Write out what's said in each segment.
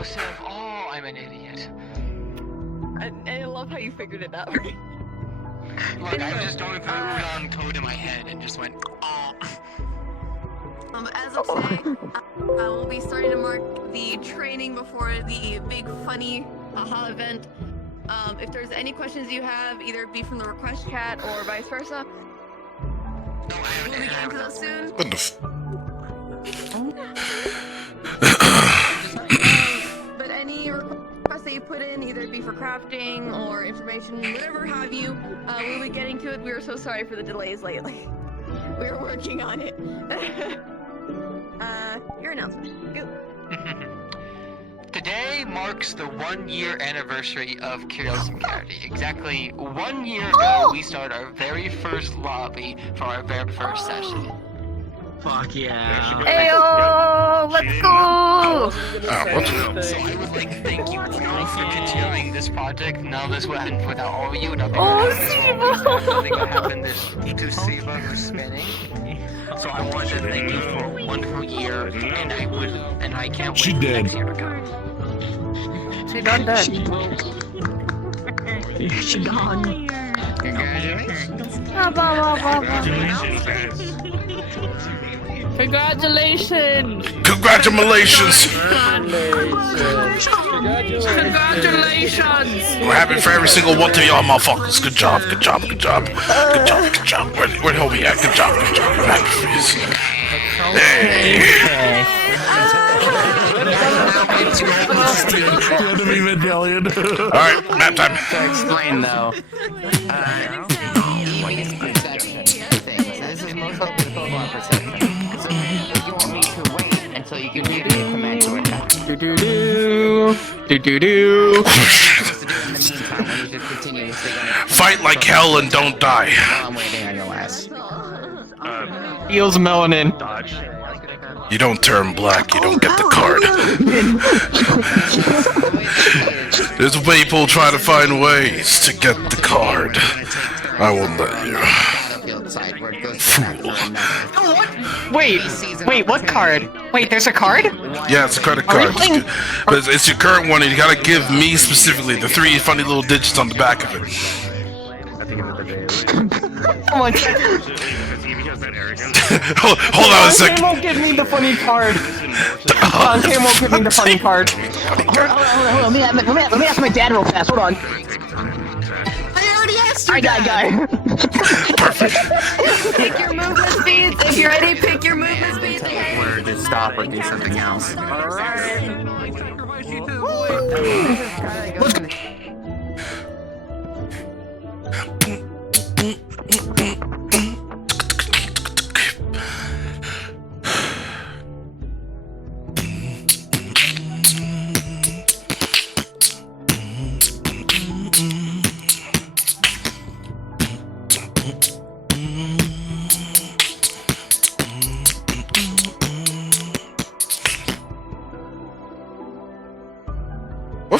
Siv. Oh, I'm an idiot. I love how you figured it out. Look, I was just going through Udon code in my head and just went, oh. As of today, we'll be starting to mark the training before the big funny haha event. If there's any questions you have, either be from the request chat or vice versa. We'll be getting to those soon. But any requests that you put in, either be for crafting or information, whatever have you, we'll be getting to it. We are so sorry for the delays lately. We're working on it. Your announcement. Go. Today marks the 1-year anniversary of Curiosum Academy. Exactly 1 year ago, we started our very first lobby for our very first session. Fuck yeah. Ayo, let's go! So I would like to thank you all for continuing this project. None of this would happen without all of you. Nothing would happen to save us spinning. So I wanted to thank you for a wonderful year, and I can't wait for next year to come. She done that. She gone. Congratulations! Congratulations! Congratulations! We're happy for every single one of y'all motherfuckers. Good job, good job, good job. Good job, good job. Where the hell we at? Good job, good job. I'm happy for you. Hey! Alright, nap time. To explain though, this is most likely the Pokemon perception. So you want me to wait until you can give me a command to attack. Fight like hell and don't die. I'm waiting on your last. Eels melanin. You don't turn black, you don't get the card. There's people trying to find ways to get the card. I won't let you. Fool. Wait, what card? Wait, there's a card? Yeah, it's a credit card. But it's your current one, and you gotta give me specifically the 3 funny little digits on the back of it. Come on. Hold on a second. Dante won't give me the funny card. Dante won't give me the funny card. Hold on. Let me ask my dad real fast. Hold on. I already asked you. I got guy. Perfect. Pick your movement speeds. If you're ready, pick your movement speeds. Or just stop or do something else. Alright. Let's go.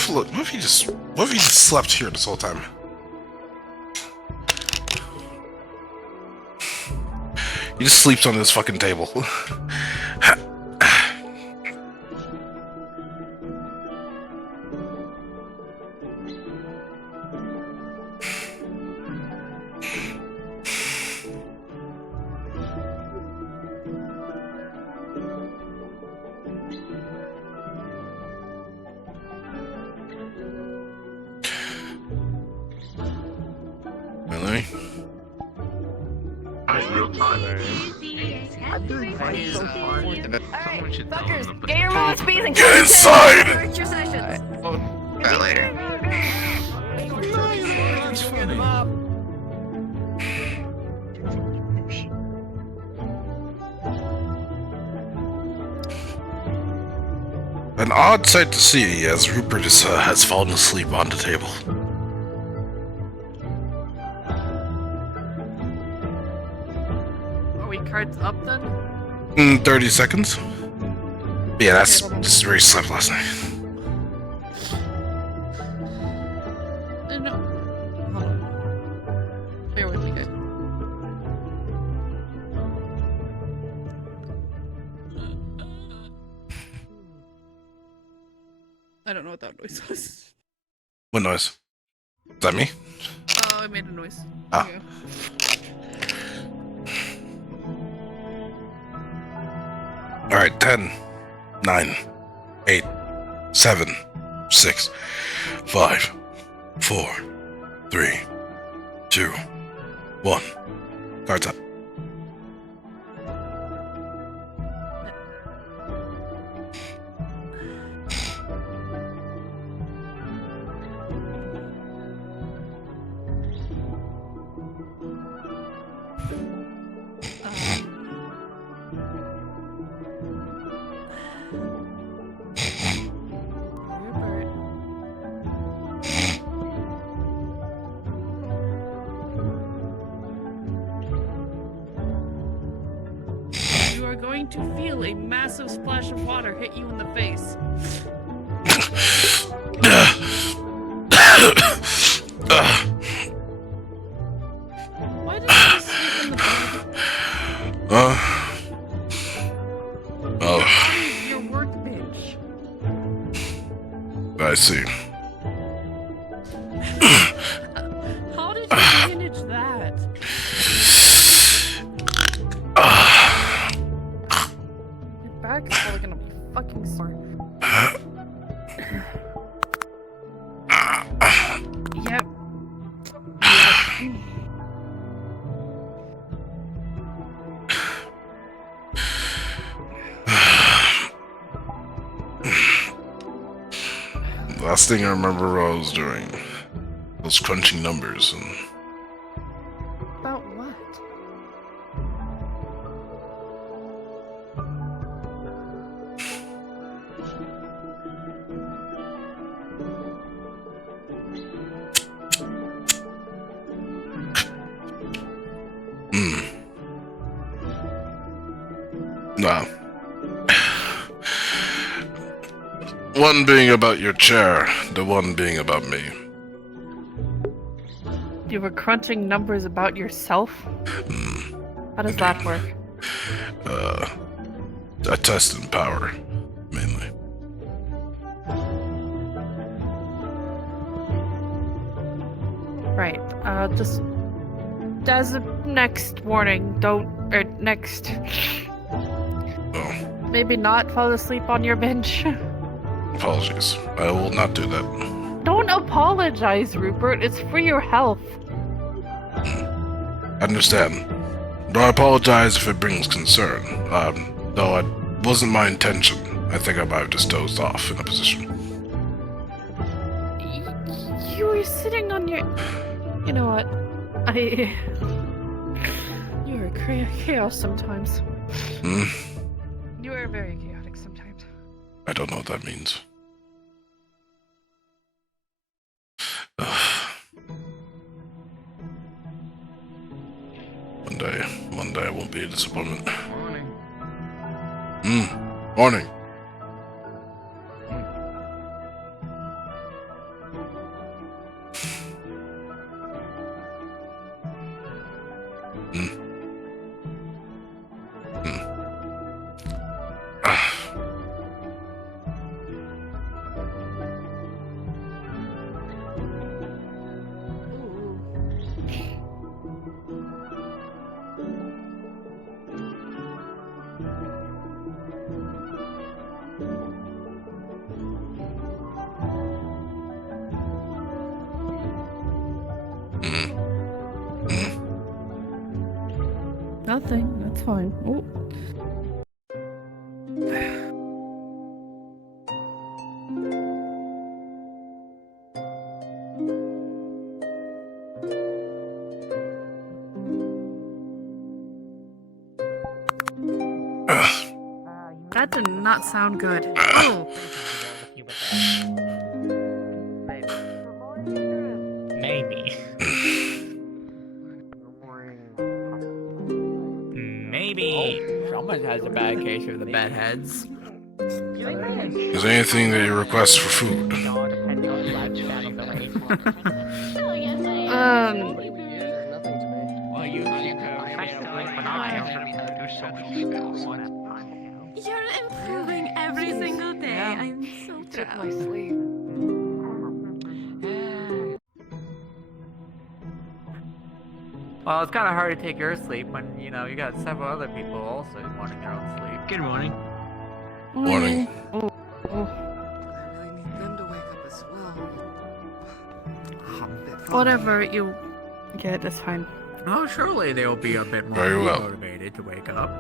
What if he just slept here this whole time? He just sleeps on this fucking table. Really? Alright, fuckers, get your movement speeds and Get inside! start your sessions. That later. An odd sight to see as Rupert has fallen asleep on the table. Are we cards up then? 30 seconds? Yeah, that's just where he slept last night. No. Hold on. Bear with me, guys. I don't know what that noise was. What noise? Is that me? Oh, I made a noise. Ah. Yeah. Alright, 10, 9, 8, 7, 6, 5, 4, 3, 2, 1. Cards up. Rupert. You are going to feel a massive splash of water hit you in the face. Why did you sleep in the bed? Oh, Your workbench. I see. How did you manage that? Your back is probably gonna be fucking sore. Yep. Last thing I remember I was doing was crunching numbers and About what? Nah. One being about your chair, the one being about me. You were crunching numbers about yourself? How does that work? I test in power, mainly. Right. Just as a next warning, next. Oh, Maybe not fall asleep on your bench. apologies. I will not do that. Don't apologize, Rupert. It's for your health. I understand. Though I apologize if it brings concern. Though it wasn't my intention. I think I might have just dozed off in a position. You were sitting on your... You know what? You are chaos sometimes. Hmm? You are very chaotic sometimes. I don't know what that means. One day I won't be a disappointment. Morning. Morning. Nothing. That's fine. Oh. That did not sound good. Oh. Maybe. Maybe. Someone has a bad case of the bedheads. Is there anything that you request for food? Well, you You're improving every single day. Yeah. I'm so Took proud. my sleep. Well, it's kind of hard to take your sleep when, you know, you got several other people also wanting their own sleep. Good morning. Morning. I really need them to wake up as well. Whatever you get, that's fine. Oh, surely they'll be a bit more Very well. motivated to wake up.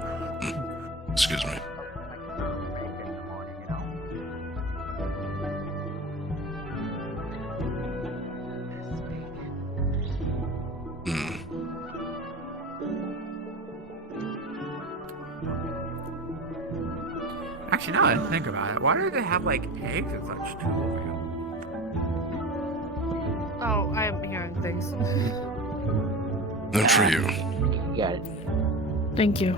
Excuse me. Hmm. Actually, now that I think about it, why do they have, like, eggs and such, too, over here? Oh, I am hearing things. Good for you. You got it. Thank you.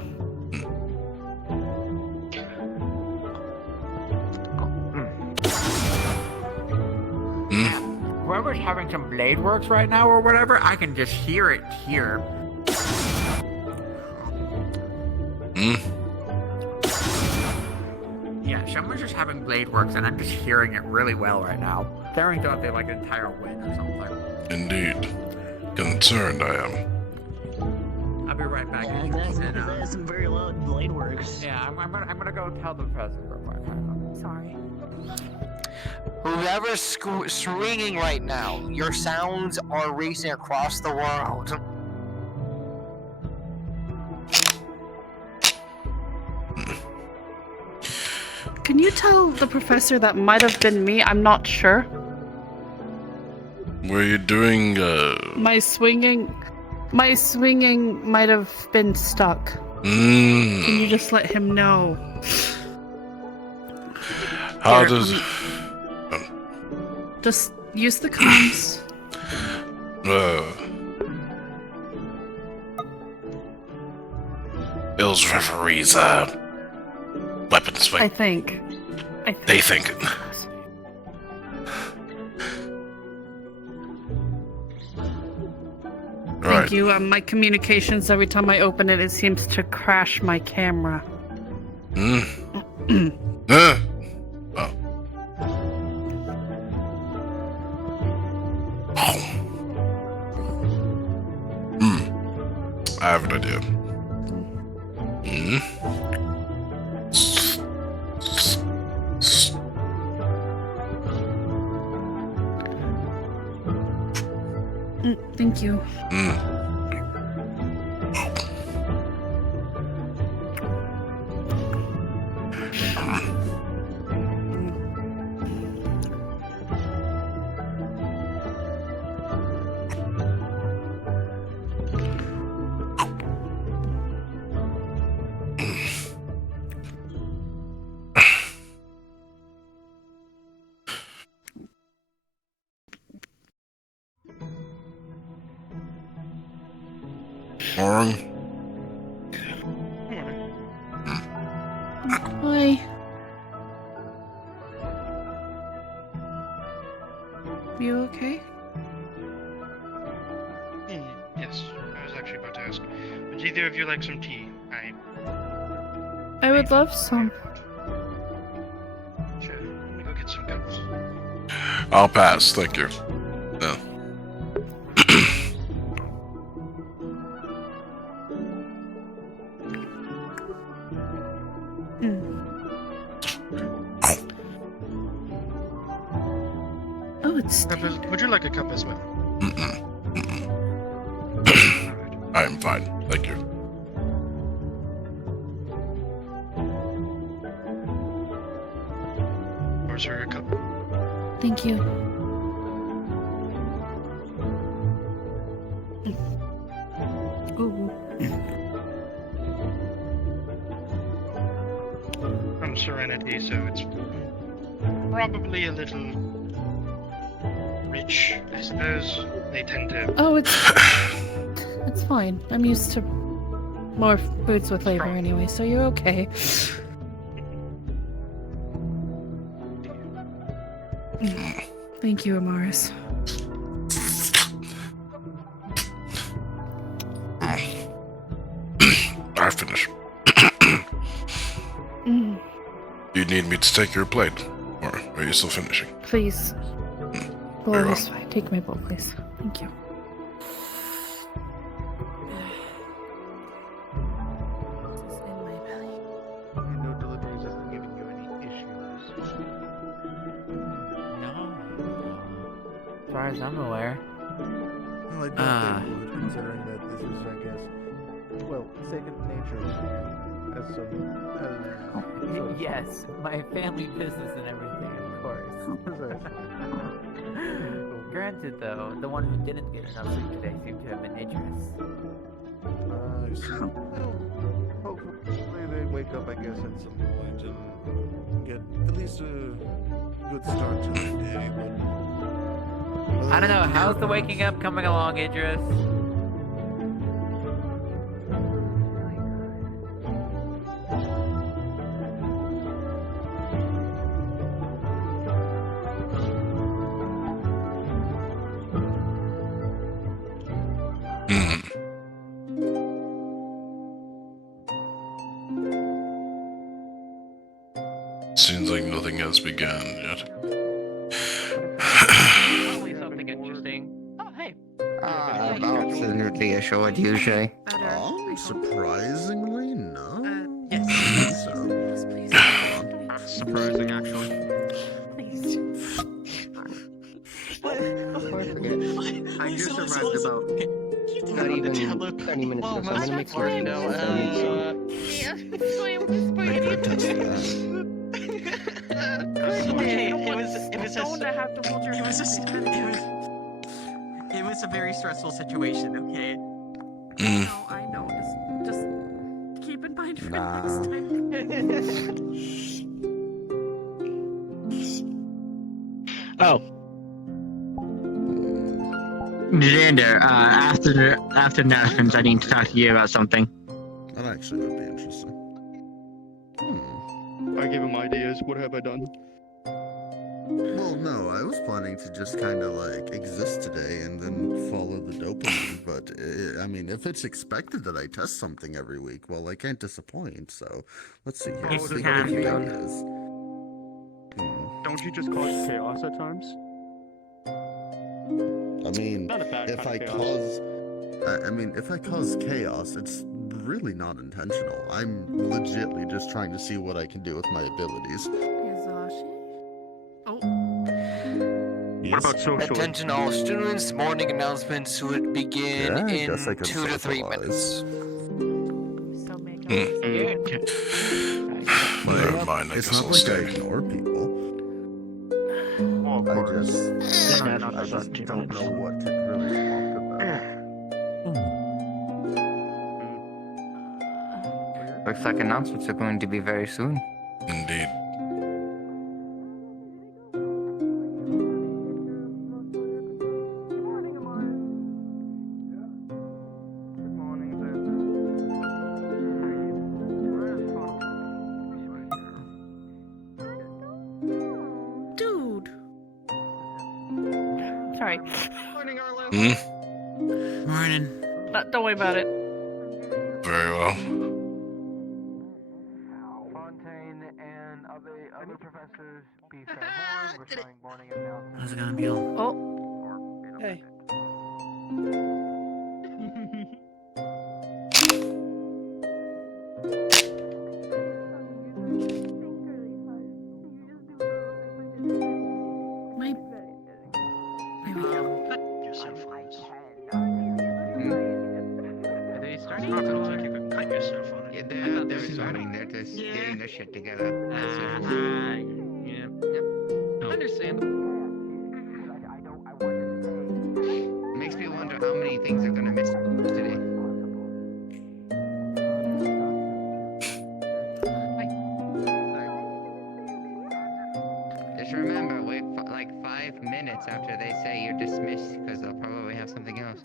Hmm. Whoever's having some blade works right now or whatever, I can just hear it here. Hmm. Yeah, someone's just having blade works and I'm just hearing it really well right now. Staring throughout the, like, entire win or something. Indeed. Concerned I am. I'll be right back. Yeah, exactly. Because that is some very loud blade works. Yeah, I'm gonna go tell the professor real quick. Sorry. Whoever's swinging right now, your sounds are racing across the world. Can you tell the professor that might have been me? I'm not sure. Were you doing, My swinging might have been stuck. Can you just let him know? How Here, does... Just use the comms. Bill's referees, weapon swing. I think. They think it. Thank you. My communications, every time I open it, it seems to crash my camera. Hmm. Oh. Oh. Hmm. I have an idea. Hmm. Thank you. Hmm. Morning. Hi. You okay? Yes, I was actually about to ask. Would either of you like some tea? I would love some. Sure, let me go get some cups. I'll pass, thank you. No. Oh, it's. Would you like a cup as well? Mm-mm. Mm-mm. I am fine, thank you. Where's your cup? Thank you. Ooh. From Serenity, so it's probably a little rich, I suppose. They tend to. Oh, it's fine. I'm used to more foods with flavor anyway, so you're okay. Thank you, Amaris. I finish. Mm. Do you need me to take your plate? Or are you still finishing? Please. Go Very well. this way. Take my bowl, please. Thank you. No deliveries isn't giving you any issues. No. As far as I'm aware. Well, I doubt they would, considering that this is, I guess, well, second nature to you, as some, Yes, my family business and everything, of course. Granted, though, the one who didn't get enough sleep today seemed to have been Idris. I see. Well, hopefully they wake up, I guess, at some point and get at least a good start to the day, but... I don't know, how's the waking up coming along, Idris? Seems like nothing has begun yet. Probably something interesting. Oh, hey. I'm absolutely assured, usually. Surprisingly, no. Yes. So, Please. Surprising, actually. I just arrived about not even 30 minutes ago, so I'm gonna make some food. It was a very stressful situation, okay? I know. Just keep in mind for next time. Oh. Xander, after Nations, I need to talk to you about something. that actually would be interesting. I give him ideas. What have I done? Well, no, I was planning to just kind of like exist today and then follow the dopamine, but I mean, if it's expected that I test something every week, well, I can't disappoint, so let's see here. It See can't what be. that is. Don't you just cause chaos at times? I mean, Not a bad if kind I of chaos. cause, if I cause chaos, it's really not intentional. I'm legitly just trying to see what I can do with my abilities. What about socially? Attention all students, morning announcements would begin Yeah, I in guess I could 2 to 3 socialize. minutes. Never mind, I It's guess not I'll like I stay. ignore people. Well, of I course. just Not don't know what to really talk about. Looks like announcements are going to be very soon. Indeed. Dude. Sorry. Morning. Don't worry about it. Very well. Fontaine and other professors, be fair more. We're starting morning announcements. How's it gonna be all? Oh. Hey. My... There we go. Your cell phones. Are they starting? It looks like you could cut your cell phone. Yeah, they're they're starting. starting. They're just getting their shit together. Understandable. Makes me wonder how many things are gonna miss today. Just remember, wait like 5 minutes after they say you're dismissed, because they'll probably have something else.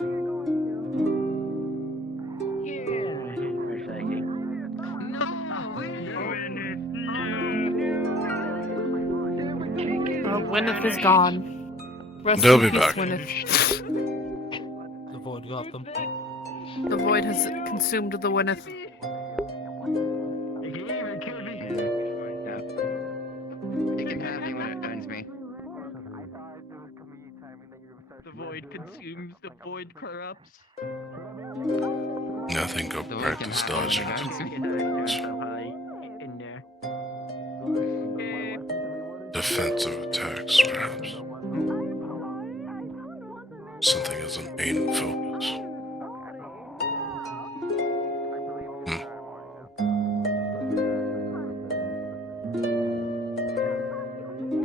Wynneth is gone. Rest They'll in be peace, back. Wynneth. The void got them. The void has consumed the Wynneth. void consumes, the void corrupts. Nothing but practice dodging. Defensive attacks, perhaps. Something as a main focus.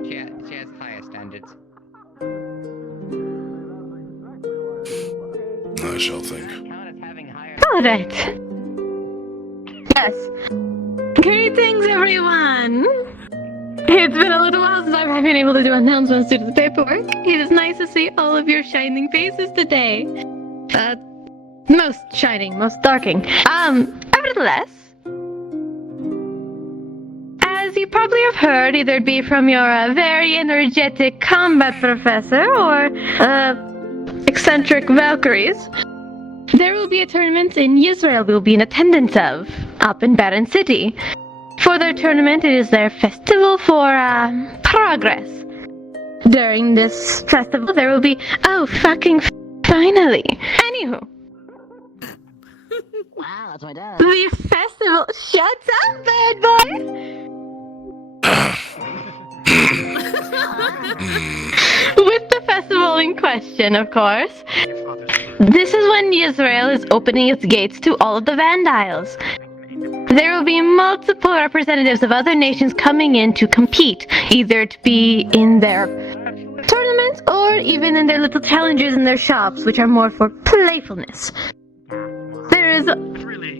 She has higher standards. I shall think. Alright. Yes. Greetings, everyone! It's been a little while since I've been able to do announcements due to the paperwork. It is nice to see all of your shining faces today. Most shining, most darking. Nevertheless, as you probably have heard, either it be from your very energetic combat professor or eccentric Valkyries, there will be a tournament in Israel we will be in attendance of, up in Barren City. For their tournament, it is their festival for progress. During this festival, there will be... Oh, fucking finally! Anywho. Wow, that's my dad. The festival... Shut up, bad boy! With the festival in question, of course. This is when Israel is opening its gates to all of the Vandiles. There will be multiple representatives of other nations coming in to compete, either to be in their tournaments or even in their little challenges in their shops, which are more for playfulness. There is a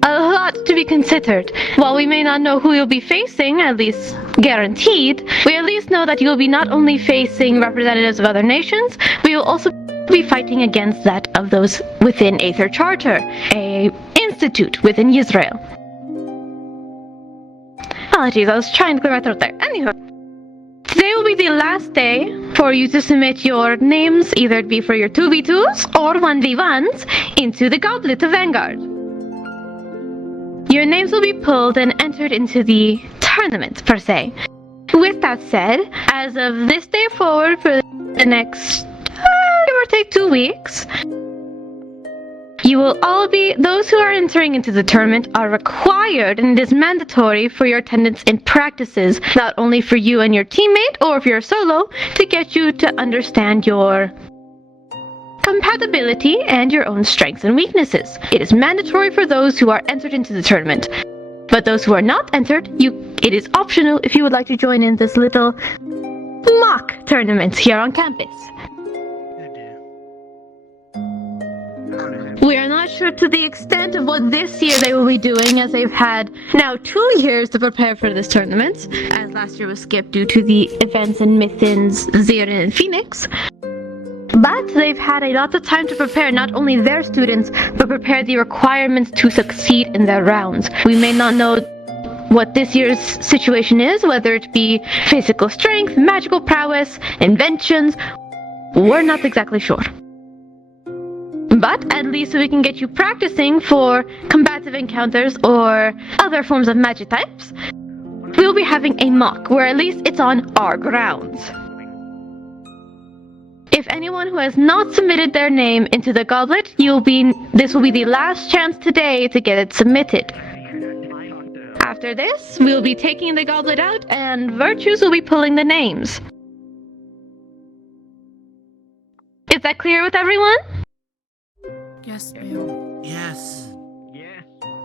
lot to be considered. While we may not know who you'll be facing, at least guaranteed, we at least know that you'll be not only facing representatives of other nations, we will also be fighting against that of those within Aether Charter, a institute within Israel. Apologies, I was trying to clear my throat there. Anywho, today will be the last day for you to submit your names, either it be for your 2v2s or 1v1s, into the Goblet of Vanguard. Your names will be pulled and entered into the tournament, per se. With that said, as of this day forward for the next, give or take 2 weeks, you will all be, those who are entering into the tournament are required, and it is mandatory for your attendance in practices, not only for you and your teammate, or if you're a solo, to get you to understand your compatibility and your own strengths and weaknesses. It is mandatory for those who are entered into the tournament. But those who are not entered, it is optional if you would like to join in this little mock tournament here on campus. We are not sure to the extent of what this year they will be doing, as they've had now 2 years to prepare for this tournament, as last year was skipped due to the events in Mithins, Zirin, and Phoenix. But they've had a lot of time to prepare not only their students, but prepare the requirements to succeed in their rounds. We may not know what this year's situation is, whether it be physical strength, magical prowess, inventions. We're not exactly sure. But at least we can get you practicing for combative encounters or other forms of magic types. We'll be having a mock, where at least it's on our grounds. If anyone who has not submitted their name into the goblet, this will be the last chance today to get it submitted. After this, we'll be taking the goblet out, and Virtues will be pulling the names. Is that clear with everyone? Yes, ma'am. Yes. Yeah.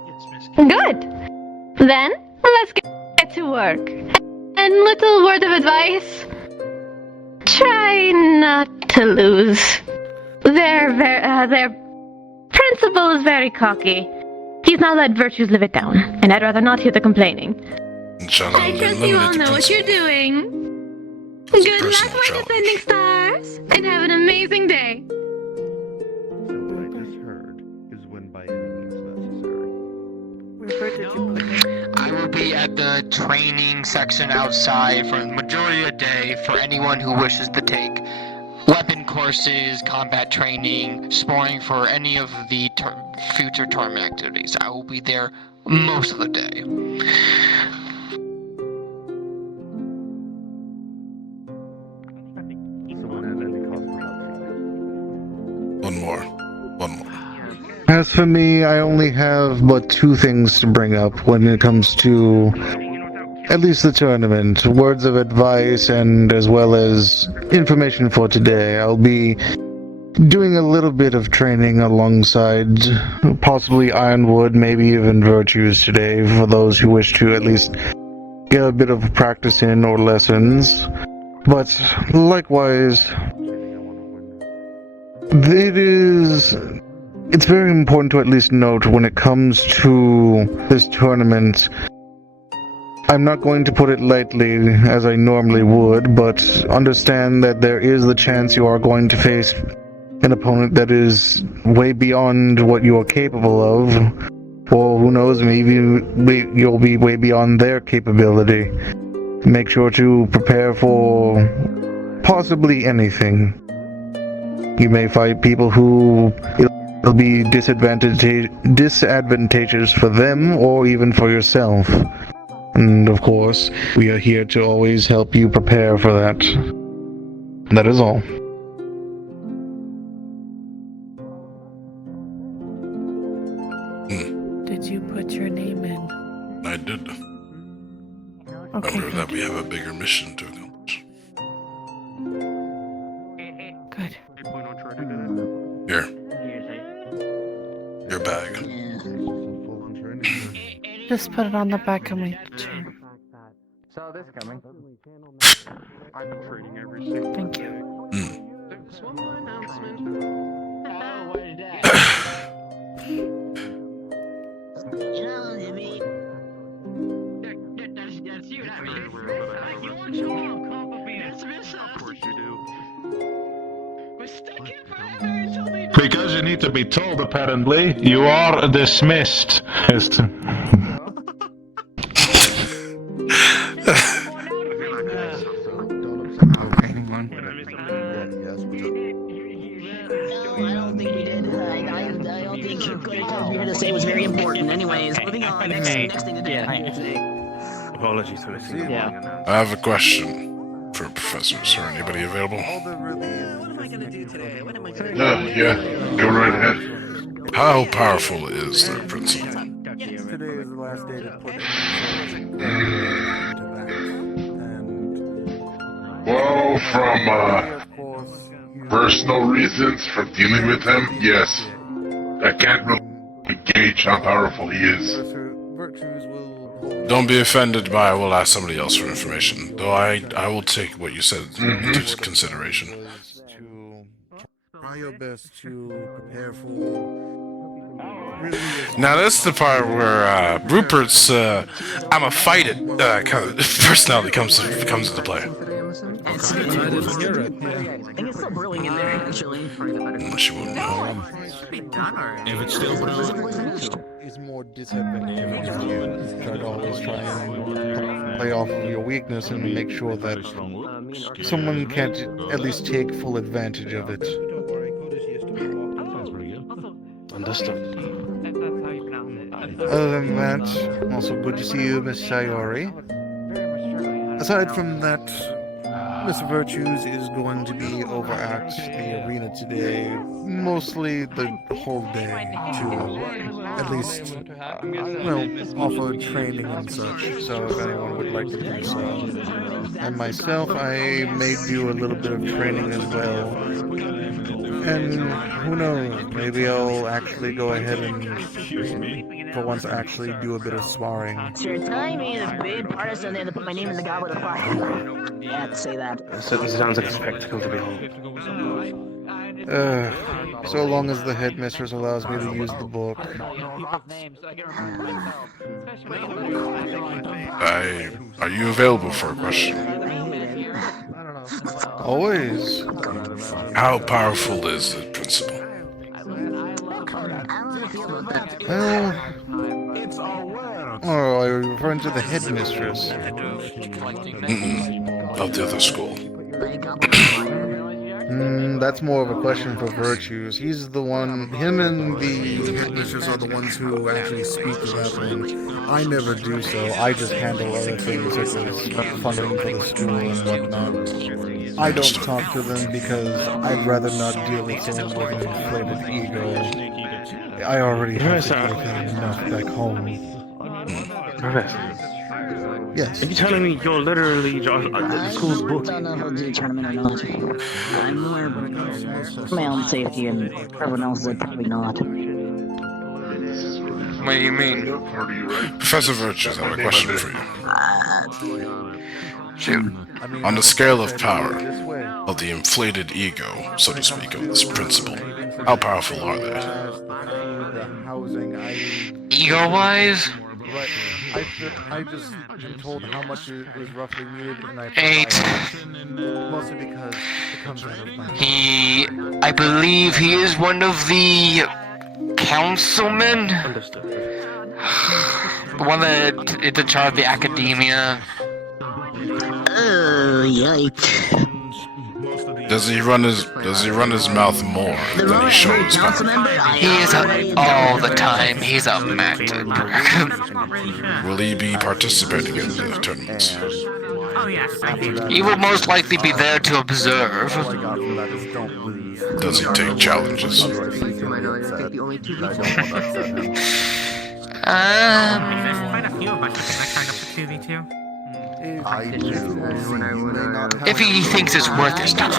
Yes, Miss. Good. Then, let's get to work. And little word of advice. Try not to lose. Their principal is very cocky. He's not let Virtues live it down, and I'd rather not hear the complaining. I trust you all know what you're doing. Good luck, my descending stars, and have an amazing day. I will be at the training section outside for the majority of the day for anyone who wishes to take weapon courses, combat training, sparring for any of the future tournament activities. I will be there most of the day. As for me, I only have but two things to bring up when it comes to at least the tournament. Words of advice and as well as information for today. I'll be doing a little bit of training alongside possibly Ironwood, maybe even Virtues today for those who wish to at least get a bit of practice in or lessons. But likewise, it's very important to at least note when it comes to this tournament. I'm not going to put it lightly as I normally would, but understand that there is the chance you are going to face an opponent that is way beyond what you are capable of, or who knows, maybe you'll be way beyond their capability. Make sure to prepare for possibly anything. You may fight people who it'll be disadvantageous for them or even for yourself. And of course, we are here to always help you prepare for that. That is all. Did you put your name in? I did. Okay, Remember that we have a bigger mission to accomplish. good. Here. Your bag. Just put it on the back of my chair. Saw this coming. I'm trading every single Thank day. you. There's one more announcement. Oh, what is that? That's you, not me. Your job, Copperfield. That's Missa. Of course you do. We're stuck here forever until they Because you need to be told, apparently, you are dismissed. Okay, anyone? I don't think we did. I don't think what you had to say was very important. Anyways, moving on. Next thing to do. Apologies for listening. I have a question for professors. Are anybody available? What am I gonna do today? What am I gonna do? Yeah, go right ahead. How powerful is their principal? Today is the last day to put in Well, from personal reasons for dealing with him, yes. I can't really gauge how powerful he is. Don't be offended by I will ask somebody else for information, though I will take what you said into consideration. Try your best to prepare for. Now that's the part where Rupert's I'm a fight it kind of personality comes into play. I didn't hear it. I think it's still brewing in there, actually. She wouldn't know. If it's still Is more disadvantageous for you. Try to always try and play off of your weakness and make sure that someone can't at least take full advantage of it. Understood. Other than that, also good to see you, Miss Sayori. Aside from that, Miss Virtues is going to be over at the arena today, mostly the whole day, to at least, offer training and such, so if anyone would like to do so. And myself, I may do a little bit of training as well. And who knows, maybe I'll actually go ahead and, for once, actually do a bit of sparring. So you're telling me the big partisan there to put my name in the goblet of fire? I have to say that. It certainly sounds like a spectacle to behold. So long as the headmistress allows me to use the book. Are you available for a question? Always. How powerful is the principal? Well, oh, are you referring to the headmistress? Of the other school. that's more of a question for Virtues. He's the one, him and the headmistress are the ones who actually speak to that thing. I never do so. I just handle other things such as funding for the school and whatnot. I don't talk to them because I'd rather not deal with someone with an inflated ego. I already have to deal with enough back home. Professor. Yes. Are you telling me you're literally the school's book? I don't know if I'll do a tournament or not. I'm more for my own safety, and everyone else is probably not. What do you mean? Professor Virtues, I have a question for you. Shoot. On the scale of power, of the inflated ego, so to speak, of this principle, how powerful are they? Ego-wise? I just been told how much it was roughly needed, and I 8. Mostly because it comes out of my... I believe he is one of the councilmen? The one that is in charge of the academia. Yikes. Does he run his mouth more than he shows power? He is all the time. He's a magic. Will he be participating in the tournaments? He will most likely be there to observe. Does he take challenges? If he thinks it's worth his time.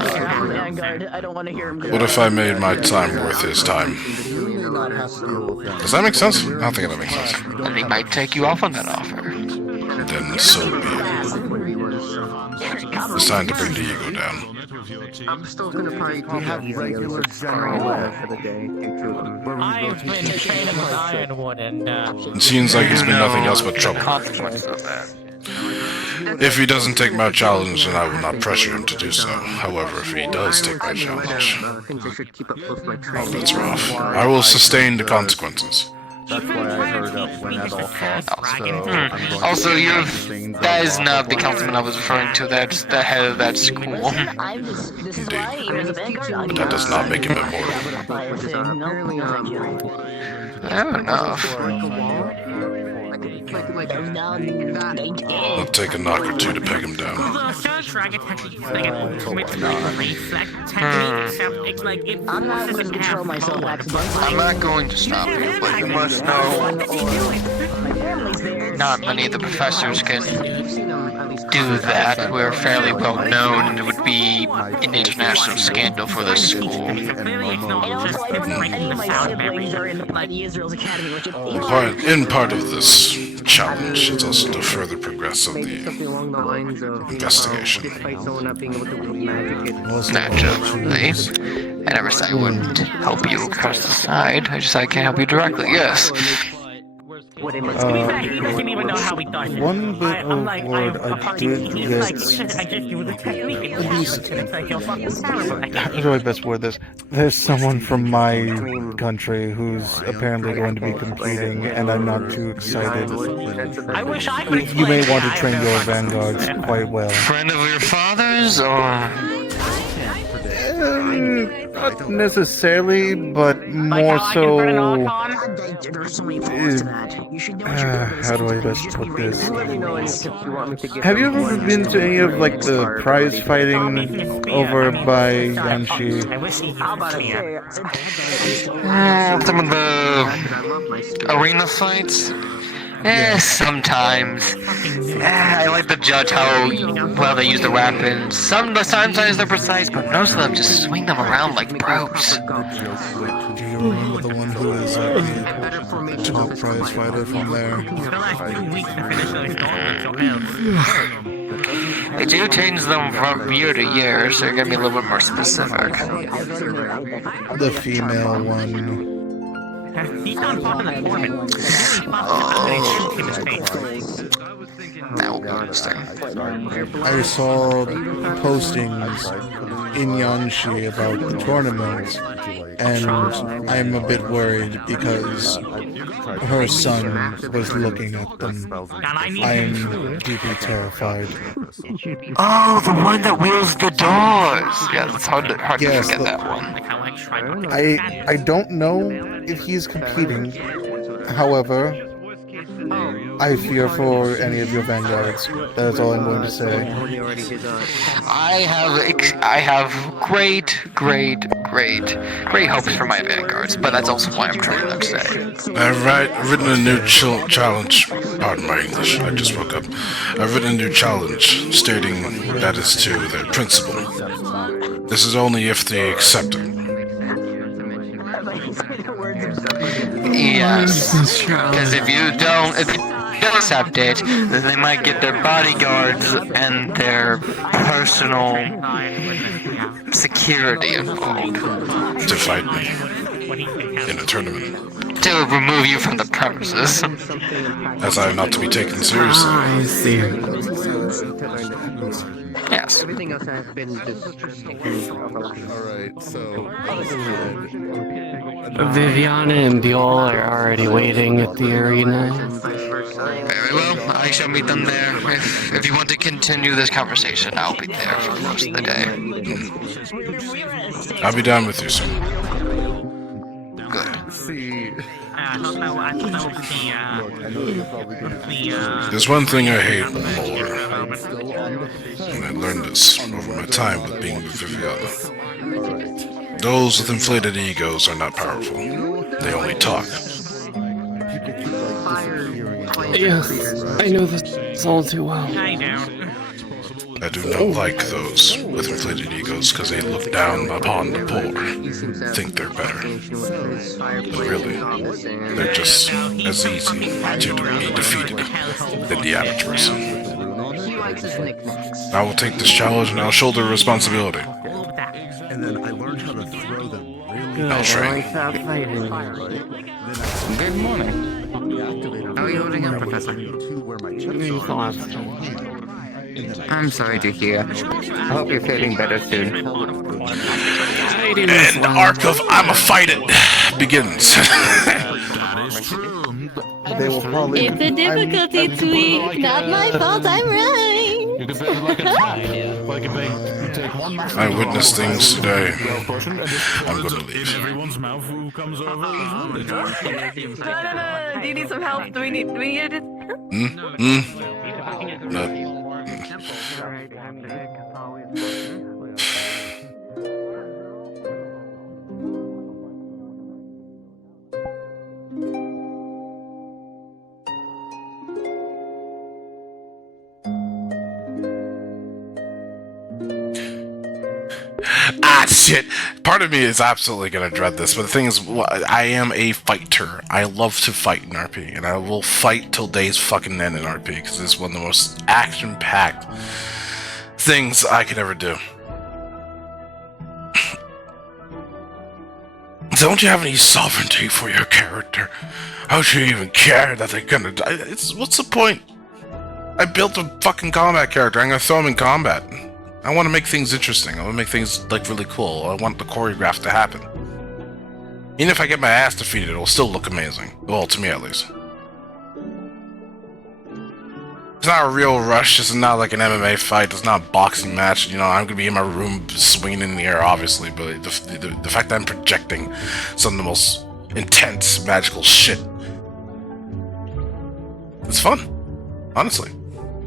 What if I made my time worth his time? Does that make sense? I don't think that makes sense. And he might take you off on that offer. Then so be it. It's time to bring the ego down. I'm still gonna probably have regular general for the day. I've been training with Ironwood and It seems like he's been nothing else but trouble. If he doesn't take my challenge, then I will not pressure him to do so. However, if he does take my challenge, oh, that's rough. I will sustain the consequences. That's why I heard up when at all costs. Also, that is not the councilman I was referring to. That's the head of that school. That does not make him immortal. Fair enough. I'll take a knock or two to peg him down. I'm not going to stop you, but you must know not many of the professors can do that. We're fairly well known, and it would be an international scandal for the school. In part of this challenge, it's also to further progress of the investigation. Naturally. I never said I wouldn't help you across the side. I just said I can't help you directly, yes. he doesn't even know how we does it. One bit of word I did get... How do I best word this? There's someone from my country who's apparently going to be competing, and I'm not too excited. I wish I could. You may want to train your vanguards quite well. Friend of your father's, or...? Not necessarily, but more so... how do I best put this? Have you ever been to any of, like, the prize fighting over by Yanshi? Some of the arena fights? Sometimes. I like to judge how well they use the weapons. Sometimes they're precise, but most of them just swing them around like bros. Do you remember the one who is the ultimate prize fighter from there? They do change them from year to year, so you're gonna be a little bit more specific. The female one. He's on top of the foreman. That will be interesting. I saw postings in Yanshi about the tournament, and I'm a bit worried because her son was looking at them. I am deeply terrified. Oh, the one that wheels the doors! Yeah, it's hard to Yes, forget that one. I don't know if he's competing. However, I fear for any of your vanguards. That's all I'm going to say. I have great hopes for my vanguards, but that's also why I'm training them today. I've written a new challenge. Pardon my English, I just woke up. I've written a new challenge stating that is to their principal. This is only if they accept it. Yes, because if you don't accept it, then they might get their bodyguards and their personal security involved. To fight me in a tournament. To remove you from the premises. As I am not to be taken seriously. I see. Yes. Everything else has been just Alright, so... Viviana and Buell are already waiting at the arena. Very well, I shall meet them there. If you want to continue this conversation, I'll be there for most of the day. I'll be down with you soon. Good. See... There's one thing I hate more, and I learned this over my time with being with Viviana. Those with inflated egos are not powerful. They only talk. Yes, I know this all too well. I do not like those with inflated egos because they look down upon the poor, think they're better. But really, they're just as easy to be defeated than the average person. I will take this challenge and I'll shoulder responsibility. And then I learned how to throw them really I'll train. Good morning. How are you holding up, Professor? I'm sorry to hear. I hope you're feeling better soon. And the arc of I'ma fight it begins. They will probably... It's a difficulty tweak, not my fault, I'm right. I witnessed things today. I'm gonna leave. No. Do you need some help? Do we need it? No. Shit. Part of me is absolutely gonna dread this, but the thing is, I am a fighter. I love to fight in RP, and I will fight till days fucking end in RP, because it's one of the most action-packed things I could ever do. Don't you have any sovereignty for your character? How should you even care that they're gonna die? What's the point? I built a fucking combat character. I'm gonna throw him in combat. I want to make things interesting. I want to make things, like, really cool. I want the choreograph to happen. Even if I get my ass defeated, it'll still look amazing. Well, to me at least. It's not a real rush. This is not like an MMA fight. It's not a boxing match. You know, I'm gonna be in my room swinging in the air, obviously, but the fact that I'm projecting some of the most intense, magical shit. It's fun. Honestly.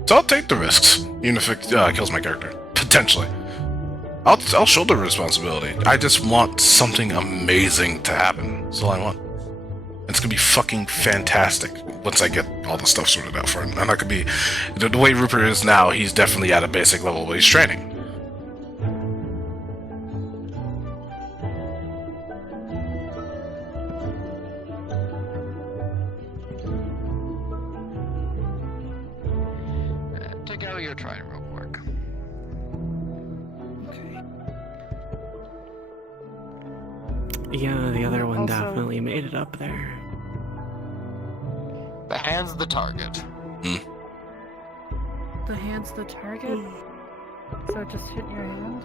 So I'll take the risks, even if it kills my character. Potentially. I'll shoulder responsibility. I just want something amazing to happen. That's all I want. It's gonna be fucking fantastic once I get all the stuff sorted out for him. I'm not gonna be... The way Rupert is now, he's definitely at a basic level, but he's training. Take out your training real quick. Yeah, the other one definitely made it up there. The hand's the target. The hand's the target? So it just hit your hand?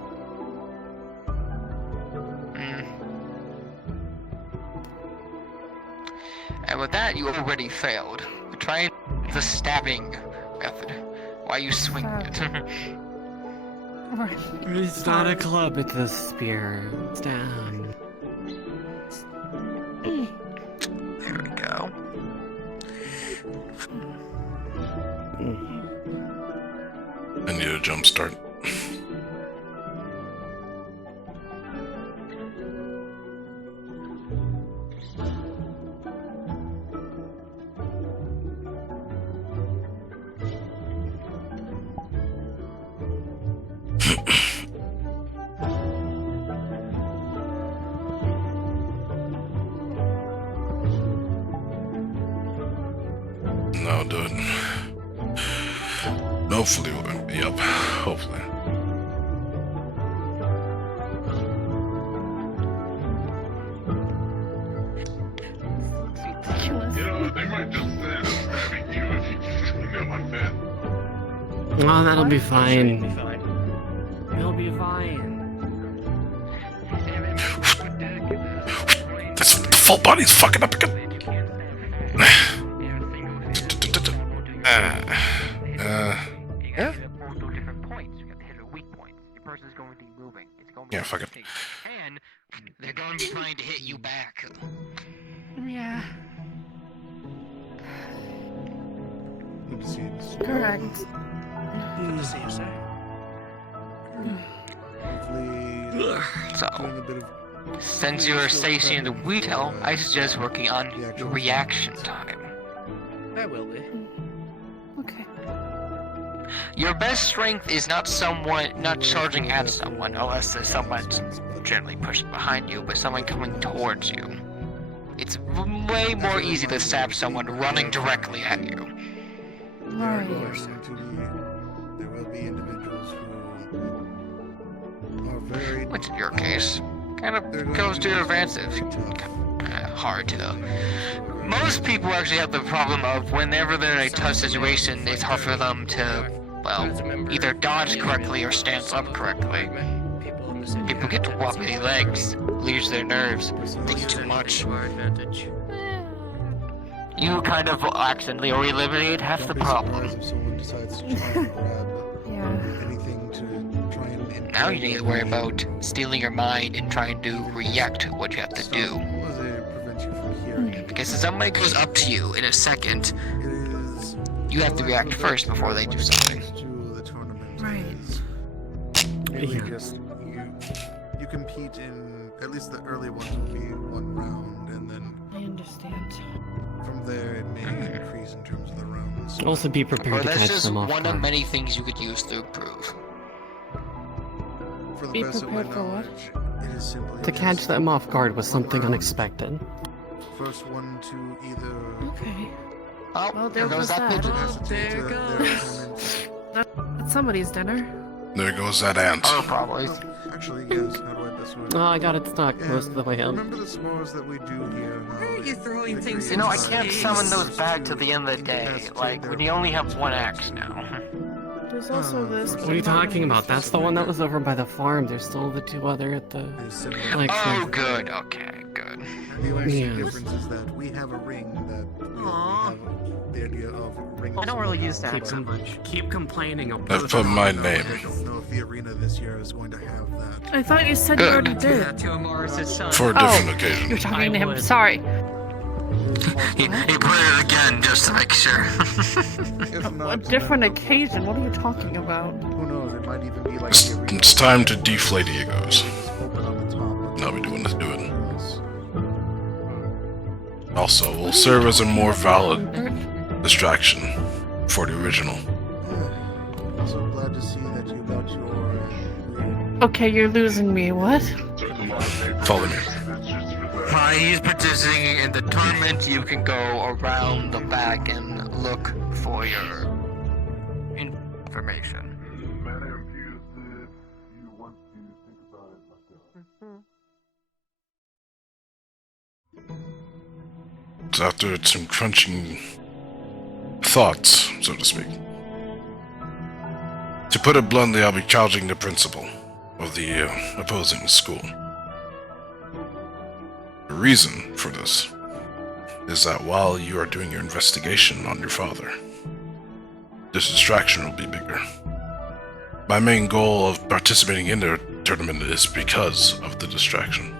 And with that, you already failed. Try the stabbing method. Why you swing it? It's not a club, it's a spear. It's down. There we go. I need a jump start. No, dude. Hopefully, yep, hopefully. They might just stabbing you if you just swing out like that. Oh, that'll be fine. It'll be fine. This full body's fucking up again. Yeah, fuck it. And they're going to be trying to hit you back. Yeah. Good to see you. Correct. Good to see you, sir. Hopefully, So, doing a bit of since you're stationing the Weedhill, I suggest working on your reaction time. I will be. Okay. Your best strength is not charging at someone, unless there's someone generally pushing behind you, but someone coming towards you. It's way more easy to stab someone running directly at you. Right. There will be individuals who are very. Which in your case, kind of goes to your advantage. Hard to though. Most people actually have the problem of whenever they're in a tough situation, it's hard for them to, well, either dodge correctly or stand up correctly. People get wobbly legs, lose their nerves, think too much. You kind of accidentally or eliminate half the problem. If someone decides to try and grab anything to try and Now you need to worry about stealing your mind and trying to react to what you have to do. Because if somebody goes up to you in a second, you have to react first before they do something. Right. Really just you compete in at least the early ones will be one round, and then I understand. from there it may increase in terms of the rounds. Also be prepared Or to that's catch just them off one of guard. many things you could use to improve. For the Be best of my prepared for what? knowledge, it is simply To catch just them off guard with something unexpected. first one to either Okay. Oh, Well, there there goes that pigeon. acetate there their goes. That's somebody's dinner. There goes that ant. Oh, probably. Actually, yes. How do I best way? Oh, I got it stuck close to the way up. Remember the s'mores that we do here? Why are you throwing things You know, I into can't space? summon those back till the end of the day. Like, when you only have one axe now. There's also this. What are you talking about? That's the one that was over by the farm. There's still the two other at the... Like, Oh, good. Okay, good. The only Yeah. difference is that we have a ring that we have the idea of ring. I don't really use that Keep so much. Keep complaining. I'll I've put my name. I don't know if the arena this year is going to have that. I thought you said Good. you already do did. that to Amaris' son. For a different occasion. You're talking to I him. would. Sorry. He put it again just to make sure. If A not, different occasion. What are you talking about? who knows? It might even be like It's, the arena it's time to deflate egos. open on the top. Now we do want to do it. Also, will serve as a more valid distraction for the original. So glad to see that you got your. Okay, you're losing me. What? Follow me. While he's participating in the tournament, you can go around the back and look for your information. So after some crunching thoughts, so to speak. To put it bluntly, I'll be challenging the principal of the opposing school. The reason for this is that while you are doing your investigation on your father, this distraction will be bigger. My main goal of participating in the tournament is because of the distraction.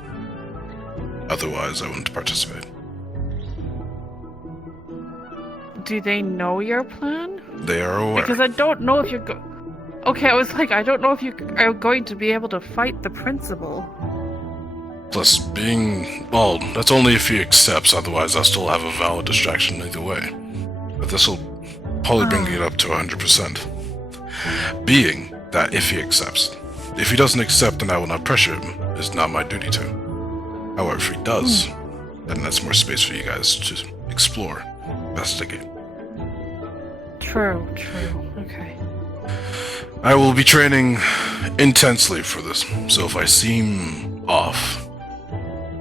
Otherwise, I wouldn't participate. Do they know your plan? They are aware. Because I don't know if you're Okay, I was like, I don't know if you are going to be able to fight the principal. Plus, well, that's only if he accepts, otherwise I'll still have a valid distraction either way. But this will probably bring it up to 100%. Being that if he accepts. If he doesn't accept, then I will not pressure him. It's not my duty to. However, if he does, then that's more space for you guys to explore, investigate. True. Okay. I will be training intensely for this, so if I seem off,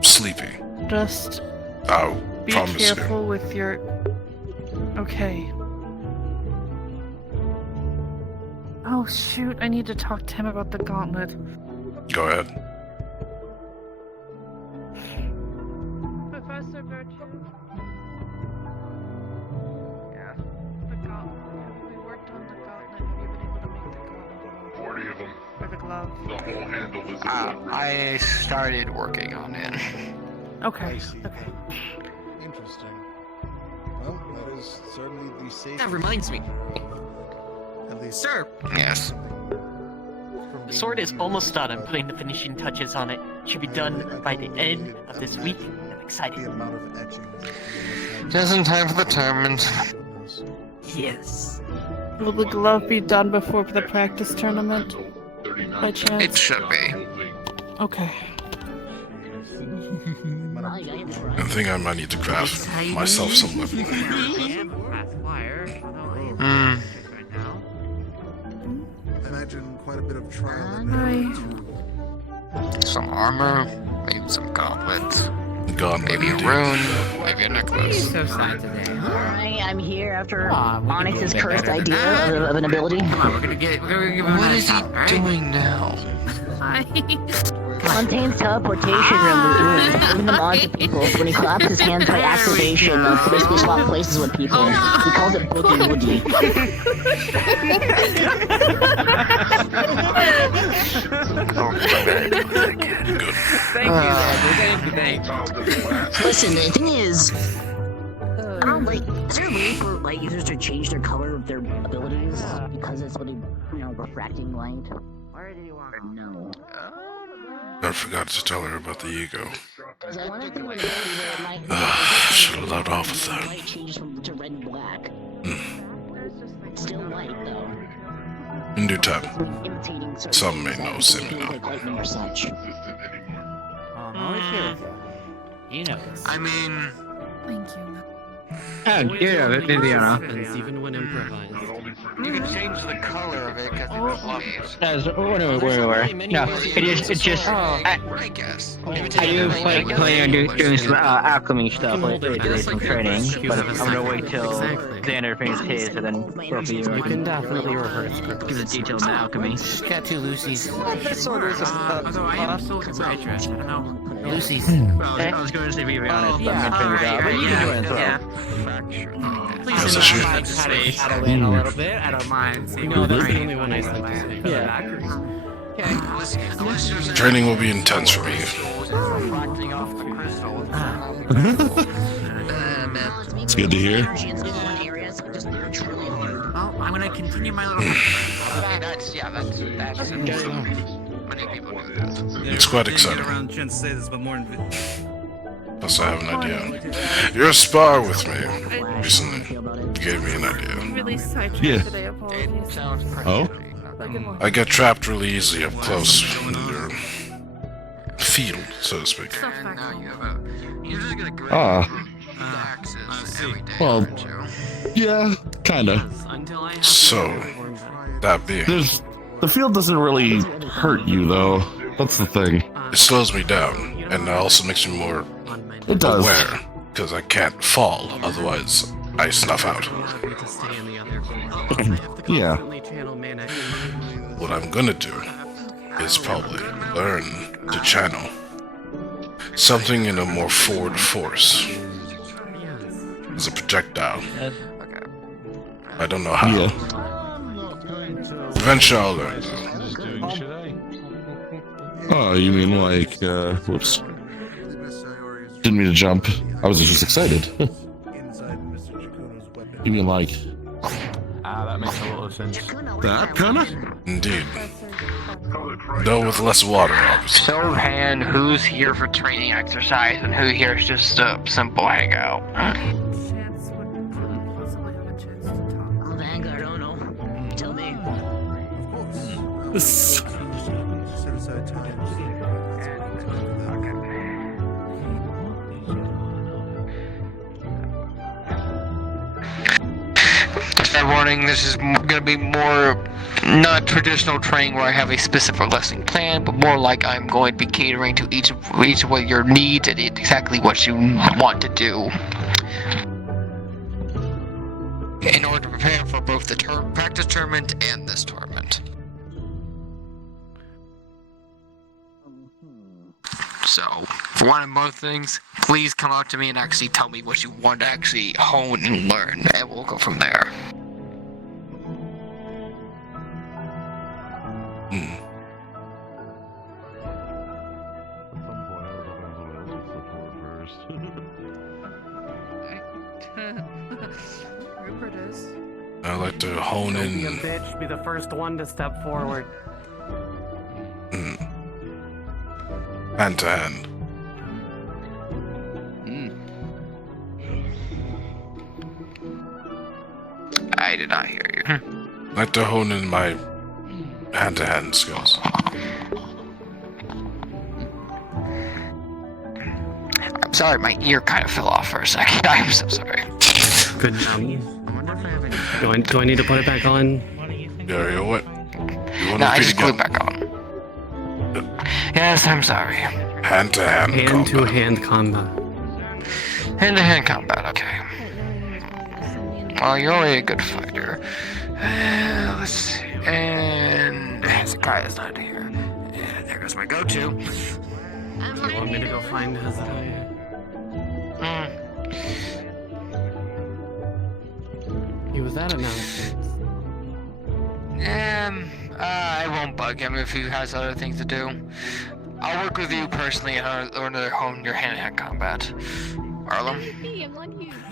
sleepy, Just I'll be promise careful with your... Okay. Oh shoot, I need to talk to him about the gauntlet. you. Go ahead. Professor Virtue? Yeah. The gauntlet. Have we worked on the gauntlet? Have you been able to make the gauntlet? 40 of them. Or the glove? The whole handle is I started working on it. Okay. Interesting. Well, that is certainly the safe. That reminds me. At least. Sir! Yes. The sword is almost done. I'm putting the finishing touches on it. Should be done by the end of this week. I'm excited. Just in time for the tournament. Yes. Will the glove be done before the practice tournament? By chance? It should be. Okay. I think I might need to craft myself some weapon. Imagine quite a bit of trial and Some armor, maybe some gauntlets. Gauntlet, maybe a indeed. rune, maybe a necklace. Alright, I'm here after Onyx's cursed idea of an ability. What is he doing now? Contains teleportation rooms, moving them onto people. So when he claps his hands by activation, basically swap places with people. He calls it Boogie Woody. Thank you. Listen, the thing is, I don't like. Is there a way for users to change their color of their abilities because it's really, refracting light? Or no? I forgot to tell her about the ego. Should have left off with that. Light changes to red and black. It's still light though. In due time. Some may know, some may not. You know. I mean... Thank you. Viviana. Even when improvised. You can change the color of it because it's Wait. No, it's just. I guess. I do plan on doing some alchemy stuff later today, some training, but I'm gonna wait till Xander finishes his, and then both of you can definitely reverse give the details on alchemy. Got two Lucy's. This sword is although I am still super interested, I don't know. Lucy's. I was going to say, be honest, but I'm gonna train it out, but you can do it as well. Please That's do a not shoot. mind shadow in a little bit. I don't mind seeing No, that's the brain only one I sent to speak. Yeah. Training will be intense for me. It's good to hear. Well, I'm gonna continue my little. That's many people do that. It's quite exciting. Around trying to say this, but more Plus, I have an idea. You're a spar with me recently. You gave me an idea. Really sidetracked today, apologies. Oh? I get trapped really easy up close in your field, so to speak. Ah. Well, yeah, kinda. So, that being, The field doesn't really hurt you, though. That's the thing. it slows me down, and it also makes me more It does. aware, because I can't fall, otherwise I snuff out. Yeah. What I'm gonna do is probably learn to channel something in a more forward force. as a projectile. Okay. I don't know how. Yeah. Eventually I'll learn. Oh, you mean like, whoops. Didn't mean to jump. I was just excited. You mean like... That makes a lot of sense. That kinda? Indeed. Though with less water, obviously. Show of hand, who's here for training exercise and who here is just a simple hangout? Vanguard, I don't know. Tell me. Fair warning, this is gonna be more not traditional training where I have a specific lesson plan, but more like I'm going to be catering to each of your needs and exactly what you want to do. In order to prepare for both the practice tournament and this tournament. So, for one of both things, please come out to me and actually tell me what you want to actually hone and learn, and we'll go from there. Rupert is. I like to hone Don't be a in. bitch, be the first one to step forward. Hand to hand. I did not hear you. I like to hone in my hand-to-hand skills. I'm sorry, my ear kind of fell off for a second. I'm so sorry. Good. Do I need to put it back on? Yeah, what? No, I just glued back on. Yes, I'm sorry. Hand-to-hand combat. Hand-to-hand combat. Hand-to-hand combat, okay. Well, you're already a good fighter. Let's see. And Hezekiah's not here. And there goes my go-to. You want me to go find Hezekiah? He was at announcements. I won't bug him if he has other things to do. I'll work with you personally in order to hone your hand-to-hand combat. Arlen?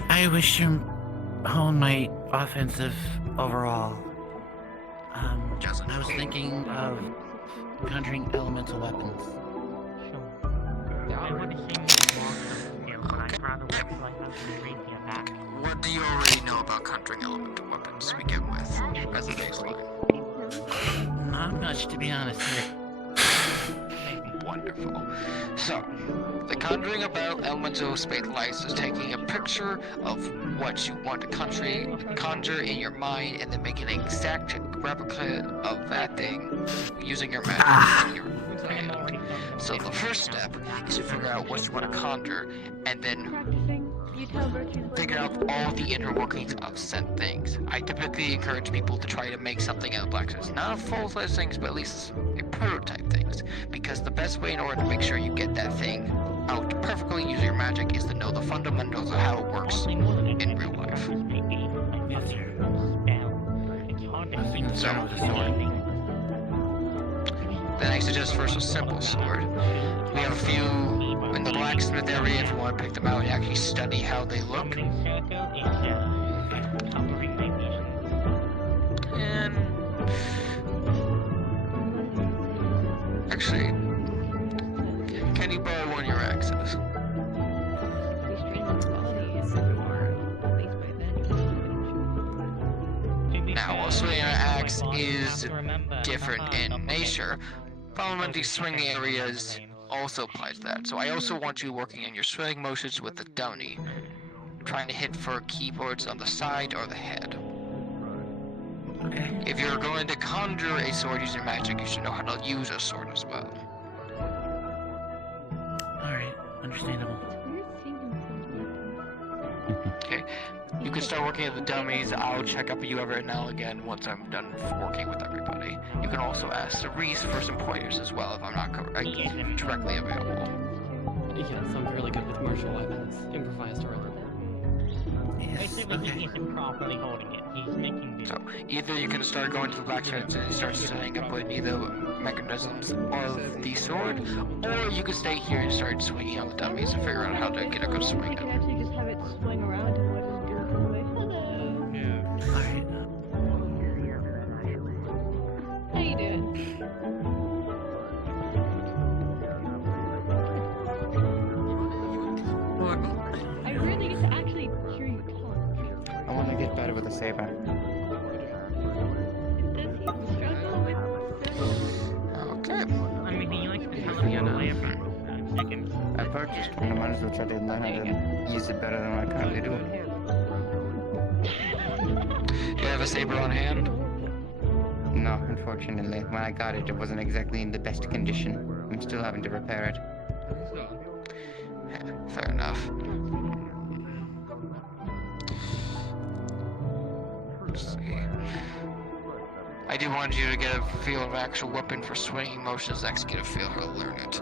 I wish to hone my offensive overall. I was thinking of conjuring elemental weapons. What do you already know about conjuring elemental weapons to begin with, as a baseline? Not much, to be honest. Wonderful. So, the conjuring about elemental space lights is taking a picture of what you want to conjure in your mind and then making an exact replica of that thing using your magic in your hand. So the first step is to figure out what you want to conjure and then figure out all the inner workings of said things. I typically encourage people to try to make something out of blacksmith. Not a full-fledged things, but at least a prototype things. Because the best way in order to make sure you get that thing out perfectly using your magic is to know the fundamentals of how it works in real life. So, then I suggest first a simple sword. We have a few in the blacksmith area if you want to pick them out and actually study how they look. And actually, can you borrow one of your axes? Now, a swinging axe is different in nature. Fundamentally, swinging areas also applies to that. So I also want you working in your swing motions with the dummy, trying to hit for keyboards on the side or the head. Okay. If you're going to conjure a sword using magic, you should know how to use a sword as well. Alright, understandable. Okay, you can start working at the dummies. I'll check up with you every now and again once I'm done working with everybody. You can also ask Cerise for some pointers as well if I'm not directly available. Yes, I'm fairly good with martial weapons, improvised or other. Basically, he isn't properly holding it. He's making the. So either you can start going to the blacksmith and start setting up with either mechanisms of the sword, or you can stay here and start swinging on the dummies and figure out how to get a good swing. I can actually just have it swing around and let it go away. Hello. Yeah. Alright. How you doing? I really get to actually hear you talk. I want to get better with a saber. Does he struggle with Okay. I mean, he likes to tell me on a way from chicken. I purchased one. I might as well try to learn how to use it better than what I currently do. Do you have a saber on hand? No, unfortunately. When I got it, it wasn't exactly in the best condition. I'm still having to repair it. Fair enough. Let's see. I do want you to get a feel of actual weapon for swinging motions. Actually, get a feel how to learn it.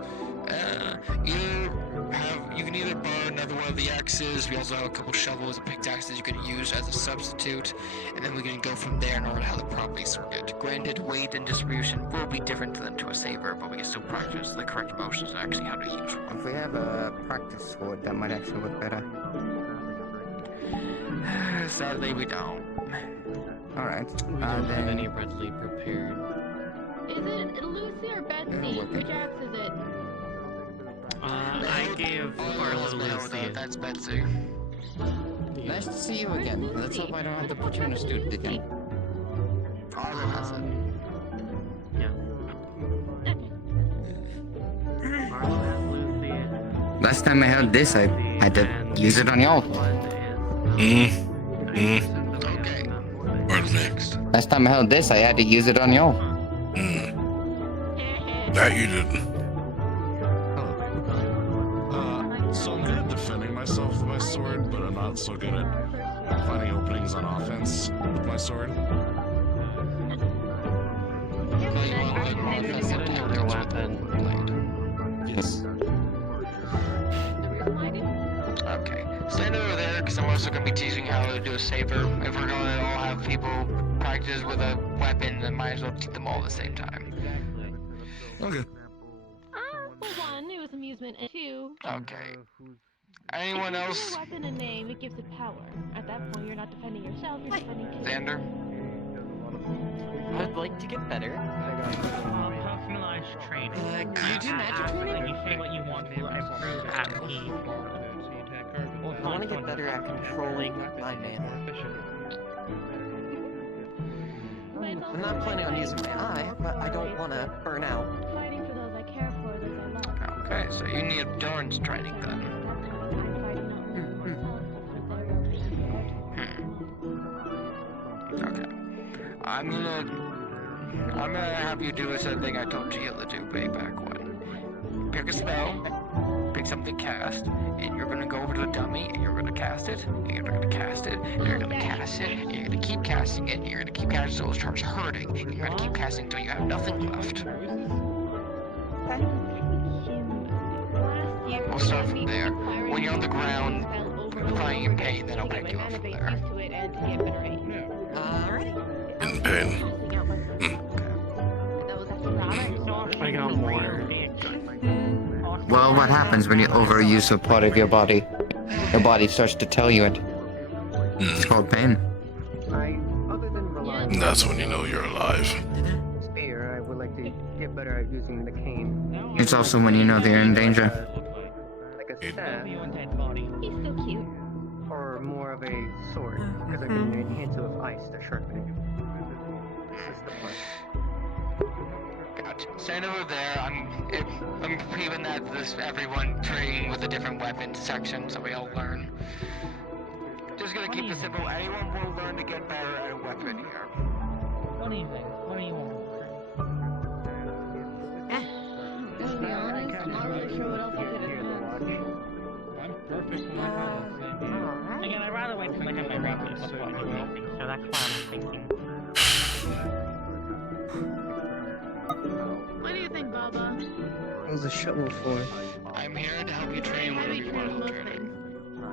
You can either borrow another one of the axes. We also have a couple shovels and pickaxes you can use as a substitute, and then we can go from there in order how the properties work. Granted, weight and distribution will be different than to a saber, but we can still practice the correct motions and actually how to use one. If we have a practice sword, that might actually work better. Sadly, we don't. Alright. We don't have any readily prepared. Is it Lucy or Betsy? Which axe is it? I gave Arlo Lucy. That's Betsy. Nice to see you again. Let's hope I don't have to put you in a student again. Arlo has it. Arlo has Lucy. Last time I held this, I had to use it on y'all. Okay. What's next? Last time I held this, I had to use it on y'all. That you didn't. So I'm good at defending myself with my sword, but I'm not so good at finding openings on offense with my sword. Get another weapon. Yes. Okay. Stand over there, because I'm also going to be teaching you how to do a saber. If we're going to all have people practice with a weapon, then might as well teach them all at the same time. Okay. For one, it was amusement, and two, Okay. Anyone else? If you give a weapon a name, it gives it power. At that point, you're not defending yourself, you're defending Xander? I'd like to get better. Personalized training. Can you do magic training? You say what you want to improve at P. I want to get better at controlling my mana. I'm not planning on using my eye, but I don't want to burn out. Fighting for those I care for, those I love. Okay, so you need endurance training then. Okay. I'm gonna have you do a certain thing I told Gia to do way back when. Pick a spell, pick something cast, and you're gonna go over to the dummy and you're gonna cast it, and you're gonna cast it, and you're gonna cast it, and you're gonna keep casting it, and you're gonna keep casting until it starts hurting, and you're gonna keep casting until you have nothing left. We'll start from there. When you're on the ground, crying in pain, then I'll pick you up from there. In pain. I got more. Well, what happens when you overuse a part of your body? Your body starts to tell you it. It's called pain. And that's when you know you're alive. Spear, I would like to get better at using the cane. It's also when you know that you're in danger. He's still cute. Or more of a sword, because I can enhance it with ice to sharpen it. Gotcha. Stand over there. I'm keeping that this everyone training with a different weapon section, so we all learn. Just gonna keep it simple. Anyone will learn to get better at a weapon here. What do you think? What do you want? To be honest, I'm not really sure what else I could enhance. I'm perfect when I have this. Again, I'd rather wait till I have my rapid before I do anything, so that's why I'm thinking. What do you think, Baba? What was the shovel for? I'm here to help you train whatever you want to train.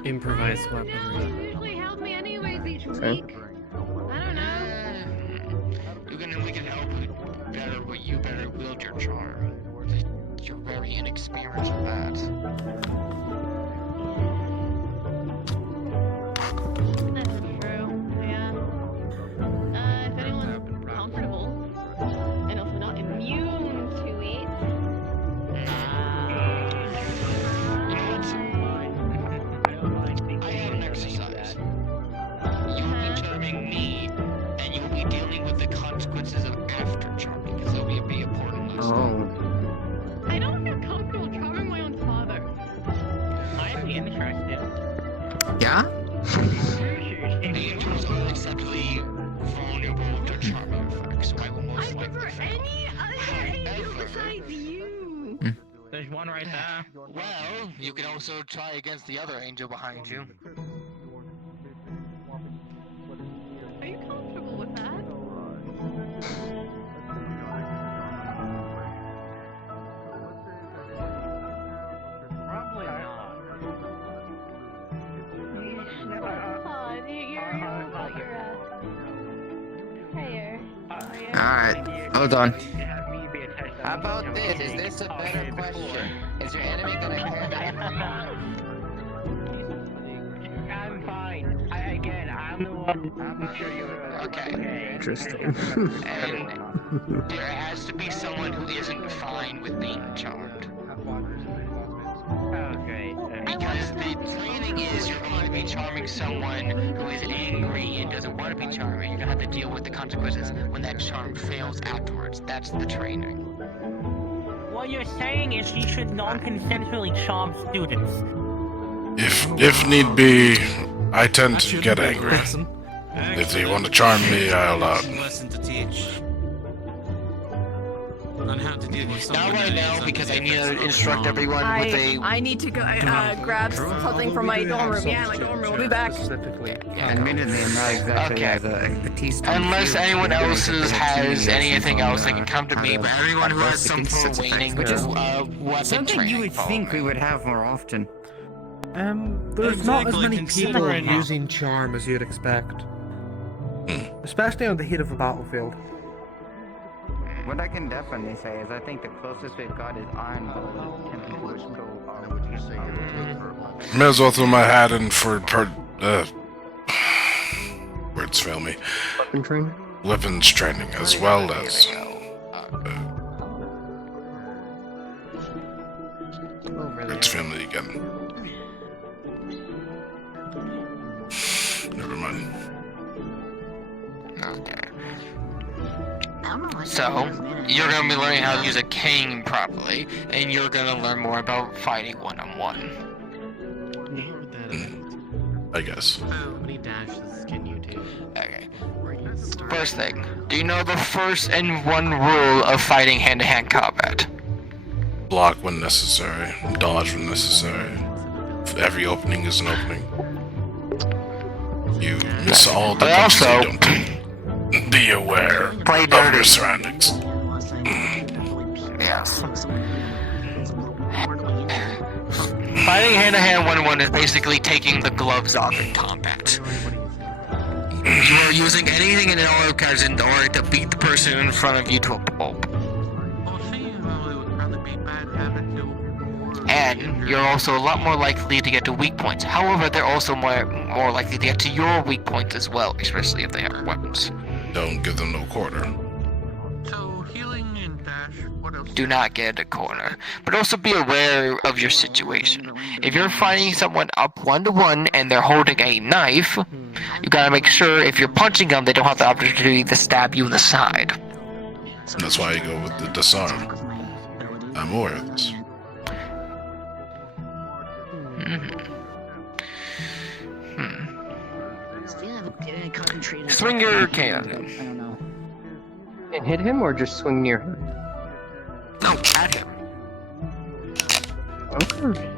improvised weaponry. Usually help me anyways each Okay. week. I don't know. We can help better, but you better wield your charm. You're very inexperienced with that. That's true. Yeah. If anyone's comfortable and also not immune to it. I have an exercise. You'll be charming me, and you'll be dealing with the consequences of after charming, because there'll be a big important lesson. Oh. I don't feel comfortable charming my own father. I'd be interested. Yeah? Angels are acceptably vulnerable to charming effects, so I will most likely fail. Any other angel besides you. There's one right there. Well, you can also try against the other angel behind you. Are you comfortable with that? Probably not. Alright, hold on. How about this? Is this a better question? Is your enemy gonna I'm fine. I'm the one. I'm sure you're okay. Interesting. And there has to be someone who isn't fine with being charmed. Oh, great. Because the training is you're going to be charming someone who is angry and doesn't want to be charming. You're going to have to deal with the consequences when that charm fails afterwards. That's the training. What you're saying is you should non-consensually charm students. If need be, I tend to get angry. If they want to charm me, I'll lesson to teach on how to deal with Not right now, because I need to instruct everyone with a... I need to go grab something from my dorm room. Yeah, my dorm room. We'll be back. Admittedly, I'm not exactly as expertise. Unless anyone else has anything else, they can come to me, but everyone who has some sort of waning, which is weapon something you training, would follow think me. we would have more often. There's not as many people considering- using charm as you'd expect. Especially on the heat of a battlefield. What I can definitely say is I think the closest we've got is iron bowl attempting to go May as well throw my hat in for words fail me. Weapon training? Weapons training, as well as words fail me again. Never mind. Okay. So, you're gonna be learning how to use a cane properly, and you're gonna learn more about fighting one-on-one. I guess. How many dashes can you do? Okay. First thing, do you know the first and one rule of fighting hand-to-hand combat? Block when necessary, dodge when necessary. Every opening is an opening. You miss all the punches you don't take. Be aware of your surroundings. Yes. Fighting hand-to-hand one-on-one is basically taking the gloves off in combat. You are using anything in all cards in order to beat the person in front of you to a pulp. And you're also a lot more likely to get to weak points. However, they're also more likely to get to your weak points as well, especially if they have weapons. Don't give them no quarter. So, healing and dash, what else? Do not get a corner, but also be aware of your situation. If you're fighting someone up one-to-one and they're holding a knife, you gotta make sure if you're punching them, they don't have the opportunity to stab you in the side. That's why you go with the disarm. I'm aware of this. Swing your cannon. And hit him or just swing near him? No, at him. Okay.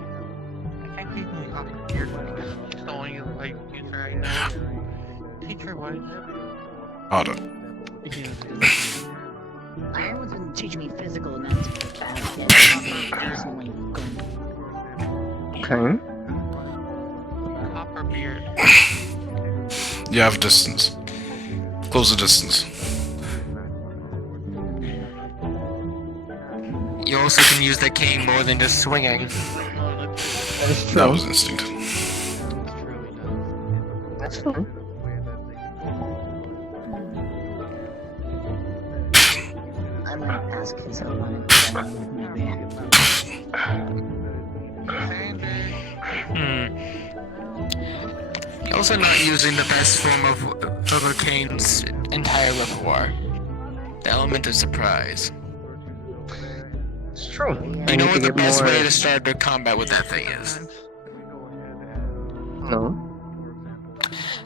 Teacher, what? Otta. Ironwood's been teaching me physical anatomy. Okay. You have distance. Close the distance. You also can use the cane more than just swinging. That was instinct. That's fine. I might ask his opponent maybe. You're also not using the best form of a cane's entire repertoire. The element of surprise. It's true. You know what the best way to start the combat with that thing is? No.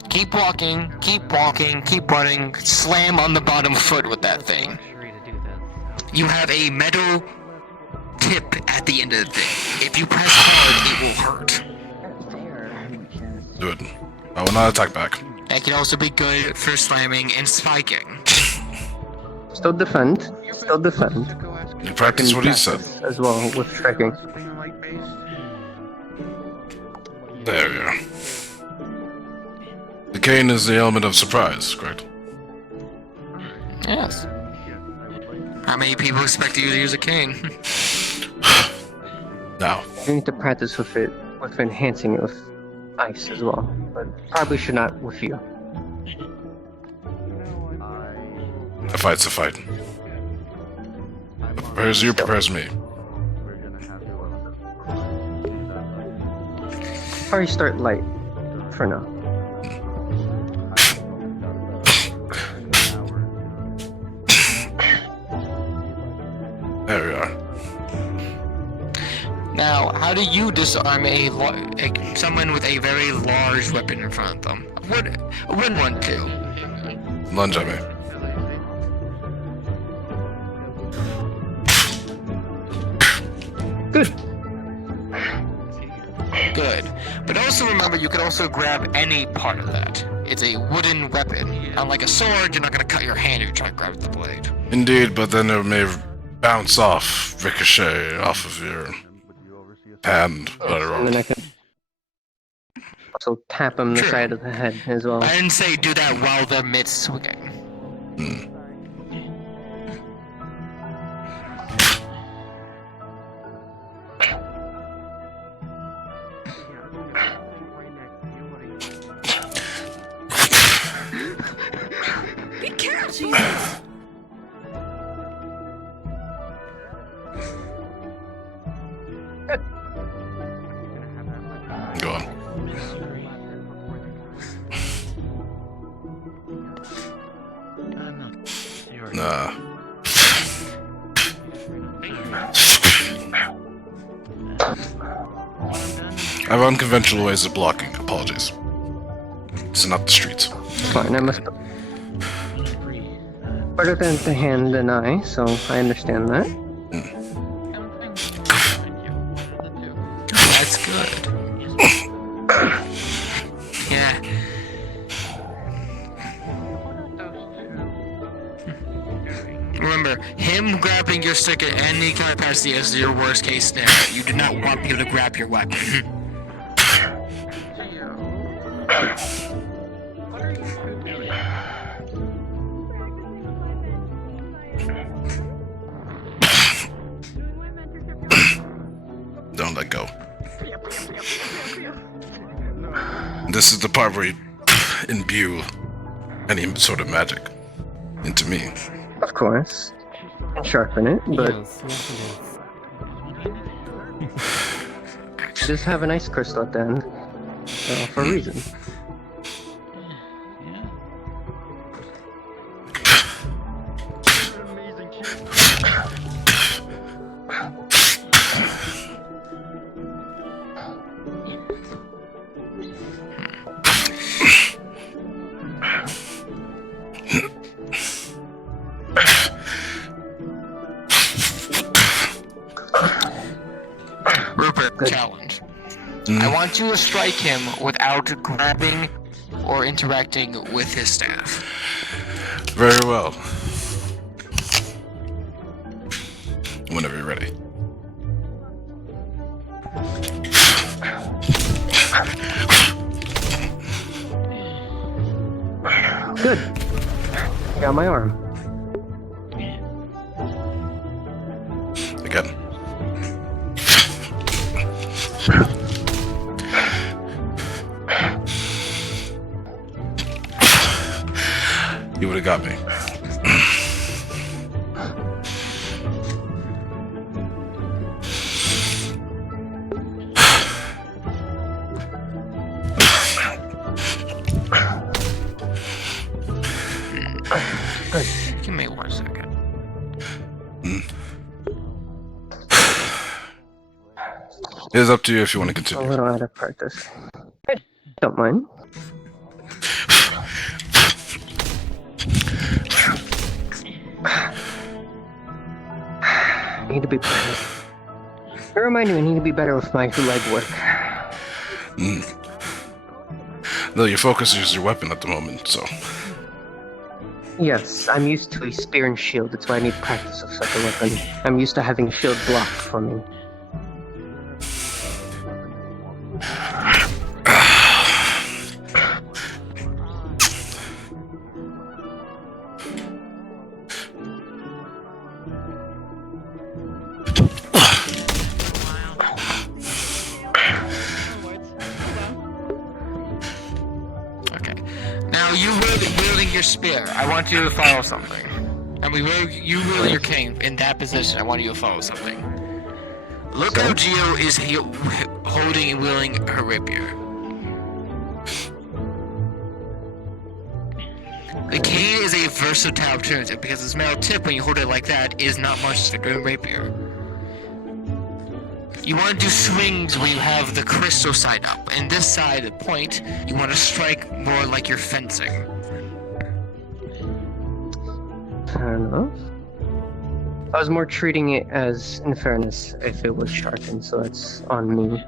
Keep walking, keep running, slam on the bottom foot with that thing. You have a metal tip at the end of the thing. If you press hard, it will hurt. Do it. I will not attack back. That can also be good for slamming and spiking. Still defend. Still defend. You practice what he said. As well with tracking. There we are. The cane is the element of surprise, correct? Yes. How many people expect you to use a cane? Now. You need to practice with it, with enhancing it with ice as well. But probably should not with you. A fight's a fight. Prepares you, prepares me. Probably start light for now. There we are. Now, how do you disarm someone with a very large weapon in front of them? A wooden one too. Lunge at me. Good. Good. But also remember, you can also grab any part of that. It's a wooden weapon. Unlike a sword, you're not going to cut your hand if you try to grab the blade. Indeed, but then it may bounce off, ricochet off of your hand. And then I can also tap him in the side of the head as well. I didn't say do that while they're mid-swinging. Be careful, Jesus! Go on. Nah. I have unconventional ways of blocking. Apologies. This is not the streets. Fine, I must. Better than the hand than eye, so I understand that. That's good. Yeah. Remember, him grabbing your stick at any capacity is your worst case scenario. You do not want people to grab your weapon. Don't let go. This is the part where you imbue any sort of magic into me. Of course. And sharpen it, but just have a nice crystal at the end. For a reason. Rupert, challenge. I want you to strike him without grabbing or interacting with his staff. Very well. Whenever you're ready. Good. Got my arm. Again. You would have got me. Give me 1 second. It is up to you if you want to continue. A little out of practice. Don't mind. I need to be better. You remind me I need to be better with my leg work. No, your focus is your weapon at the moment, so. Yes, I'm used to a spear and shield. That's why I need practice of such a weapon. I'm used to having a shield block for me. Now you wielding your spear. I want you to follow something. And you wielding your cane in that position. I want you to follow something. Look how Geo is holding and wielding her rapier. The cane is a versatile alternative because its metal tip, when you hold it like that, is not much like a rapier. You want to do swings where you have the crystal side up, and this side, the point, you want to strike more like you're fencing. Fair enough. I was more treating it as, in fairness, if it was sharpened, so that's on me.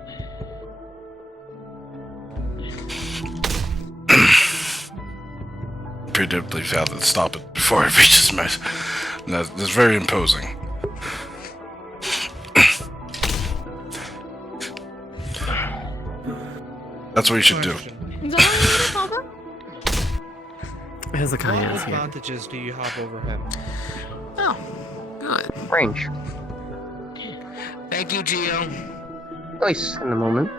Predictably failed to stop it before it reaches my... That's very imposing. That's what you should do. Is that what you Hezekiah What is here. advantages do you have over him? Oh, good. Range. Thank you, Geo. At least in the moment.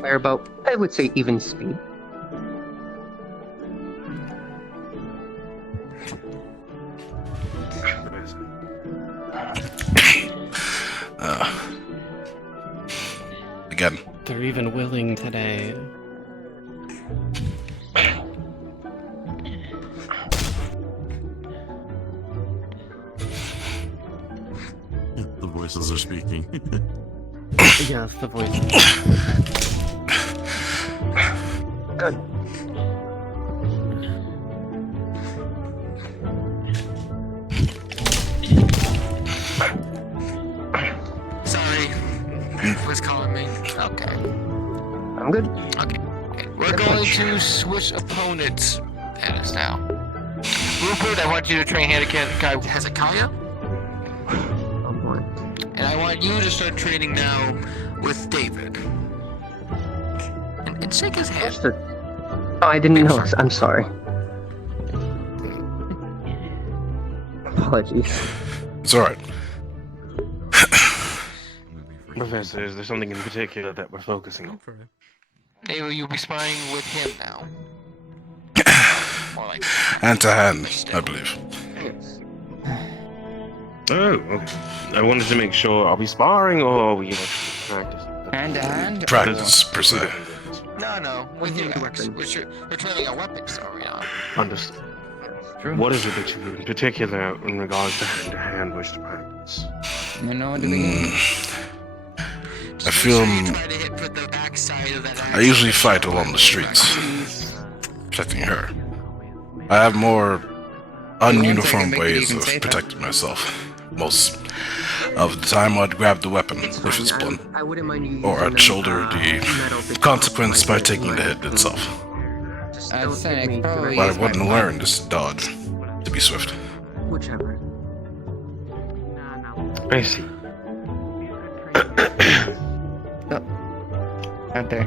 We're about, I would say, even speed. Again. They're even willing today. The voices are speaking. Yes, the voice. Good. Sorry. Was calling me. Okay. I'm good. Okay. We're going to switch opponents. That is now. Rupert, I want you to train Hezekiah. And I want you to start training now with David. And shake his hand. Oh, I didn't know. I'm sorry. Apologies. It's alright. Professor, is there something in particular that we're focusing on? Hey, you'll be sparring with him now. More like Hand to hand, I believe. Oh, okay. I wanted to make sure, are we sparring or are we practice? Hand to hand? Practice, per se. No, with your axe. We're training our weapons, so you know. Understood. What is it that you in particular, in regards to hand-to-hand, wish to practice? You know what to begin. I feel I usually fight along the streets, protecting her. I have more ununiform ways of protecting myself. Most of the time I'd grab the weapon if it's blunt, or I'd shoulder the consequence by taking the hit itself. But I wouldn't learn this dodge to be swift. Whichever. I see. Out there.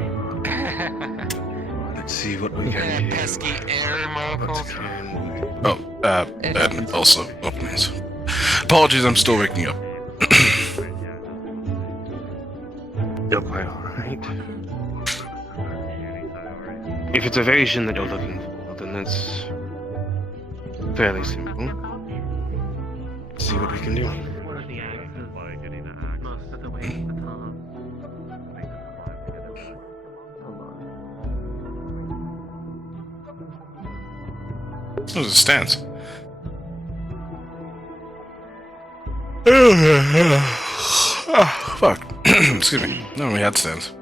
Let's see what we can do. Pesky air miracles. And also openings. Apologies, I'm still waking up. You're quite alright. If it's evasion that you're looking for, then it's fairly simple. Let's see what we can do. There's a stance. Fuck. Excuse me. No, we had stands.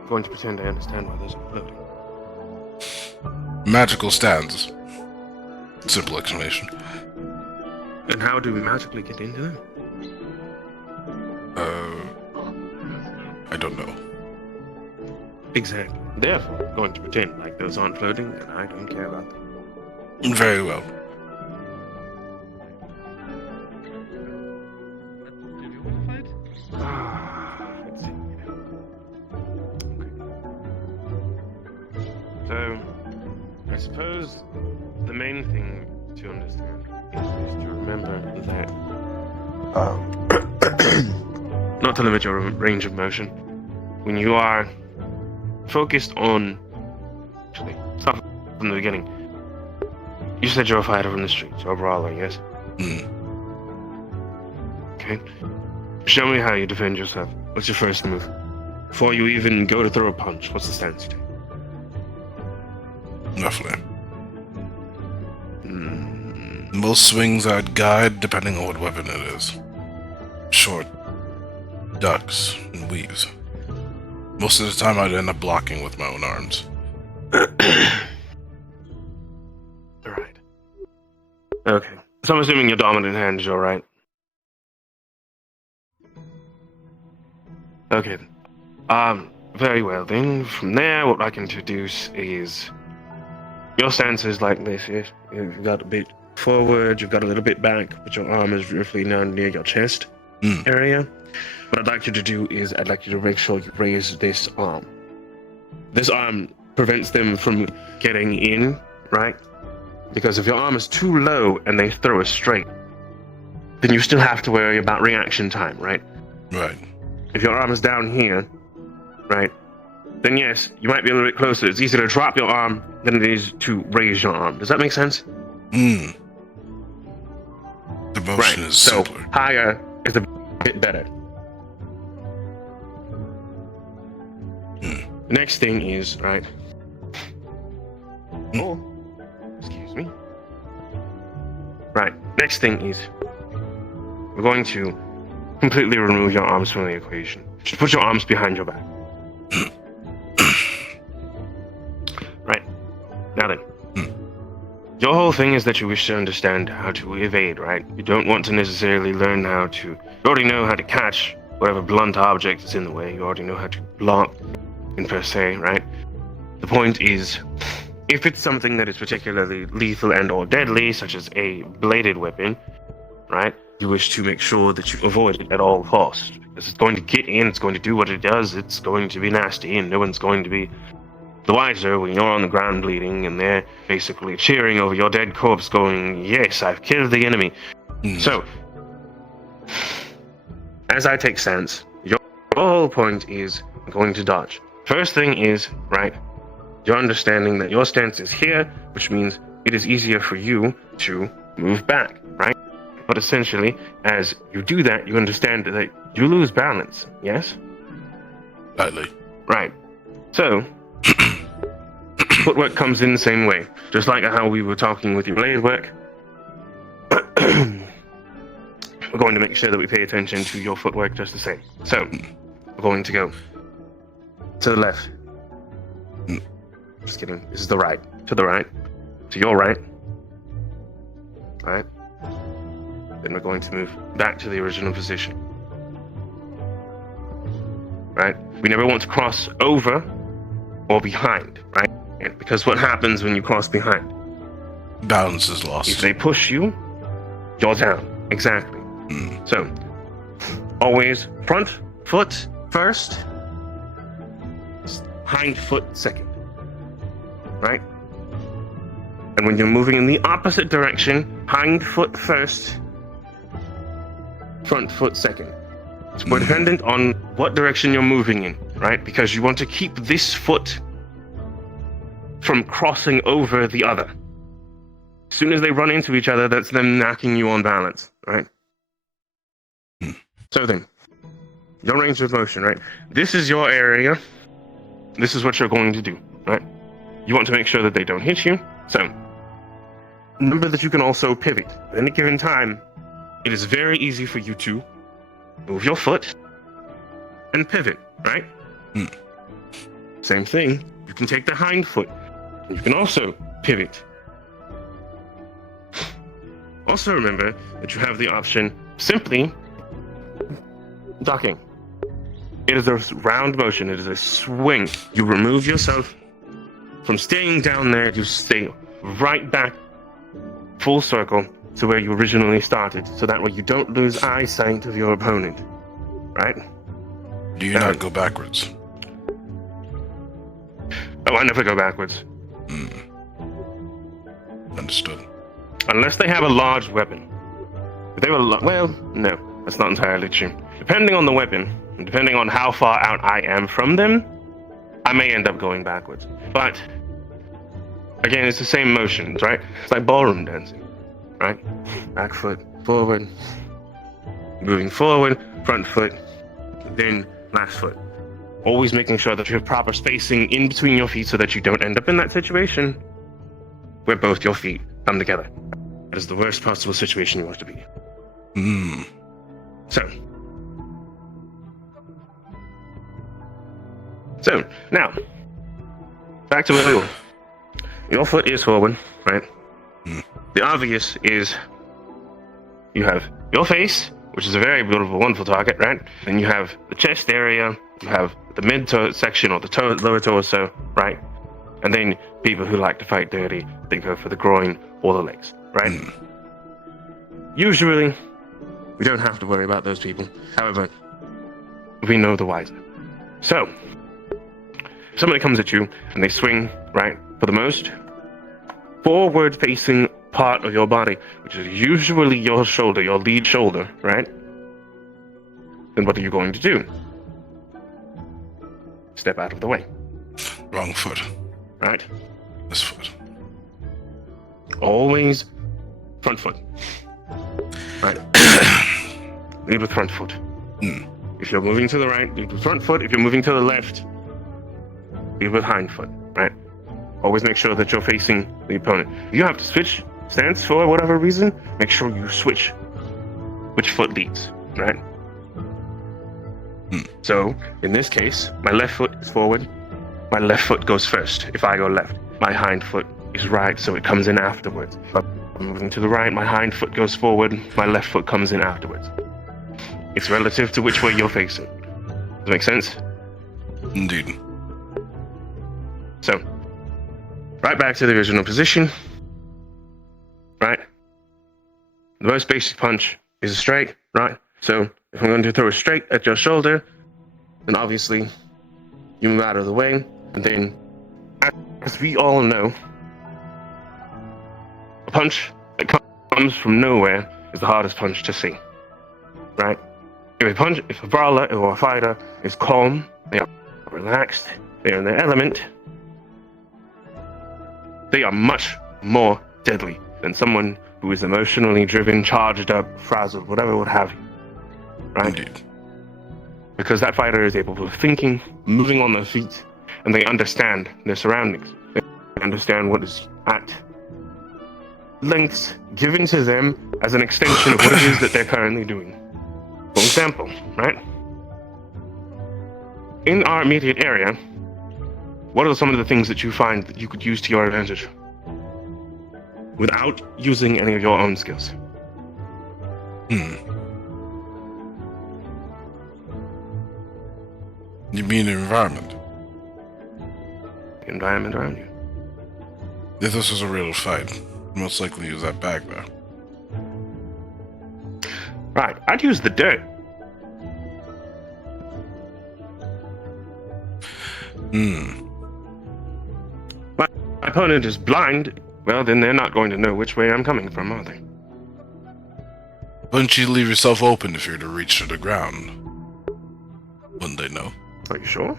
I'm going to pretend I understand why those are floating. Magical stands. Simple explanation. And how do we magically get into them? I don't know. Exactly. Therefore, I'm going to pretend like those aren't floating, and I don't care about them. Very well. Let's see. So, I suppose the main thing to understand is to remember that not to limit your range of motion. When you are focused on, actually, start from the beginning. You said you're a fighter from the streets, you're a brawler, yes? Okay. Show me how you defend yourself. What's your first move? Before you even go to throw a punch, what's the stance you take? Roughly. Most swings I'd guide depending on what weapon it is. Short, ducks, and weaves. Most of the time I'd end up blocking with my own arms. Alright. Okay. So I'm assuming your dominant hand is alright. Okay. Very well then. From there, what I can introduce is your stance is like this. Yes? You've got a bit forward, you've got a little bit back, but your arm is roughly down near your chest area. What I'd like you to do is I'd like you to make sure you raise this arm. This arm prevents them from getting in, right? Because if your arm is too low and they throw it straight, then you still have to worry about reaction time, right? Right. If your arm is down here, right, then yes, you might be a little bit closer. It's easier to drop your arm than it is to raise your arm. Does that make sense? The motion is simpler. So higher is a bit better. The next thing is, right? Oh, excuse me. Right, next thing is we're going to completely remove your arms from the equation. Just put your arms behind your back. Right, now then. Your whole thing is that you wish to understand how to evade, right? You don't want to necessarily learn how to... You already know how to catch whatever blunt object is in the way. You already know how to block, in per se, right? The point is, if it's something that is particularly lethal and or deadly, such as a bladed weapon, right? You wish to make sure that you avoid it at all costs. Because it's going to get in, it's going to do what it does, it's going to be nasty, and no one's going to be the wiser when you're on the ground bleeding and they're basically cheering over your dead corpse going, yes, I've killed the enemy. So, as I take stance, your whole point is going to dodge. First thing is, right, you're understanding that your stance is here, which means it is easier for you to move back, right? But essentially, as you do that, you understand that you lose balance, yes? Slightly. Right. So, footwork comes in the same way. Just like how we were talking with your blade work. We're going to make sure that we pay attention to your footwork just the same. So, we're going to go to the left. Just kidding. This is the right. To the right. To your right. Alright. Then we're going to move back to the original position. Right? We never want to cross over or behind, right? Because what happens when you cross behind? Balance is lost. If they push you, you're down. Exactly. So, always front foot first, hind foot second, right? And when you're moving in the opposite direction, hind foot first, front foot second. It's more dependent on what direction you're moving in, right? Because you want to keep this foot from crossing over the other. As soon as they run into each other, that's them knocking you on balance, right? So then, your range of motion, right? This is your area. This is what you're going to do, right? You want to make sure that they don't hit you. So, remember that you can also pivot. At any given time, it is very easy for you to move your foot and pivot, right? Same thing. You can take the hind foot. You can also pivot. Also remember that you have the option simply ducking. It is a round motion. It is a swing. You remove yourself from staying down there. You stay right back full circle to where you originally started, so that way you don't lose eyesight of your opponent, right? Do you not go backwards? Oh, I never go backwards. Understood. Unless they have a large weapon. If they were well, no, that's not entirely true. Depending on the weapon, and depending on how far out I am from them, I may end up going backwards. But again, it's the same motions, right? It's like ballroom dancing, right? Back foot, forward, moving forward, front foot, then last foot. Always making sure that you have proper spacing in between your feet so that you don't end up in that situation where both your feet come together. That is the worst possible situation you want to be. So, now, back to where we were. Your foot is forward, right? The obvious is you have your face, which is a very beautiful, wonderful target, right? Then you have the chest area, you have the mid-section or the lower torso, right? And then people who like to fight dirty, they go for the groin or the legs, right? Usually, we don't have to worry about those people. However, we know the wiser. So, if somebody comes at you and they swing, right, for the most forward-facing part of your body, which is usually your shoulder, your lead shoulder, right? Then what are you going to do? Step out of the way. Wrong foot. Right? This foot. Always front foot. Right? Lead with front foot. If you're moving to the right, lead with front foot. If you're moving to the left, lead with hind foot, right? Always make sure that you're facing the opponent. If you have to switch stance for whatever reason, make sure you switch which foot leads, right? So, in this case, my left foot is forward. My left foot goes first if I go left. My hind foot is right, so it comes in afterwards. If I'm moving to the right, my hind foot goes forward, my left foot comes in afterwards. It's relative to which way you're facing. Does that make sense? Indeed. So, right back to the original position. Right? The most basic punch is a straight, right? So, if I'm going to throw a straight at your shoulder, then obviously you move out of the way, and then, as we all know, a punch that comes from nowhere is the hardest punch to see, right? If a brawler or a fighter is calm, they are relaxed, they are in their element, they are much more deadly than someone who is emotionally driven, charged up, frazzled, whatever would have you, right? Indeed. Because that fighter is able of thinking, moving on their feet, and they understand their surroundings. They understand what is at lengths given to them as an extension of what it is that they're currently doing. For example, right? In our immediate area, what are some of the things that you find that you could use to your advantage without using any of your own skills? You mean environment? The environment around you. If this was a real fight, most likely use that bag, though. Right, I'd use the dirt. My opponent is blind. Well, then they're not going to know which way I'm coming from, are they? Wouldn't you leave yourself open if you were to reach to the ground? Wouldn't they know? Are you sure?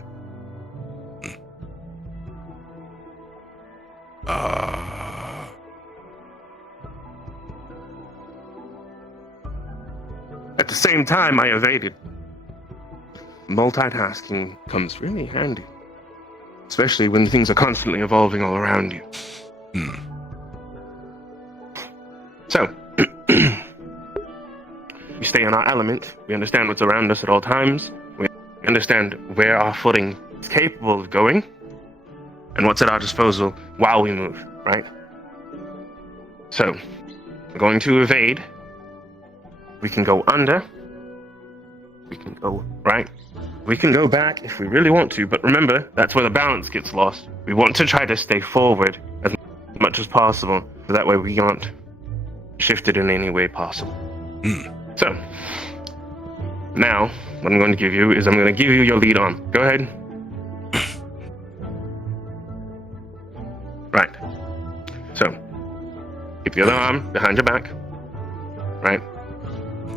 At the same time, I evaded. Multitasking comes really handy. Especially when things are constantly evolving all around you. So, we stay in our element. We understand what's around us at all times. We understand where our footing is capable of going. And what's at our disposal while we move, right? So, we're going to evade. We can go under. We can go right. We can go back if we really want to, but remember, that's where the balance gets lost. We want to try to stay forward as much as possible, so that way we aren't shifted in any way possible. So, now, what I'm going to give you is I'm going to give you your lead arm. Go ahead. Right. So, keep the other arm behind your back. Right?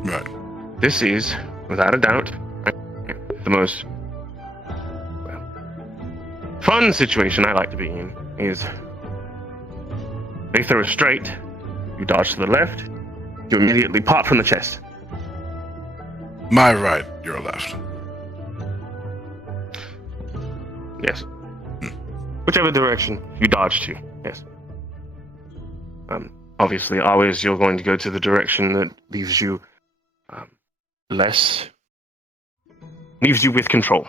Right. This is, without a doubt, the most fun situation I like to be in is they throw a straight, you dodge to the left, you immediately pop from the chest. My right, your left. Yes. Whichever direction you dodge to, yes. Obviously, always you're going to go to the direction that leaves you leaves you with control.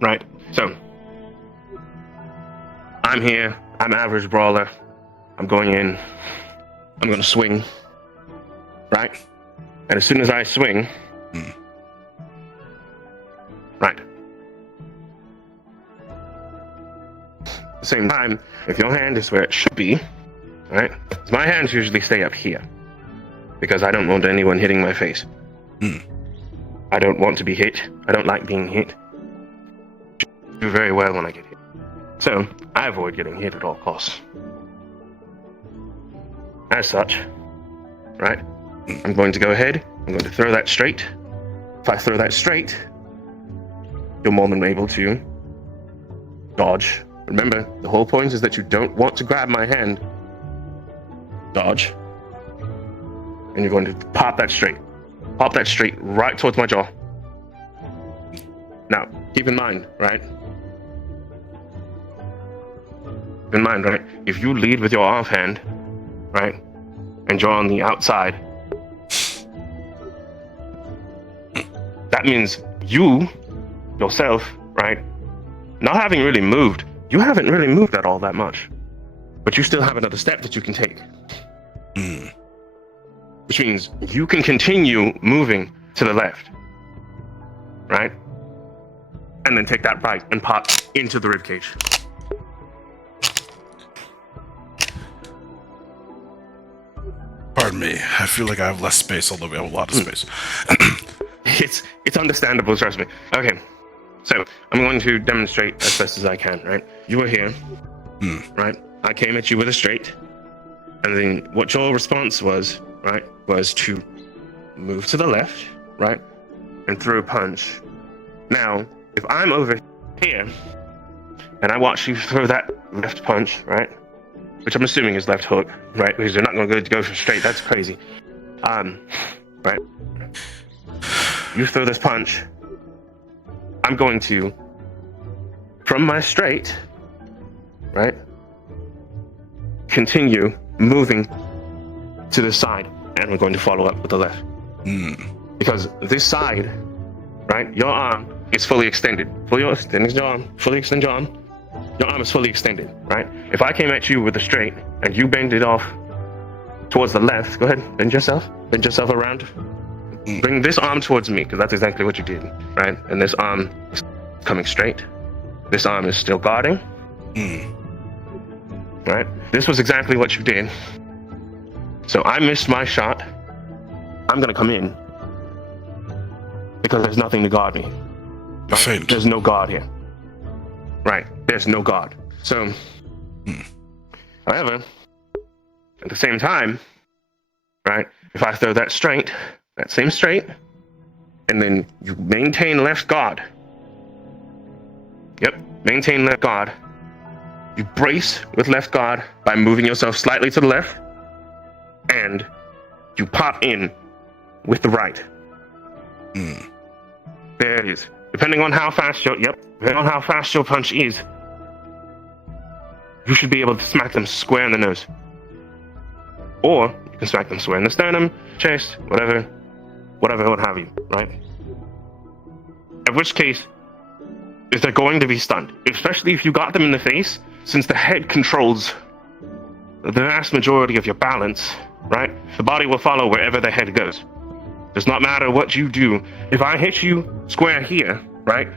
Right? So, I'm here, I'm average brawler, I'm going in, I'm gonna swing, right? And as soon as I swing, right. At the same time, if your hand is where it should be, right? My hands usually stay up here, because I don't want anyone hitting my face. I don't want to be hit. I don't like being hit. I do very well when I get hit. So, I avoid getting hit at all costs. As such, right, I'm going to go ahead, I'm going to throw that straight. If I throw that straight, you're more than able to dodge. Remember, the whole point is that you don't want to grab my hand. Dodge. And you're going to pop that straight. Pop that straight right towards my jaw. Now, keep in mind, right? Keep in mind, right? If you lead with your offhand, right? And you're on the outside, that means you, yourself, right? Not having really moved, you haven't really moved at all that much. But you still have another step that you can take. Which means you can continue moving to the left, right? And then take that right and pop into the ribcage. Pardon me, I feel like I have less space, although we have a lot of space. It's understandable, trust me. Okay, so I'm going to demonstrate as best as I can, right? You were here, right? I came at you with a straight, and then what your response was, right, was to move to the left, right, and throw a punch. Now, if I'm over here, and I watch you throw that left punch, right, which I'm assuming is left hook, right, because you're not going to go for straight, that's crazy. Right, you throw this punch, I'm going to, from my straight, right, continue moving to the side, and we're going to follow up with the left. Because this side, right, your arm is fully extended. Fully extend your arm. Fully extend your arm. Your arm is fully extended, right? If I came at you with a straight and you bend it off towards the left, go ahead, bend yourself around. Bring this arm towards me, because that's exactly what you did, right? And this arm is coming straight. This arm is still guarding. Right? This was exactly what you did. So I missed my shot. I'm gonna come in because there's nothing to guard me. Right? There's no guard here. Right? There's no guard. So, however, at the same time, right? If I throw that straight, that same straight, and then you maintain left guard. Yep, maintain left guard. You brace with left guard by moving yourself slightly to the left, and you pop in with the right. There it is. Depending on how fast your punch is, you should be able to smack them square in the nose. Or you can smack them square in the sternum, chest, whatever, what have you, right? In which case, if they're going to be stunned, especially if you got them in the face, since the head controls the vast majority of your balance, right? The body will follow wherever the head goes. Does not matter what you do. If I hit you square here, right?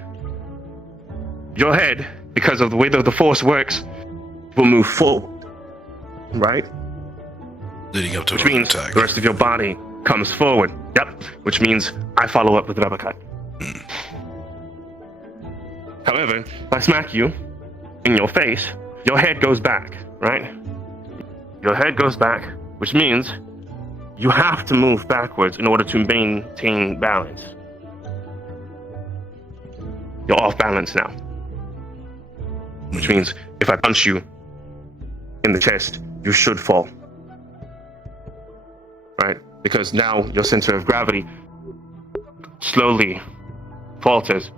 Your head, because of the way that the force works, will move forward, right? Leading up to which means the rest of your body comes forward. Yep. Which means I follow up with an uppercut. However, if I smack you in your face, your head goes back, right? Your head goes back, which means you have to move backwards in order to maintain balance. You're off balance now. Which means if I punch you in the chest, you should fall. Right? Because now your center of gravity slowly falters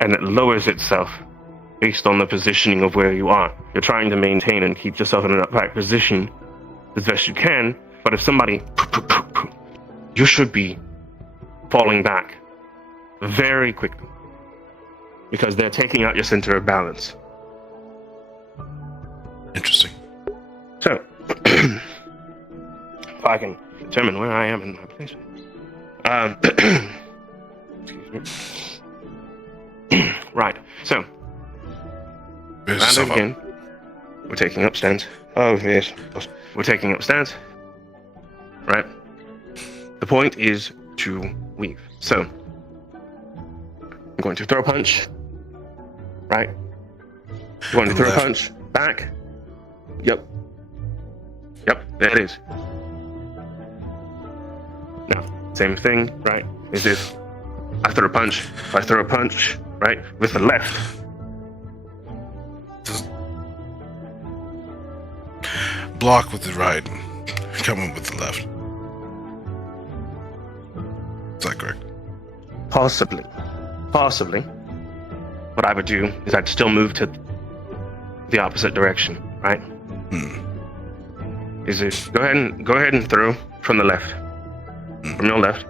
and it lowers itself based on the positioning of where you are. You're trying to maintain and keep yourself in an upright position as best you can, but if somebody, you should be falling back very quickly because they're taking out your center of balance. Interesting. So, if I can determine where I am in my placement. Excuse me. Right, so, round again. We're taking up stance. Oh, yes. We're taking up stance. Right? The point is to weave. So, I'm going to throw a punch. Right? I'm going to throw a punch. Back. Yep. Yep, there it is. Now, same thing, right? Is if I throw a punch, right, with the left. Block with the right, come in with the left. Is that correct? Possibly. What I would do is I'd still move to the opposite direction, right? Is it go ahead and throw from the left. From your left.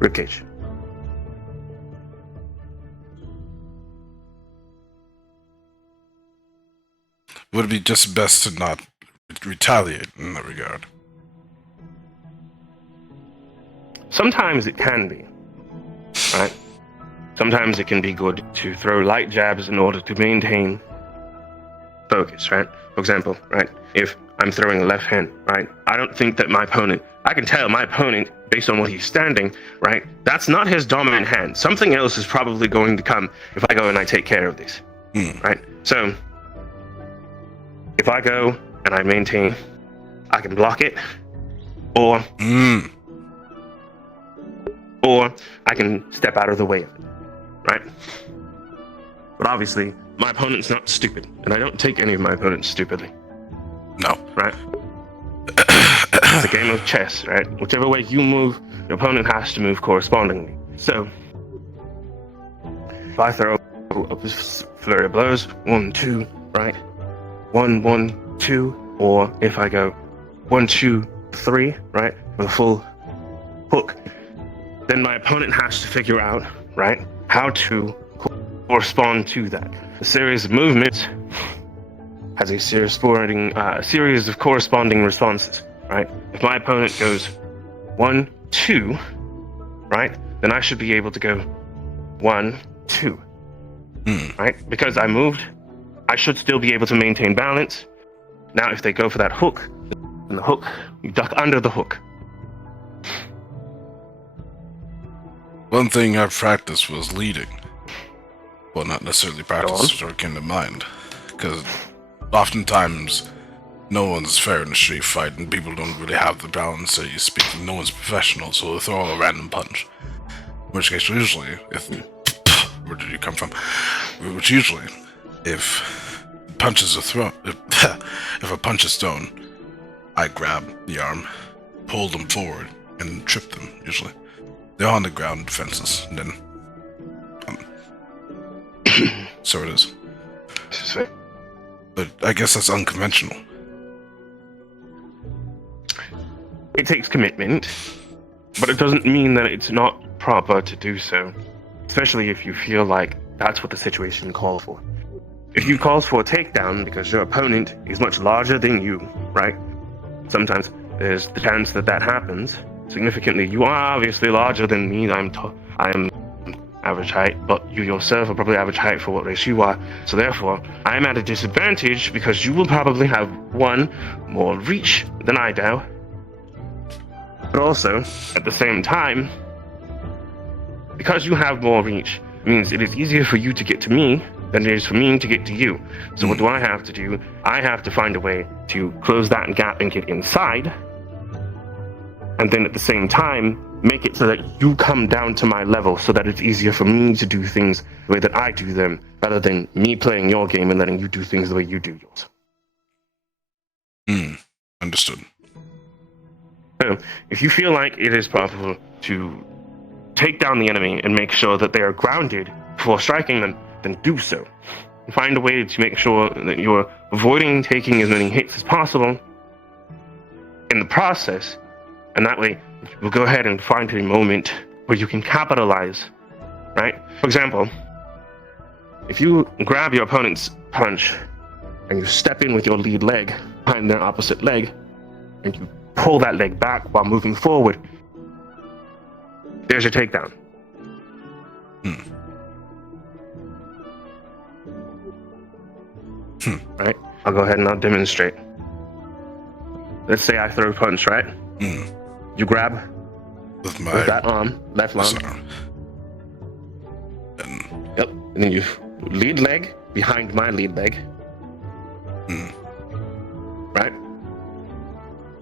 Ribcage. Would it be just best to not retaliate in that regard? Sometimes it can be, right? Sometimes it can be good to throw light jabs in order to maintain focus, right? For example, right, if I'm throwing a left hand, right, I don't think that I can tell my opponent, based on what he's standing, right, that's not his dominant hand. Something else is probably going to come if I go and I take care of this, right? So, if I go and I maintain, I can block it, or I can step out of the way of it, right? But obviously, my opponent's not stupid, and I don't take any of my opponents stupidly. No. Right? It's a game of chess, right? Whichever way you move, your opponent has to move correspondingly. So, if I throw a flurry of blows, 1, 2, right? 1, 1, 2, or if I go 1, 2, 3, right? With a full hook, then my opponent has to figure out, right, how to correspond to that. A series of movements has a series of corresponding responses, right? If my opponent goes 1, 2, right, then I should be able to go 1, 2, right? Because I moved, I should still be able to maintain balance. Now, if they go for that hook, and the hook, you duck under the hook. One thing I practiced was leading. Well, not necessarily practice, or came to mind. Because oftentimes, no one's fair in a street fight, and people don't really have the balance that you speak. No one's professional, so they'll throw a random punch. In which case, usually, where did you come from? Which usually, if punches are thrown, if a punch is thrown, I grab the arm, pull them forward, and trip them, usually. They're on the ground defenses, and then... so it is. But I guess that's unconventional. It takes commitment, but it doesn't mean that it's not proper to do so. Especially if you feel like that's what the situation calls for. If you call for a takedown because your opponent is much larger than you, right? Sometimes there's the chance that that happens. Significantly, you are obviously larger than me. I am average height, but you yourself are probably average height for what race you are. So therefore, I am at a disadvantage because you will probably have, one, more reach than I do. But also, at the same time, because you have more reach, means it is easier for you to get to me than it is for me to get to you. So what do I have to do? I have to find a way to close that gap and get inside, and then at the same time, make it so that you come down to my level so that it's easier for me to do things the way that I do them, rather than me playing your game and letting you do things the way you do yours. Understood. So, if you feel like it is possible to take down the enemy and make sure that they are grounded before striking them, then do so. Find a way to make sure that you're avoiding taking as many hits as possible in the process, and that way you'll go ahead and find a moment where you can capitalize, right? For example, if you grab your opponent's punch and you step in with your lead leg behind their opposite leg, and you pull that leg back while moving forward, there's your takedown. Right? I'll go ahead and I'll demonstrate. Let's say I throw a punch, right? You grab with that arm, left arm. Yep. And then you lead leg behind my lead leg. Right?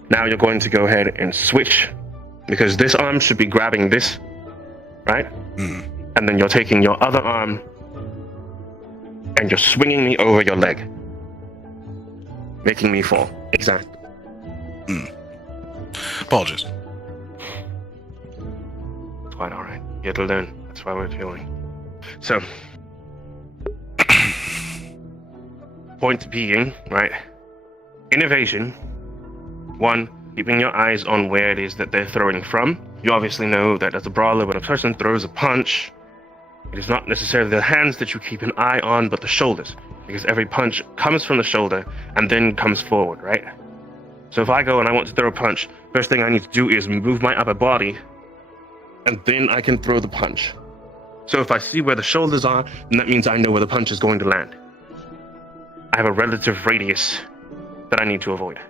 Now you're going to go ahead and switch, because this arm should be grabbing this, right? And then you're taking your other arm and you're swinging me over your leg, making me fall. Exactly. Apologies. It's quite alright. You have to learn. That's why we're healing. So, point being, right? Innovation. One, keeping your eyes on where it is that they're throwing from. You obviously know that as a brawler, when a person throws a punch, it is not necessarily the hands that you keep an eye on, but the shoulders. Because every punch comes from the shoulder and then comes forward, right? So if I go and I want to throw a punch, first thing I need to do is move my upper body, and then I can throw the punch. So if I see where the shoulders are, then that means I know where the punch is going to land. I have a relative radius that I need to avoid.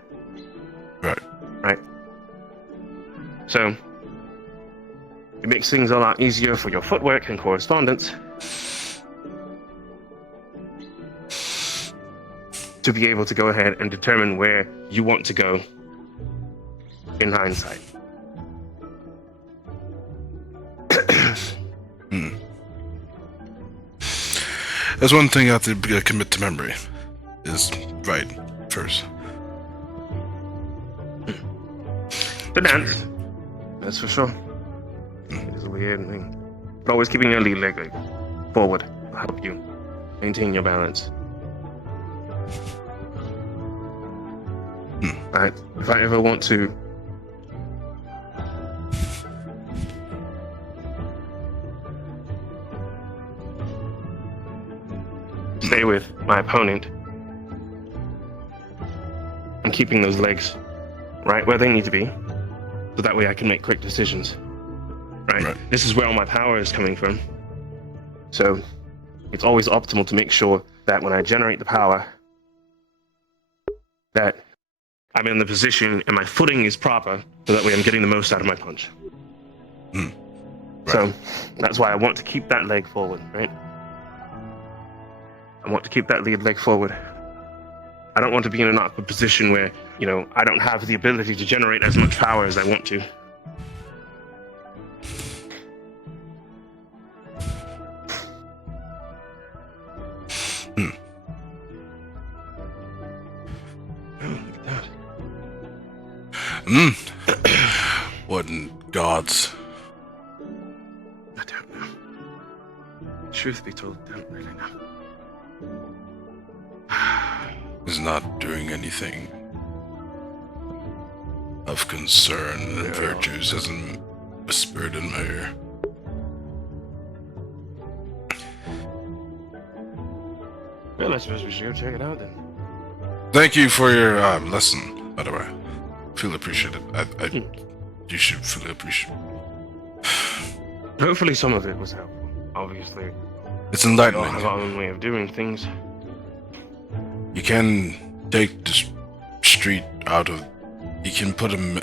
Right? So, it makes things a lot easier for your footwork and correspondence to be able to go ahead and determine where you want to go in hindsight. There's one thing I have to commit to memory. Is right first. The dance. That's for sure. It is a weird thing. But always keeping your lead leg forward will help you maintain your balance. Right. If I ever want to stay with my opponent, I'm keeping those legs right where they need to be, so that way I can make quick decisions. Right? This is where all my power is coming from. So it's always optimal to make sure that when I generate the power, that I'm in the position and my footing is proper, so that way I'm getting the most out of my punch. So that's why I want to keep that leg forward, right? I want to keep that lead leg forward. I don't want to be in an awkward position where, you know, I don't have the ability to generate as much power as I want to. What in God's? I don't know. Truth be told, I don't really know. Is not doing anything of concern, and virtues hasn't whispered in my ear. Well, I suppose we should go check it out then. Thank you for your lesson, by the way. Feel appreciated. You should feel appreciated. Hopefully some of it was helpful. Obviously, It's we all enlightening. have our own way of doing things. You can take the street out of. You can put You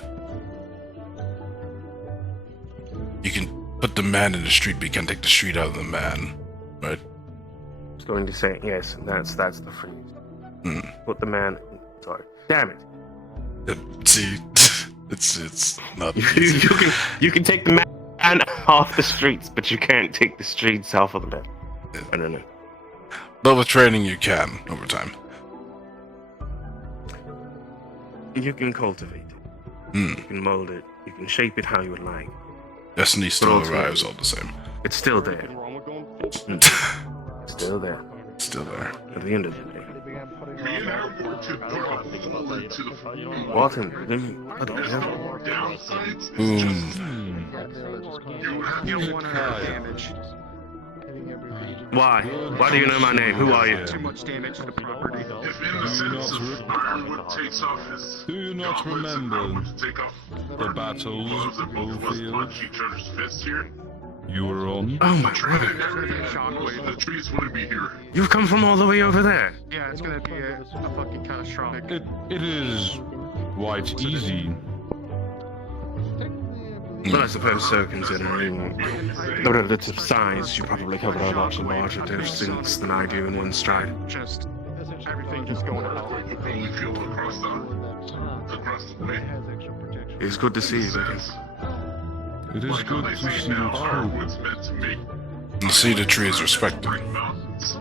can put the man in the street, but you can't take the street out of the man, right? I was going to say yes, and that's the phrase. Put the man. Sorry, damn it. See, it's not. You can take the man off the streets, but you can't take the streets off of the man. I don't know. But with training, you can over time. You can cultivate it. You can mold it. You can shape it how you would like. Destiny still arrives all the same. It's still there. Still there. Still there. At the end of the day. Me and Aaron to put a hole into the Walton, downsides. You have one damage. Why? Why do you know my name? Who are you? Too much damage to the property. If innocence of Ironwood takes off his Do you not gauntlets and remember Ironwood to take off the battles gloves that both of us Oldfield punch each other's fists here, you were on? Oh my training god. and everything, Shockwave, the trees wouldn't be here. You've come from all the way over there. Yeah, it's gonna be a fucking catastrophic. It is quite easy. Well, I suppose so, considering the relative size. You probably cover a lot larger distance than I do in one stride. Just everything just going to hell. We feel across the way. It's good to see you, Beacon. It is good to see you too. Ironwood's meant to make And see the trees respected. mountains.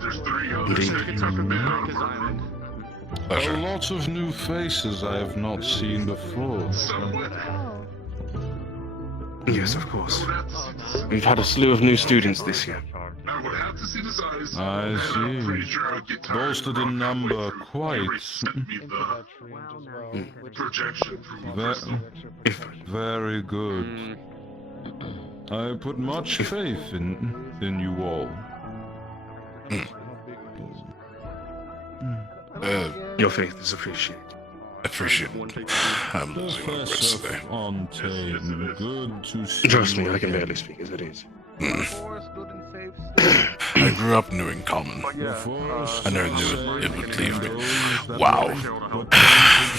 There's 3 others Indeed. that can talk about Island. A Pleasure. lot of new faces I have not seen before. Somewhat. Yes, of course. We've had a slew of new students this year. I would have to see the size. I I'm pretty see. sure I would get tired. Boasted in number quite. Sent me the projection through Very good. I put much faith in you all. Your faith is appreciated. Appreciate it. I'm losing my words Professor today. Fontaine, good to see Trust me, you I can again. barely speak as it is. I grew up knowing common. The forest I never knew it would leave me. those that Wow. were tainted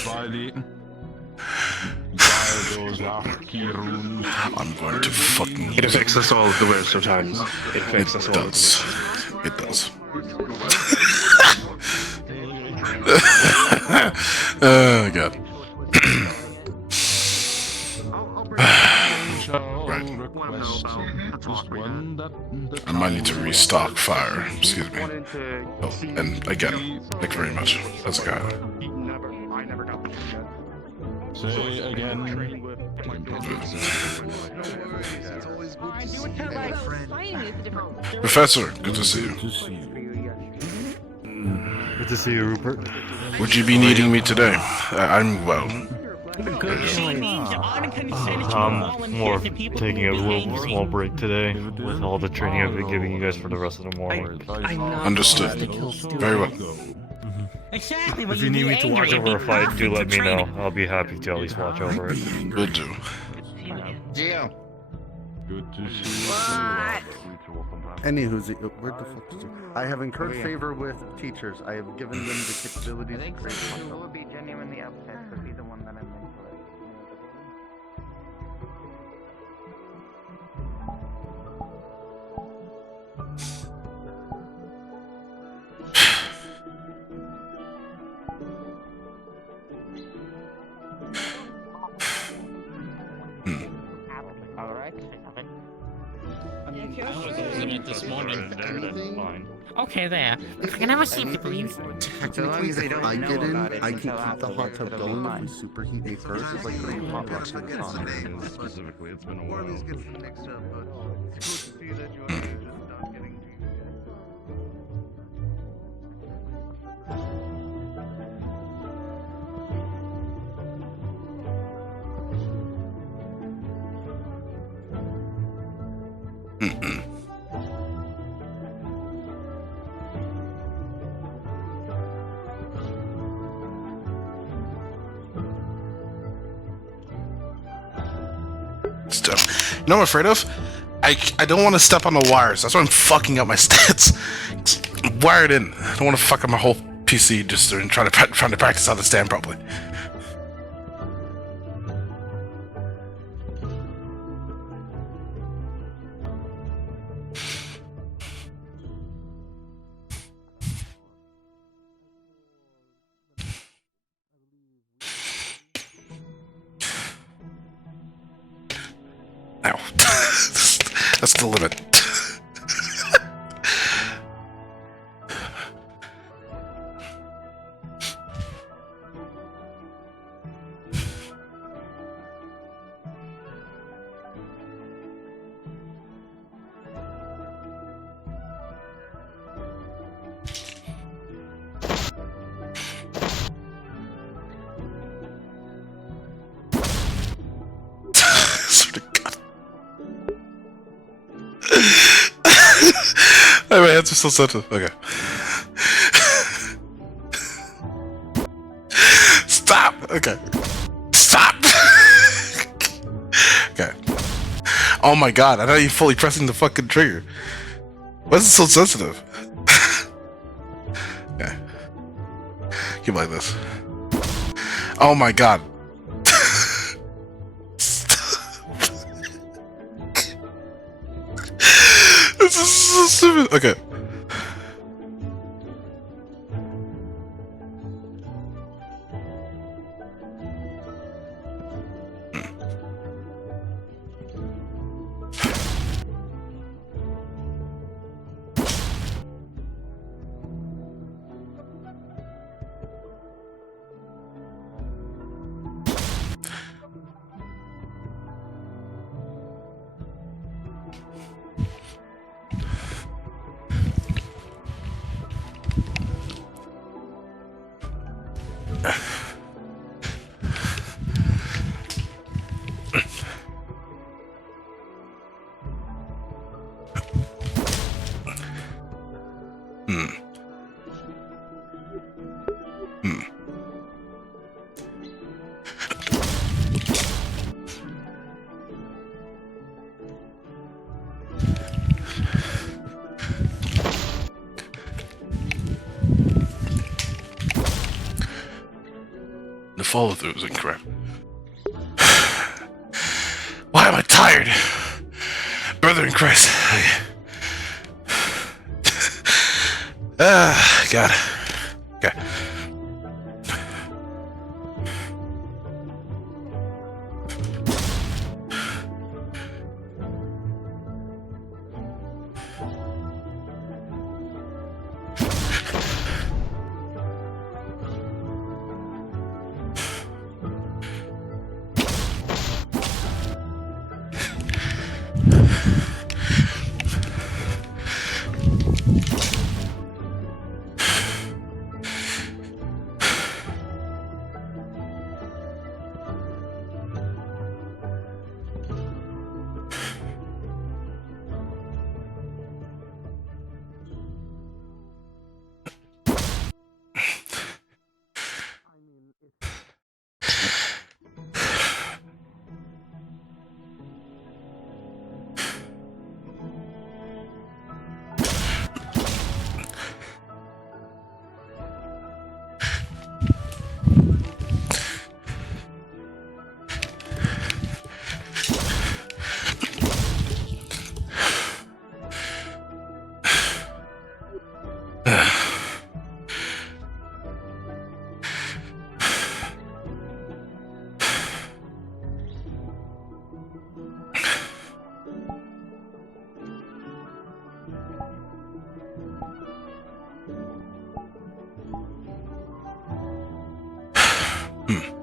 by those Archirunes. I'm going to fucking. It affects us all the worst sometimes. It affects us It all. does. It does. Oh god. Right. I might need to restock fire. Excuse me. Oh, and again, thank you very much. That's a guy. I never got the yet. Say again. Professor, good to see you. Good to see you, Rupert. Would you be needing me today? I'm well. I'm more taking a little small break today with all the training I've been giving you guys for the rest of the morning. Understood. Very well. Exactly. If you need me to watch over a fight, do let me know. I'll be happy to at least watch over it. Will do. Gio. Good to see you. Anywho, where the fuck is it? I have incurred favor with teachers. I have given them the capabilities to create Who would be genuinely upset would be the one that I'm meant using it this morning. That's fine. Okay, there. If I can have a seat, please. Technically, if I get in, I can keep the hot tub going. If we superheat me first, it's like putting hot rocks in the sun. Specifically, it's been a while. Stuff. You know what I'm afraid of? I don't want to step on the wires. That's why I'm fucking up my stats. I'm wired in. I don't want to fuck up my whole PC just trying to practice how to stand properly. Ow. That's the limit. My hands are still sensitive. Okay. Stop! Okay. Stop! Okay. Oh my god, I thought you fully pressing the fucking trigger. Why is it so sensitive? Okay. Keep like this. Oh my god. This is so stupid. Okay. The follow through was incorrect. Why am I tired? Brother in Christ. God. Okay. Eh.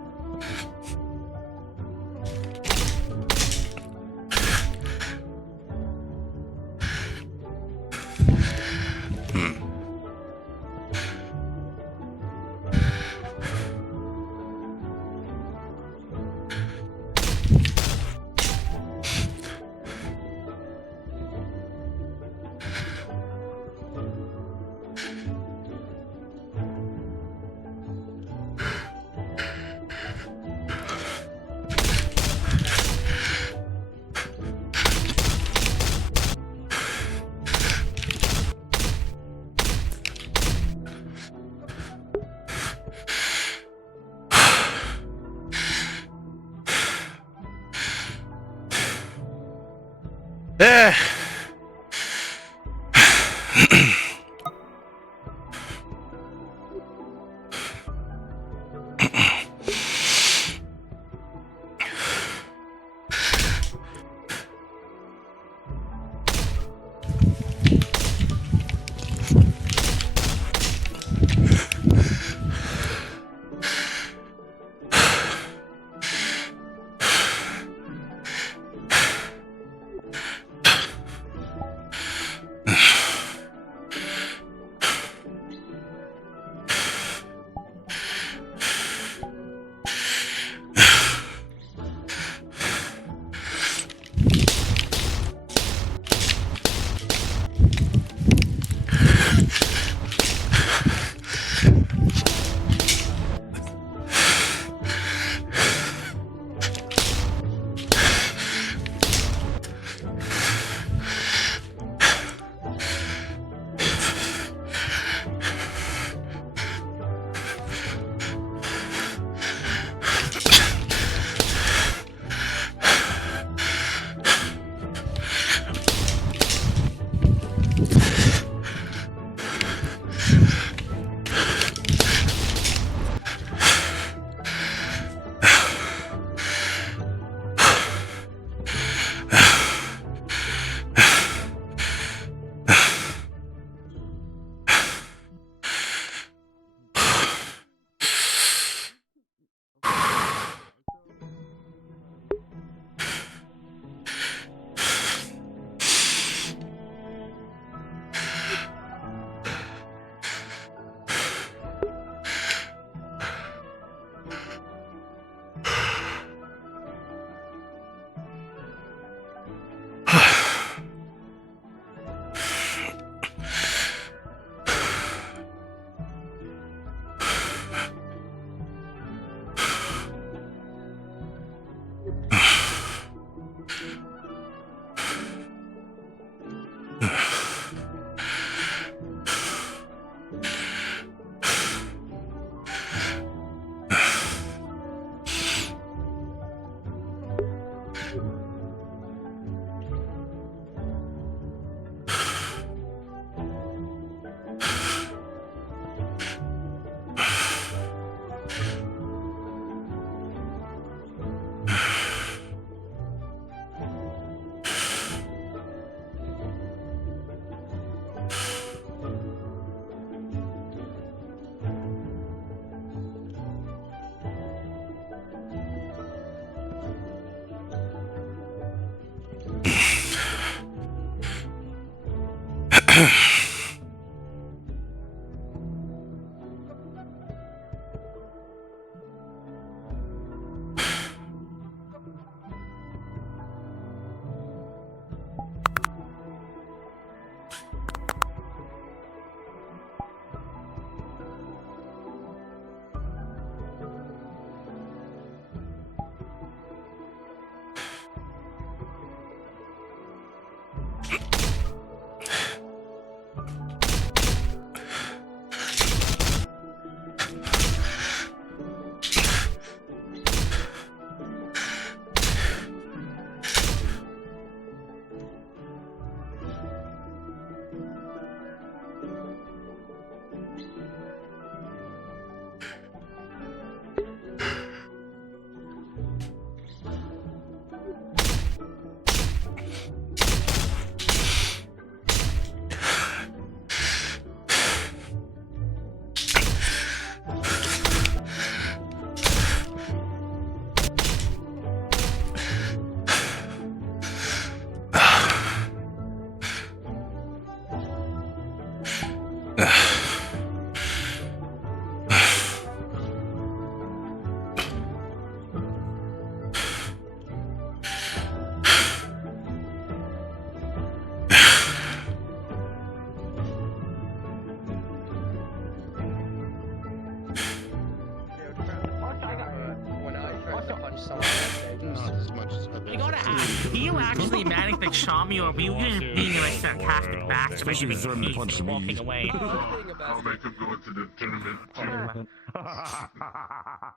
Not as much as others. I gotta ask, do you actually manage to charm me, or were you just being like sarcastic bastard, Especially making deserving to peace punch and the walking knees. away? I'll make him go into the tournament too. I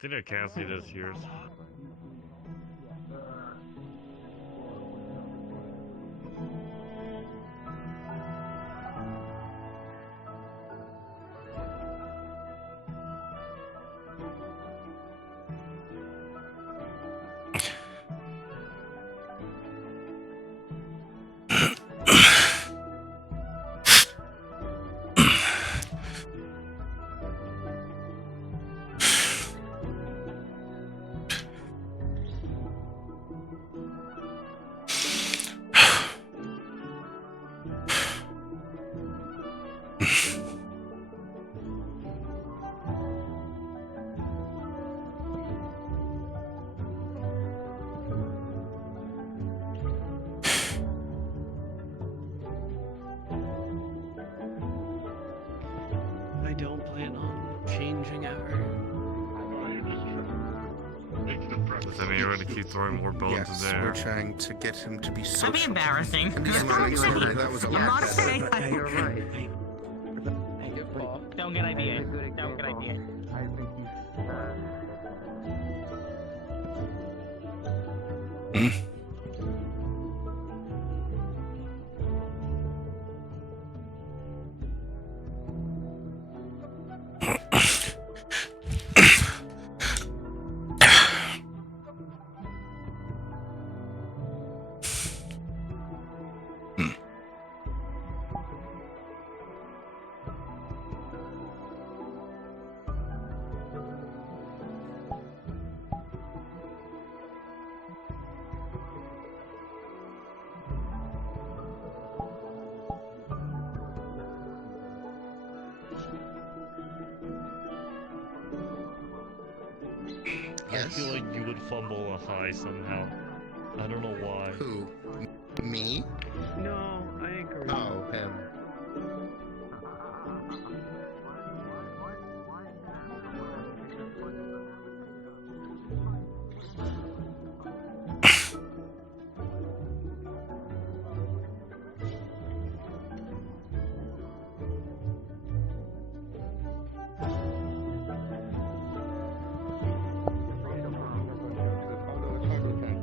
think I can see this here. I don't plan on changing ever. Does that mean you're going to keep throwing more bones Yes, in there? we're trying to get him to be social. That'd be embarrassing. And just learning something that was a I'm lot not better. saying Yeah, you're right. Don't get idea. Don't get idea. I think I feel like you would fumble a high somehow. I don't know why. Who? Me? No, I agree. Oh, him.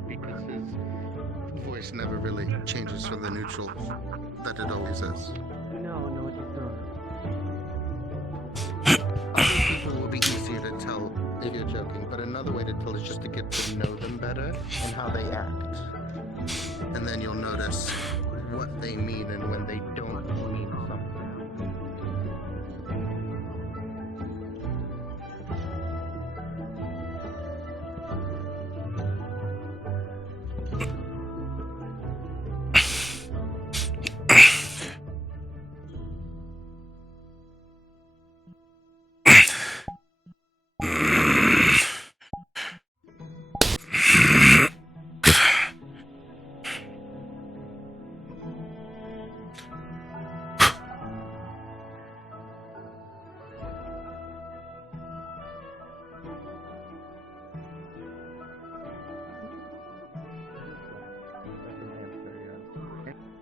Because his voice never really changes from the neutral that it always is. No, it does Other people will be easier to tell if you're joking, but another way to tell is just to get to know them better and how they act. And then you'll notice what they mean and when they don't mean something.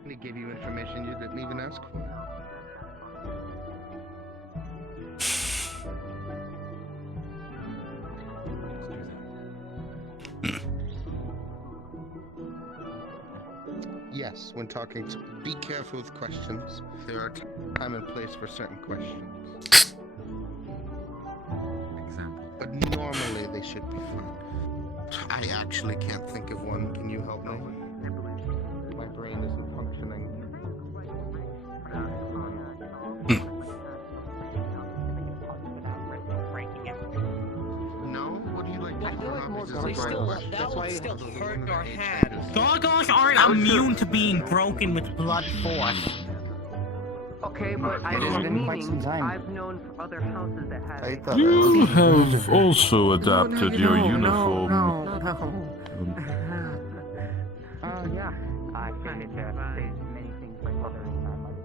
He gave you information you didn't even ask for. Yes, when talking to... Be careful with questions. There are time and place for certain questions. Example. But normally they should be fun. I actually can't think of one. Can you help me? My brain isn't functioning. No? What do you like? I feel like more That would still hurt your head. Gargoyles aren't immune to being broken with blood force. Okay, but It has been quite some time. I've known other houses that had. You have also adapted your uniform. Oh yeah, I figured there's many things like other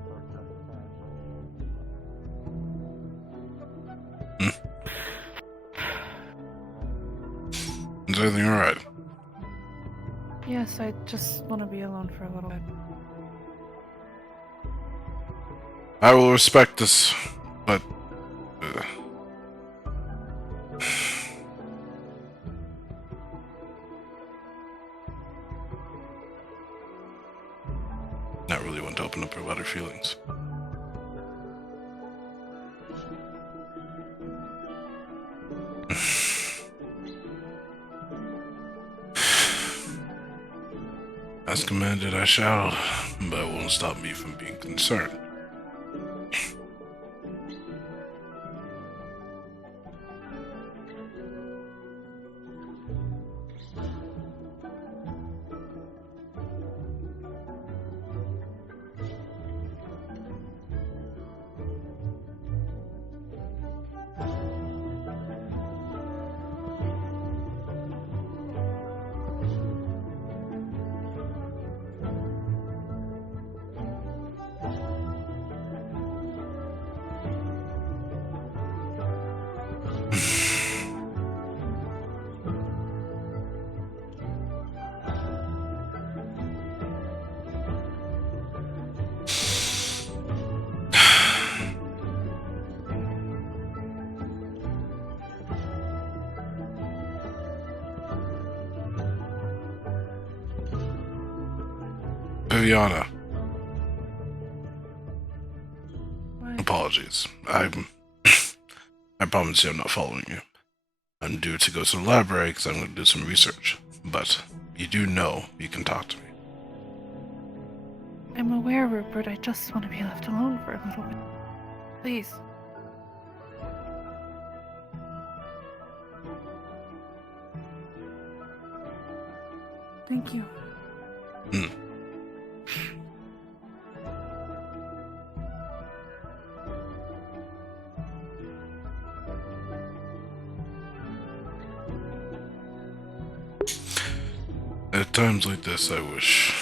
sorts of. Is everything alright? Yes, I just want to be alone for a little bit. I will respect this, but... not really want to open up about her feelings. As commanded, I shall, but it won't stop me from being concerned. Viviana. Apologies. I promise you I'm not following you. I'm due to go to the library because I'm going to do some research. But you do know you can talk to me. I'm aware, Rupert. I just want to be left alone for a little bit. Please. Thank you. At times like this, I wish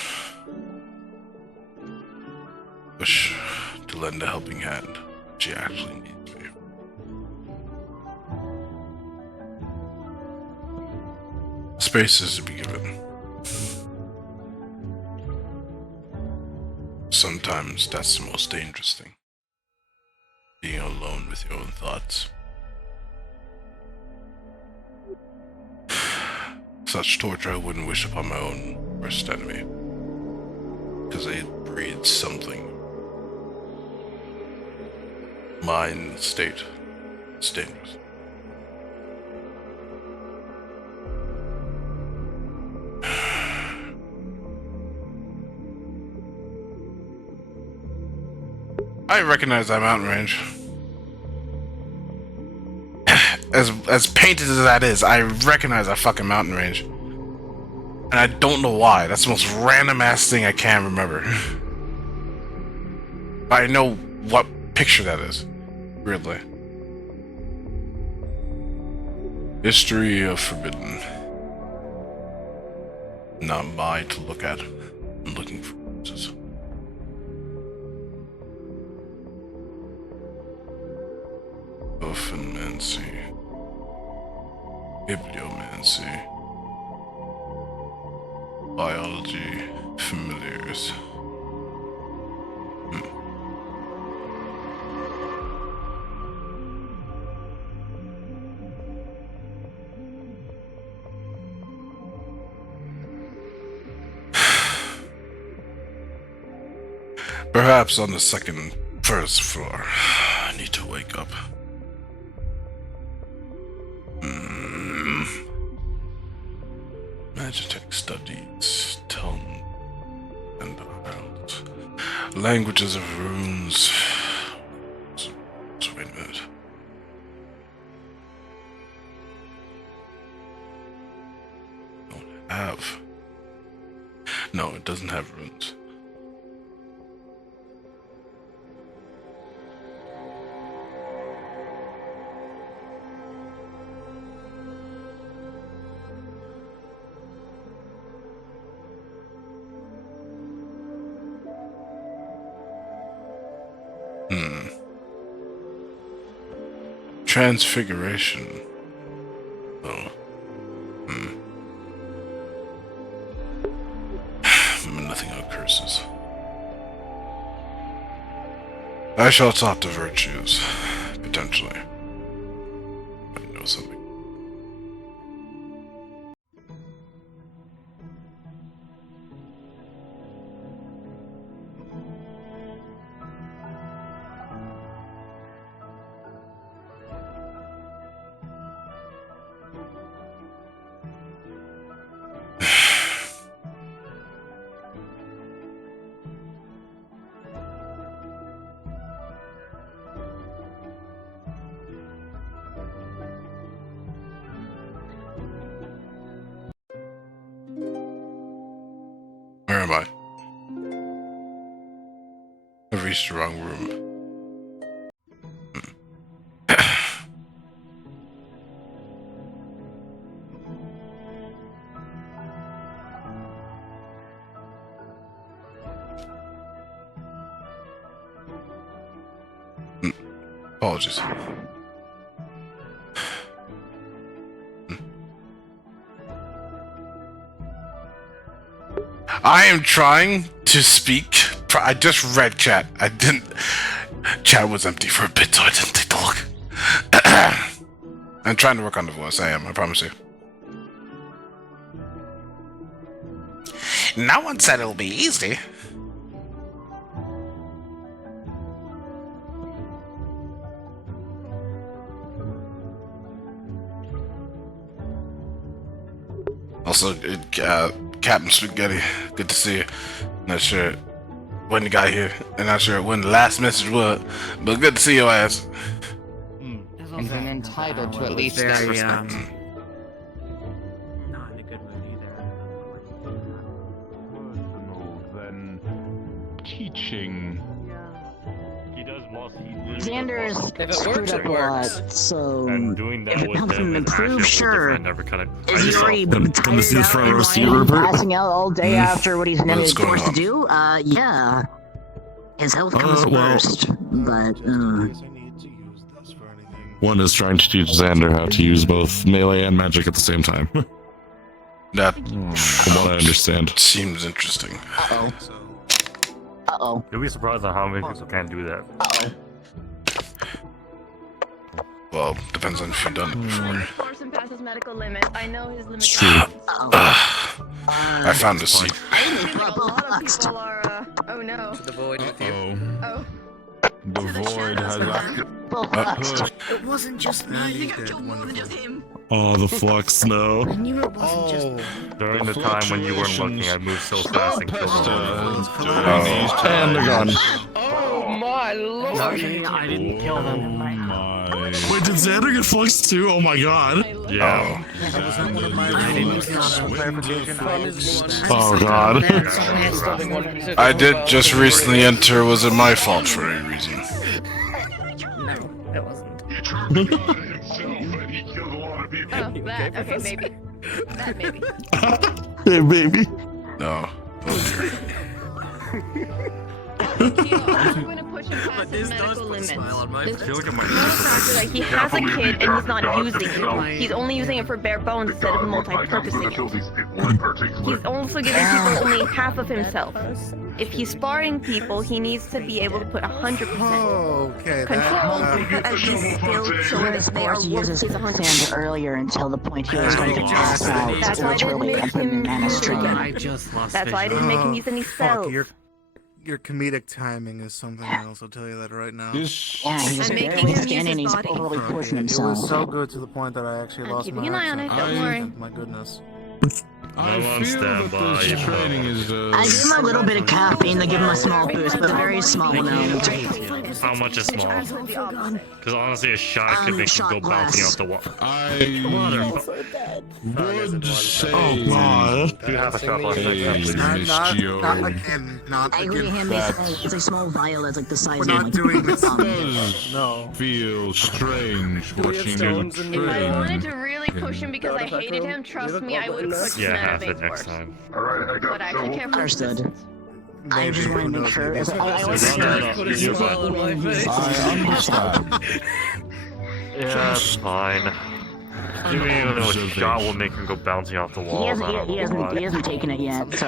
to lend a helping hand. She actually needs me. Space is to be given. Sometimes that's the most dangerous thing. Being alone with your own thoughts. Such torture I wouldn't wish upon my own worst enemy. Because it breeds something. Mind state. It's dangerous. I recognize that mountain range. As painted as that is, I recognize that fucking mountain range. And I don't know why. That's the most random ass thing I can remember. But I know what picture that is. Weirdly. History of Forbidden. Not mine to look at. I'm looking for roses. Orphanmancy. Bibliomancy. Biology. Familiars. Perhaps on the first floor. I need to wake up. Magitech studies, tongue, and isles. Languages of runes. So wait a minute. Don't have. No, it doesn't have runes. Transfiguration. Oh. I shall talk to Virtues, potentially. I know something. Where am I? I've reached the wrong room. Apologies. I am trying to speak. I just read chat. I didn't. Chat was empty for a bit, so I didn't take the look. I'm trying to work on the voice. I am. I promise you. No one said it'll be easy. Also, Captain Spaghetti, good to see you. Not sure when you got here, and not sure when the last message was, but good to see your ass. And then entitled to at least that Very, respect. Not in a good mood either. Then teaching. He does most. Xander is If it screwed works, up it a lot, works. so And doing that if it with helps them him is improve, actually sure. I never cut it. Is he already Come to tired see us out for and our lying receiver, and Bert? passing out all day after what he's never What's going forced to on? do? Yeah. His health comes well- first, but One is trying to teach Xander how to use both melee and magic at the same time. That, From what I understand. seems interesting. Uh-oh. You'll be surprised at how many people can't do that. Well, depends on if you've done it before. Person passes medical limits. I know his limits. It's true. I found a seat. Seems like a lot of people are. Oh no. The void with you. Oh. The void has It wasn't just me. You got killed more than just him. Oh, the flux, no. I knew it wasn't just me. During the time when you weren't looking, I moved so fast and killed them. And they're gone. Oh my lord! I didn't kill them. Wait, did Xander get fluxed too? Oh my god. Yeah. Oh god. I did just recently enter. Was it my fault for any reason? No, it wasn't. Oh, that. Okay, maybe. That maybe. Hey, baby. No. I'm going to push him past his medical limits. This Look at my factor that he has a kid and he's not using it. He's only using it for bare bones instead of multi-purposing it. He's also giving people only half of himself. If he's sparring people, he needs to be able to put 100% Okay, control of his skill so that they are Forced to use worth his his 100%. hand earlier until the point he was going to pass out That's why I didn't spiritually make and put him in him mana strain. I just lost That's why I didn't make him use any Fuck, spells. your comedic timing is something else, I'll tell you that right now. Yeah, he was I'm making barely him use standing, his he's body. overly pushing It was himself. so good to the point that I actually I'm lost keeping my an eye on accent. it, don't worry. My goodness. I on feel that standby, this you know. training is I give him a little bit of caffeine to give him a small boost, but a very small amount. How much is small? Because honestly, a shot could make you shot go bouncing glass. off the wall. I Motherfucker. would say Oh god. Do have a shot glass next time, please. Not again, not I agree again. him, it's a small vial that's like the size We're of not like doing this. does No. feel strange watching you If I wanted train. to really push him because I hated him, trust me, I would have pushed him Yeah, out half of it big next force. time. But I actually care for Understood. I just want to make sure. I want to No, you're fine. I understand. Yeah, it's fine. Giving him a shot will make him go bouncing off the He walls. hasn't, I don't he know hasn't, why. he hasn't taken it yet, so.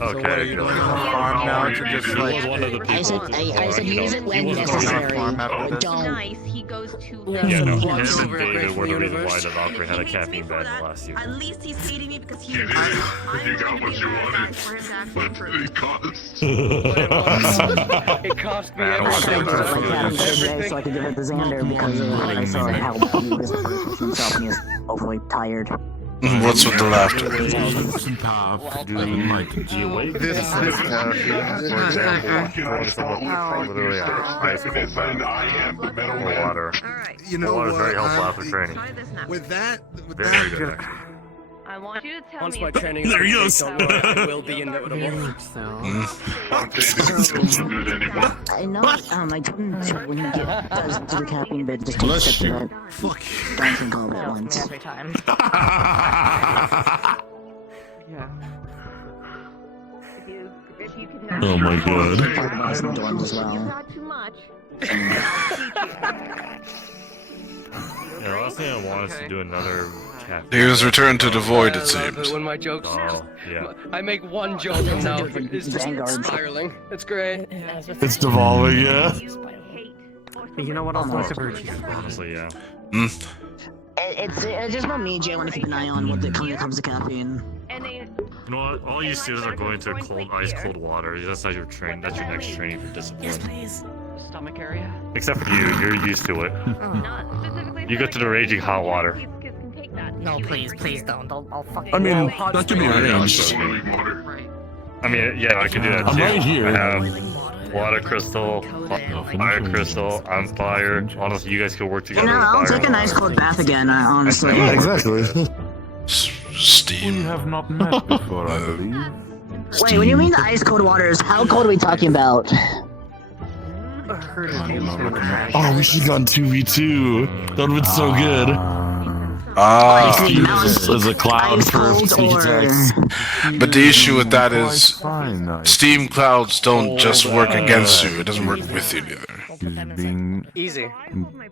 Okay. Are you going to the farm now to just He like? was one of the people. I said use it when He wasn't going to the necessary. farm after this. Don't. Nice. He goes to Yeah, no, him Once and over David were the reason why universe. the Valkyrie had a He hates me caffeine for ban that. last year. At least he's hating me because he. You did. You got what you wanted. For him to actually What improve. did it cost? It cost me Man, I everything. tried to like having today so I could give it to Xander because I saw how he was himself and he was overly tired. What's with the laughter? Do you wait? This for example, throwing someone literally at ice cold bath or water. You know Water is what? very helpful after training. With that, Very good, actually. I want you to tell Once me. my training There he goes. don't work, it will be inevitable. Not good anymore. I know, I told him to, when he does do the caffeine bit, just take a step to that. fuck. Don't think all of it at once. Every time. Yeah. If you can Oh my god. Part of us in the dorms as well. Not too much. Yeah, the last thing I want is to do another caffeine. He was returned to the void, it I love it seems. when my jokes. Oh, yeah. I make one joke and now it's just Vanguard. spiraling. It's great. It's devolving, yeah. You know what else was a virtue? Honestly, yeah. It's just not me, Jay. I want to keep an eye on what when it comes to caffeine. And they. You know what? All you students are going to ice cold water. That's how you're trained. That's your next training for discipline. Stomach area. Except for you, you're used to it. Not specifically. You go to the raging hot water. Kids can take that. No, please don't. I'll fucking. I mean, hot that can be spring. arranged. Boiling water. I mean, yeah, I can do that too. I'm right here. I have water crystal, fire crystal, I'm fire. Honestly, you guys could work You together know, with I'll fire take a and nice water. cold bath again, honestly. Yeah, exactly. Steam. have not met before, I believe. Wait, when you mean the ice cold waters, how cold are we talking about? Oh, we should have gone 2v2. That would have been so good. Ah, As a cloud Ice for cold sneak or- attacks. but the issue with that is steam clouds don't just work against you, it doesn't work with you either. Easy.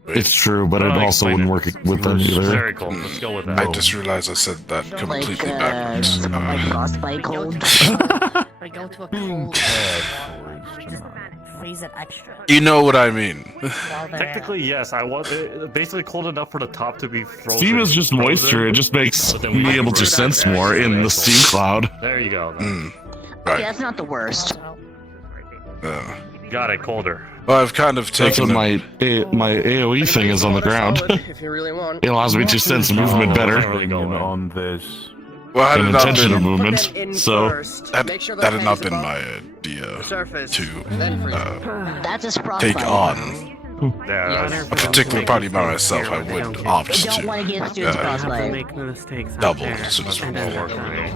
It's true, but it also wouldn't work with them either. Very cold. Let's go with that. I just realized I said that completely Like, backwards. like frostbite cold? We go to a cold. Freeze it extra. You know what I mean. While they're- Technically, yes. I want basically cold enough for the top to be frozen. Steam is just moisture. It just makes me able to sense more in the steam cloud. There you go. Then. Okay, that's not the worst. Got it. Colder. Well, I've kind of That's taken what it. my AOE thing is on the ground. If you really want. It allows me to sense movement better. On this. Well, had And it not intention of been, movement. Put them in So first. that, Make sure the that had not fans been above my the idea surface. to Then freeze. That's just frostbite. take on Yeah. a particular party by myself. I would opt I don't want to give students frostbite. double as soon as Won't work for me.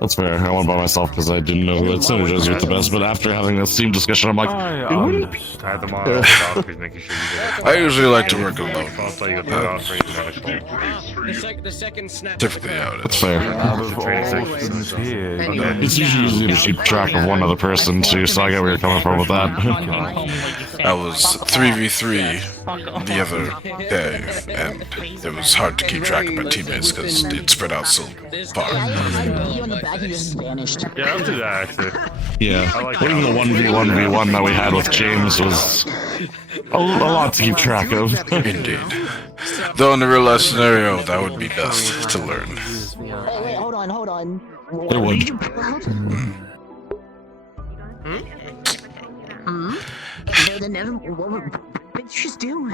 That's fair. I went by myself because I didn't know that synergies were the best. But after having this team discussion, I'm like, it wouldn't be. I had them on. Valkyries making sure you get it. I usually like to work alone. Also, you got the Valkyries and then a cold. The second snap. Typically how it That's is. fair. Anyway. It's usually easy to keep track of one other person too, so I get where you're coming from with that. I was 3v3 the other day, and it was hard to keep track of my teammates because it spread out so far. You in the back, you just vanished. Yeah, I'll do that actually. Yeah. I like Or even the 1v1v1 that we had with James was a lot to keep track of. Indeed. Though in a real life scenario, that would be best to learn. Wait, hold on. It would. Did you pull out? Then what did you just do?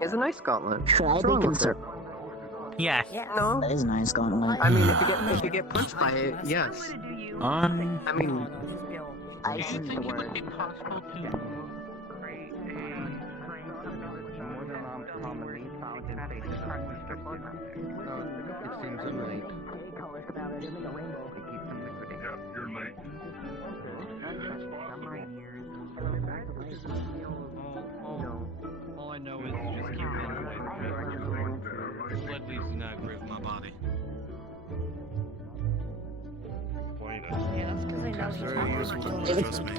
It's a nice gauntlet. Should I What's be wrong with it? concerned? Yeah. No. That is a nice gauntlet. I mean, if you get punched by it, yes. I mean, I see the word. it seems unlike. You're late. All I know is just keep running away from me. Blood leaves do not groove my body. Yeah, that's because I know he's useful to know, trust me.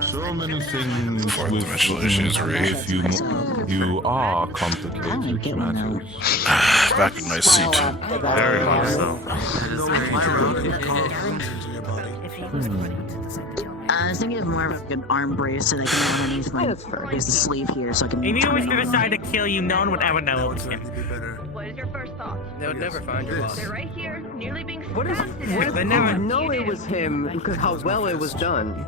So many things Fourth with dimensional issues, if you are complicated matters. Back in my seat. Very much so. I was thinking of more of like an arm brace so that I can have underneath my there's the sleeve here so I can. If he was to decide to kill you, no one would ever know it was him. What is your first thought? They would never find your body. They're right here, nearly being What is? blasted. They never. No, it was him because how well it was done.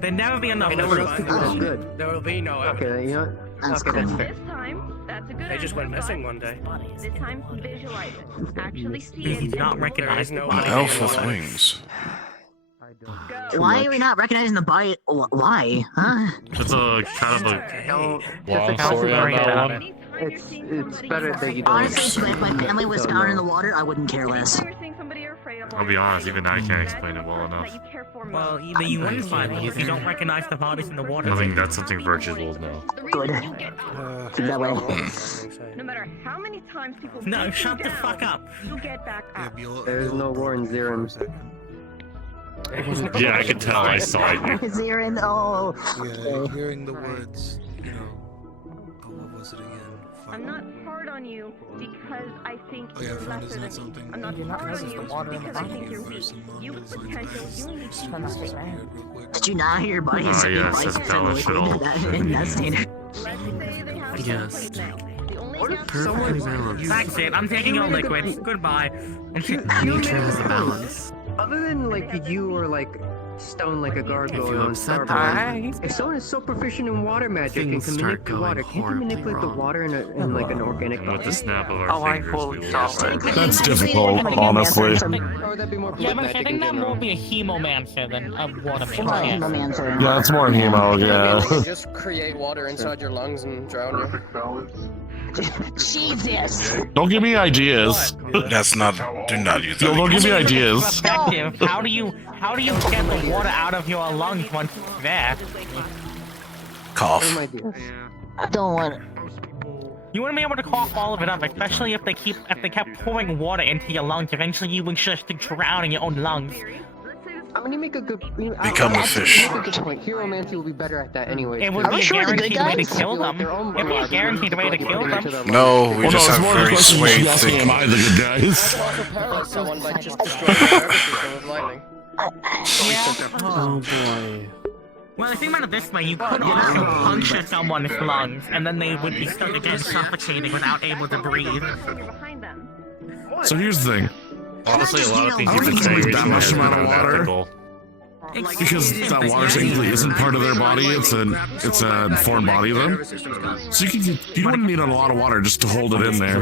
There'd never be enough. No one else could do that good. There will be no evidence. Okay, you know. That's Okay, that's cool. fair. This time, that's a good They just went answer. missing one day. This time, visualize it. Actually see He it. did not There recognize is no the An body. elf with wings. Why are we not recognizing the body? Why? Huh? It's a kind of a Don't. long story on that one. It's better that you don't. Honestly, if my family was Don't found in know. the water, I wouldn't care less. I'll be honest, even I can't explain it well enough. Well, either you wouldn't find them if you don't recognize the bodies in the water. I think that's something Virtues will know. Good. That way. No matter how many times people No, beat shut you the down, fuck up. You get back up. There's no war in Zerum. Yeah, I could tell I saw you. Zirin, oh. Yeah, hearing the words, you know. Oh, what was it again? I'm not hard on you because I think Oh, yeah, you're friend, lesser isn't that than me. something? I'm not hard on you because I think you're weak. You have potential. You need to use it. Did you not hear your body Oh, say yes, life that's is Bella liquid Shuttle. in that standard? Let's say they have Yes. something. The only What if gap someone? That's it. I'm taking your liquids. Goodbye. Nature has a balance. Other than like you or like stone like a gargoyle on Starboard, if someone is so proficient in water magic and Things can start manipulate water, going can't you horribly manipulate the wrong. water in like an organic And with the body? snap of our fingers, we will decide. That's difficult, honestly. Or would that be more Yeah, blood but I magic think in that general? will be a hemomancer than a waterman. Yeah, it's more hemo, yeah. Just create water inside your lungs and drown you. Jesus! Don't give me ideas. That's not. Do not use Yo, that. don't give me ideas. Perspective. How do you get the water out of your lungs once it's there? Cough. What are my ideas? I don't want it. You wouldn't be able to cough all of it up, especially if they kept pouring water into your lungs. Eventually, you would just drown in your own lungs. I mean, you make a good. Become a fish. You make a good point. Heromancy will be better at that anyway. It would be a guaranteed way to kill them. It'd be a guaranteed way to kill them. No, we Well, just no, it's have more of a very question, swayed she asking, am thinking. I the good guys? Someone like just destroy their nervous system with lightning. Oh boy. Well, think about it this way: you could also puncture someone's lungs, and then they would be stuck again suffocating without able to breathe. So here's the thing. Honestly, a lot of things I you've don't been think saying that recently much has been amount of water. unethical. Because that water technically isn't part of their body, it's a foreign body of them. So you wouldn't need a lot of water just to hold it in there.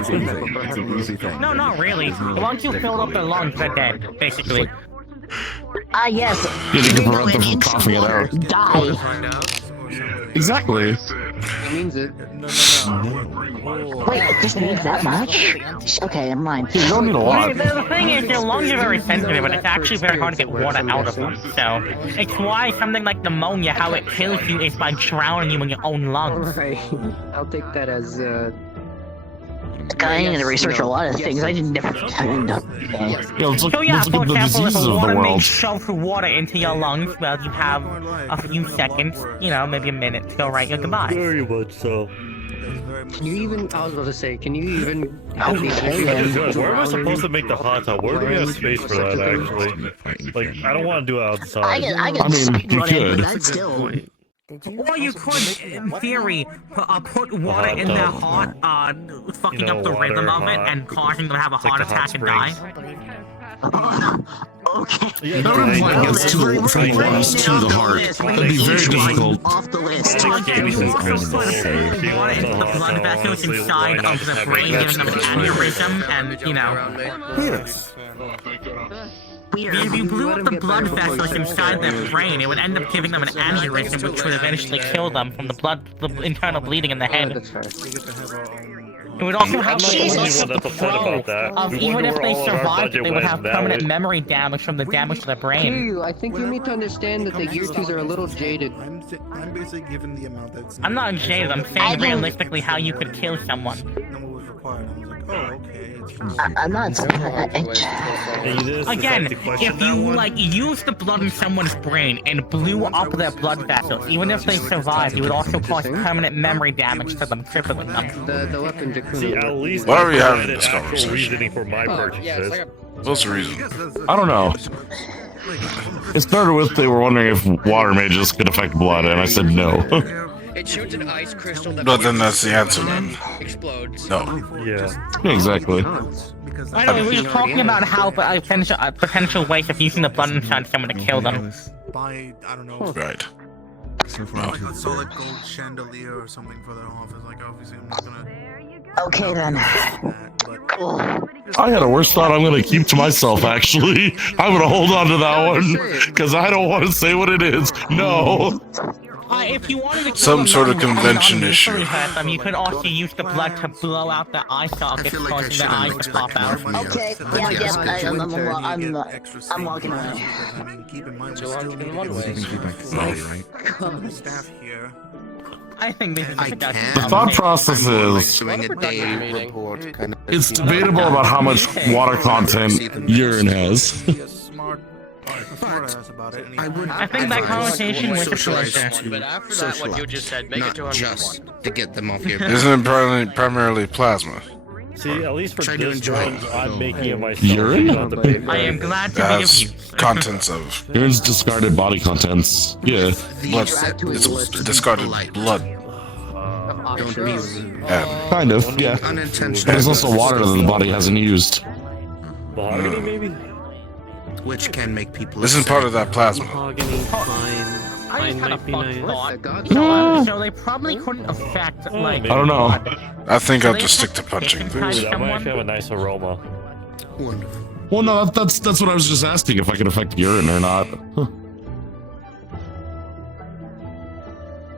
No, not really. Once you filled up their lungs, they're dead, basically. Ah, yes. Yeah, you can prevent them from coughing it out. Die. Exactly. It means it. Wait, it just needs that much? Okay, never mind. You don't need a lot. The thing is, your lungs are very sensitive, and it's actually very hard to get water out of them. So, it's why something like pneumonia, how it kills you is by drowning you in your own lungs. Alright. I'll take that as I need to research a lot of things. I didn't never. Yeah, let's look, So yeah, let's look for at the example, if diseases a of the water world. makes shove water into your lungs, well, you have a few seconds, you know, maybe a minute to go write your goodbye. Very much so. Can you even? I was about to say, can you even? Where am I supposed to make the hot tub? Where do we have space for that, actually? Like, I don't want to do it outside. I I mean, you run in, could. but that's still. Or you could, in theory, put water in their heart, fucking up the rhythm of it and causing them to have a heart attack and die. Okay. That would imply it gets to the from the lungs to the heart. That'd be very difficult. Off the list. You also put water into the blood vessels inside of the brain, giving them an aneurysm, and, you know. If you blew up the blood vessels inside their brain, it would end up giving them an aneurysm, which would eventually kill them from the internal bleeding in the head. It would also have I'm not the only one that's upset about that. We even wonder if where they all of our survived, budget they would went. have That permanent would- memory damage from the damage to their brain. Kiryu, I think you need to understand that the year twos are a little jaded. I'm basically given the amount that's. I'm not jaded, I'm saying realistically how you could kill someone. No, what was required. I was like, oh, okay, it's I'm not saying that. Again, if you like use the blood in someone's brain and blew up their blood vessels, even if they survived, you would also cause permanent memory damage to them, crippling them. The weapon See, at least Why are we I having provided this actual conversation? reasoning for my purchases. What's the reason? I don't know. It started with they were wondering if water mages could affect blood, and I said no. It shoots an ice crystal that But then that's the answer then. explodes. No. Yeah. Exactly. I know, we were talking about how potential ways of using the blood inside someone to kill them. Buy, I don't know. Right. Like a solid gold chandelier or something for their office. Like, obviously, I'm not gonna. Okay then. Cool. I had a worse thought I'm going to keep to myself, actually. I'm going to hold on to that one, because I don't want to say what it is. No. If you wanted to kill Some them sort of non- convention non-lethally issue. hurt them, you could also use the blood to blow out their eye sockets, causing their eyes to pop out. Okay, I'm walking away. Staff here. I think this is The thought process is, it's debatable about how much water content urine has. I think that conversation was a pleasure. But after that, what you just said, make it to just to get them off your Isn't it primarily plasma? See, at least for this one, I'm making it myself. Urine? Not the paper. I am glad to be of Has use. contents of Urine's discarded body contents. Yeah. blood. It's discarded blood. Kind of, yeah. There's also water that the body hasn't used. Mahogany, maybe? which can make people. This is part of that plasma. I might be nice. So they probably couldn't affect, like... I don't know. I think I'll just stick to punching things. That might actually have a nice aroma. Well, no, that's what I was just asking, if I could affect urine or not. Huh.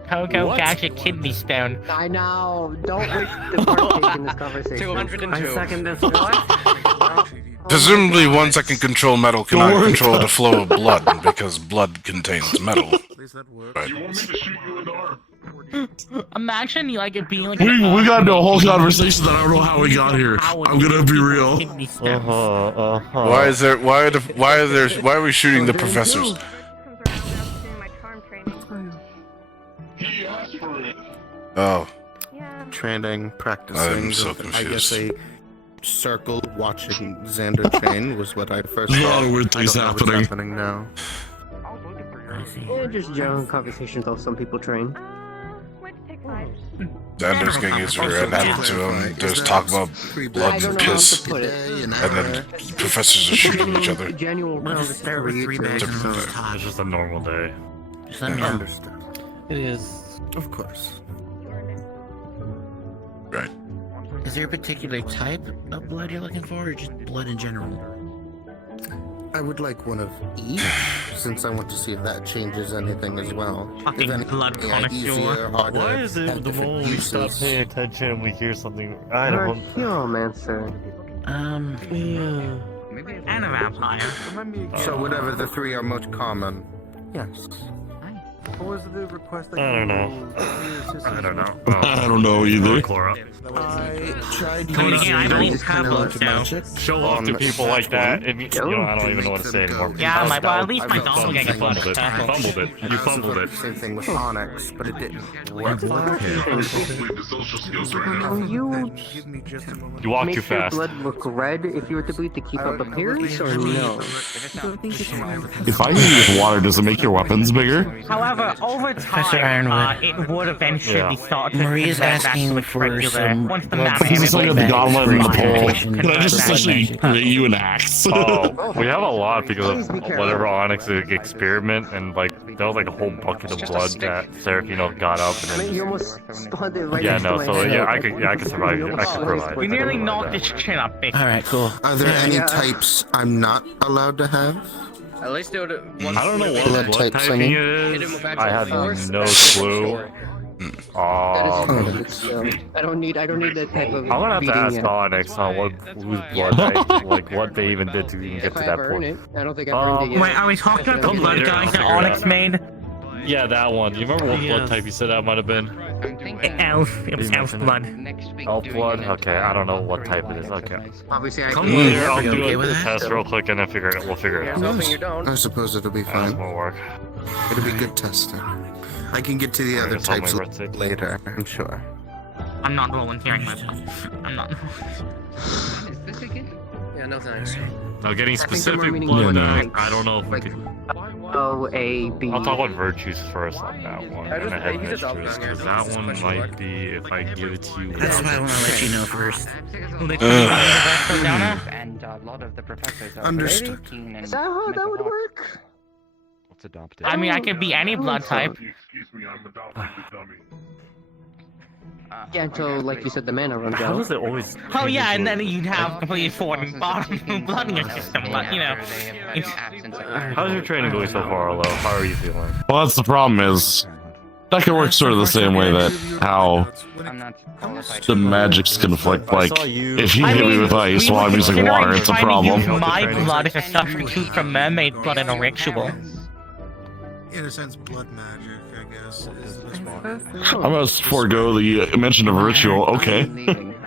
Coco Gadget Kidney Stone. I know. Don't wish to partake in this conversation. 202. I second this. What? Presumably, once I can control metal, can I control the flow of blood? Because blood contains metal. Right. Imagine like it being like We got into a whole conversation that I don't know how we got here. I'm gonna be real. Why are we shooting the professors? Oh. Training, practicing. I'm so I confused. guess a circle watching Xander train was what I first There's a saw. lot of weird things I don't know what's happening. happening now. Yeah, just general conversation though some people train. Xander's getting his rear end handed to him. There's talk about blood and piss. And then professors are shooting each other. Genuine round is 3 days. It's just a normal day. Just let me understand. It is. Of course. Right. Is there a particular type of blood you're looking for, or just blood in general? I would like one of each, since I want to see if that changes anything as well. Fucking If any- blood yeah, easier, harder, Why is it have the different moment we stop uses. paying attention and we hear something? I don't. Geomancer. Yeah. And a vampire. So whatever the three are most common. Yes. What was the request that I don't know. I don't know. Oh. I don't know either. Cora. I tried Then again, I don't using have vanilla blood, so- magic Show off to on people like that. Satchel. And I don't even know what to say anymore. Yeah, That my, was- well, at least my doppelganger you blood fumbled is it. You perfect. fumbled it. You fumbled it. Same thing with Onyx, but it didn't work. Can you You walk make too your fast. blood look red if you were to bleed to keep up appearance, or no? If I use water, does it make your weapons bigger? However, over time, it would eventually start to Maria's convert back asking to its for regular. some Once the blood map Because it's like is the gauntlet and the pole. Convert Can I just back. essentially create you an axe? Oh, we have a lot because of whatever Onyx experiment, and like there was like a whole bucket of blood that Serafino got up, and then You almost spawned it right yeah, next no, to so my yeah, head. I could survive. I could provide. We nearly knocked this chin up, big. Alright, cool. Are there any Yeah. types I'm not allowed to have? At least do it I don't know what Blood blood types, typing I it Hit him is. with I actual have force. no clue. I don't need that type of I'm gonna have to beating ask yet. Onyx on whose blood like what they even did to even get If to I that ever earn point. it, I don't think I've earned it yet. Wait, are we talking about the Come blood later, guys I'll that figure it Onyx out. made? Yeah, that one. Do you remember what blood Yes. type you said that might have been? Elf. It was elf blood. Elf blood? Okay, I don't know what type it is. Okay. Obviously, I Come can here, I'll be do okay a with that. test real quick and then we'll figure it out. Hoping you don't. I suppose it'll be That's fine. more work. It'll be good testing. I can get to the other It's on my types birthday. later, I'm sure. I'm not volunteering my I'm not. Is this a good? Yeah, no thanks. Now getting I think the specific more blood, meaning I don't know if we like could. O, A, B. I'll talk about virtues first on that one, I and just- I head he just mistress, opened on because here, that so one it's a might question be if I give it to you. That's why I want to let you know first. And a lot of the professors are Understood. very keen and Is that how that would work? What's adopted? I mean, I could be any blood type. Excuse me, I'm adopting the dummy. Yeah, until, like you said, the mana runs How out. does it always? Oh yeah, and then you'd have completely foreign blood in your system, but you know. How's your training going so far, Alo? How are you feeling? Well, that's the problem is that can work sort of the same way that how the magics conflict. Like, if you hit me with ice while I'm using water, it's a problem. My blood is a substitute for mermaid blood in a ritual. In a sense, blood magic, I guess. I'm gonna forego the mention of ritual. Okay.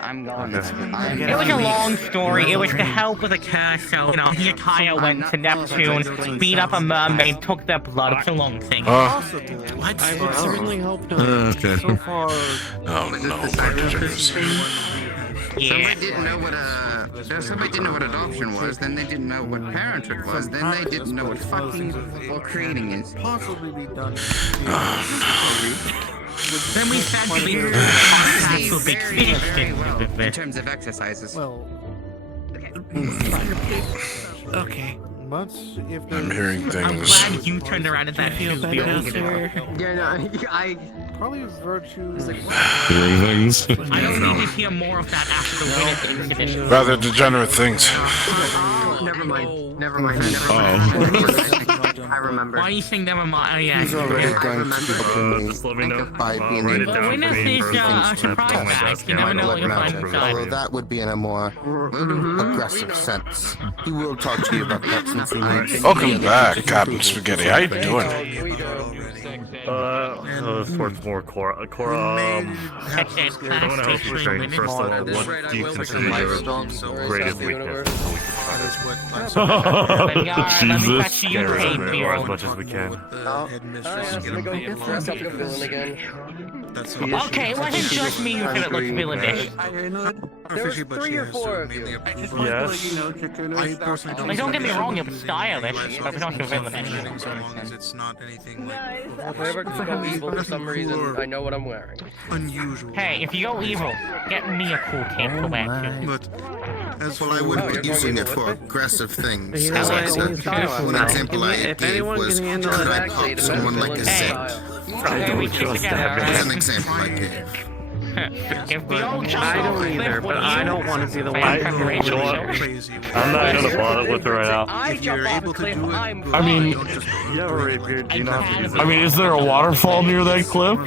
I'm going. It was a long story. It was to help with a curse, so, you know, Hikaya went to Neptune, beat up a mermaid, took their blood. It's a long thing. What? I would certainly hope not. Okay. So far, Oh no, partridges. Yeah. Somebody didn't know what adoption was, then they didn't know what parenthood was, then they didn't know what fucking or creating is. Possibly be done. Then we said to be podcast will be finished In terms of exercises. Well, okay. but if I'm hearing I'm things. glad you turned around and that feels Better answer. Yeah, no, I probably virtues. Hearing things. I don't need to hear more of that after the winter incident. Rather degenerate things. Oh, never mind. Never mind. I remember. Why do you think never mind? Oh yeah. He's already going to be helping me Just let me know. by being Write it able down to for Witness me. is a surprise bag. You never know what you'll find Although inside. that would be in a more aggressive sense. He will talk to you about that since he needs. Welcome back, Captain Spaghetti. How you doing? Towards more Cora. Cora, I want to help you train. First of all, what do you consider your greatest weakness? So we can try to Jesus. get rid of it or as much as we can. Okay, it wasn't just me who said it looked villainish. There was 3 or 4 of you. Yes. I personally don't. Like, don't get me wrong, it was stylish, but it's not villainish. So long as it's not anything like Whenever I go evil for some reason, I know what I'm wearing. unusual. Hey, if you go evil, get me a cool cape to wear too. But as well, I wouldn't be using it for aggressive things. You know As I what? said, It's beautiful one now. example I If gave anyone was can handle could I it, pop someone like a Hey. zit? Hey, we stick together, That's an alright? example I gave. If we all jump I off don't the either, cliff, but would I you? don't want to be the one I- to you know what? Crazy. I'm not gonna bother with it right now. I If you're jump off a able to cliff, do it, I'm good. I mean- Don't just You have a rapier, do you not have to use it? I mean, is there a waterfall near that cliff?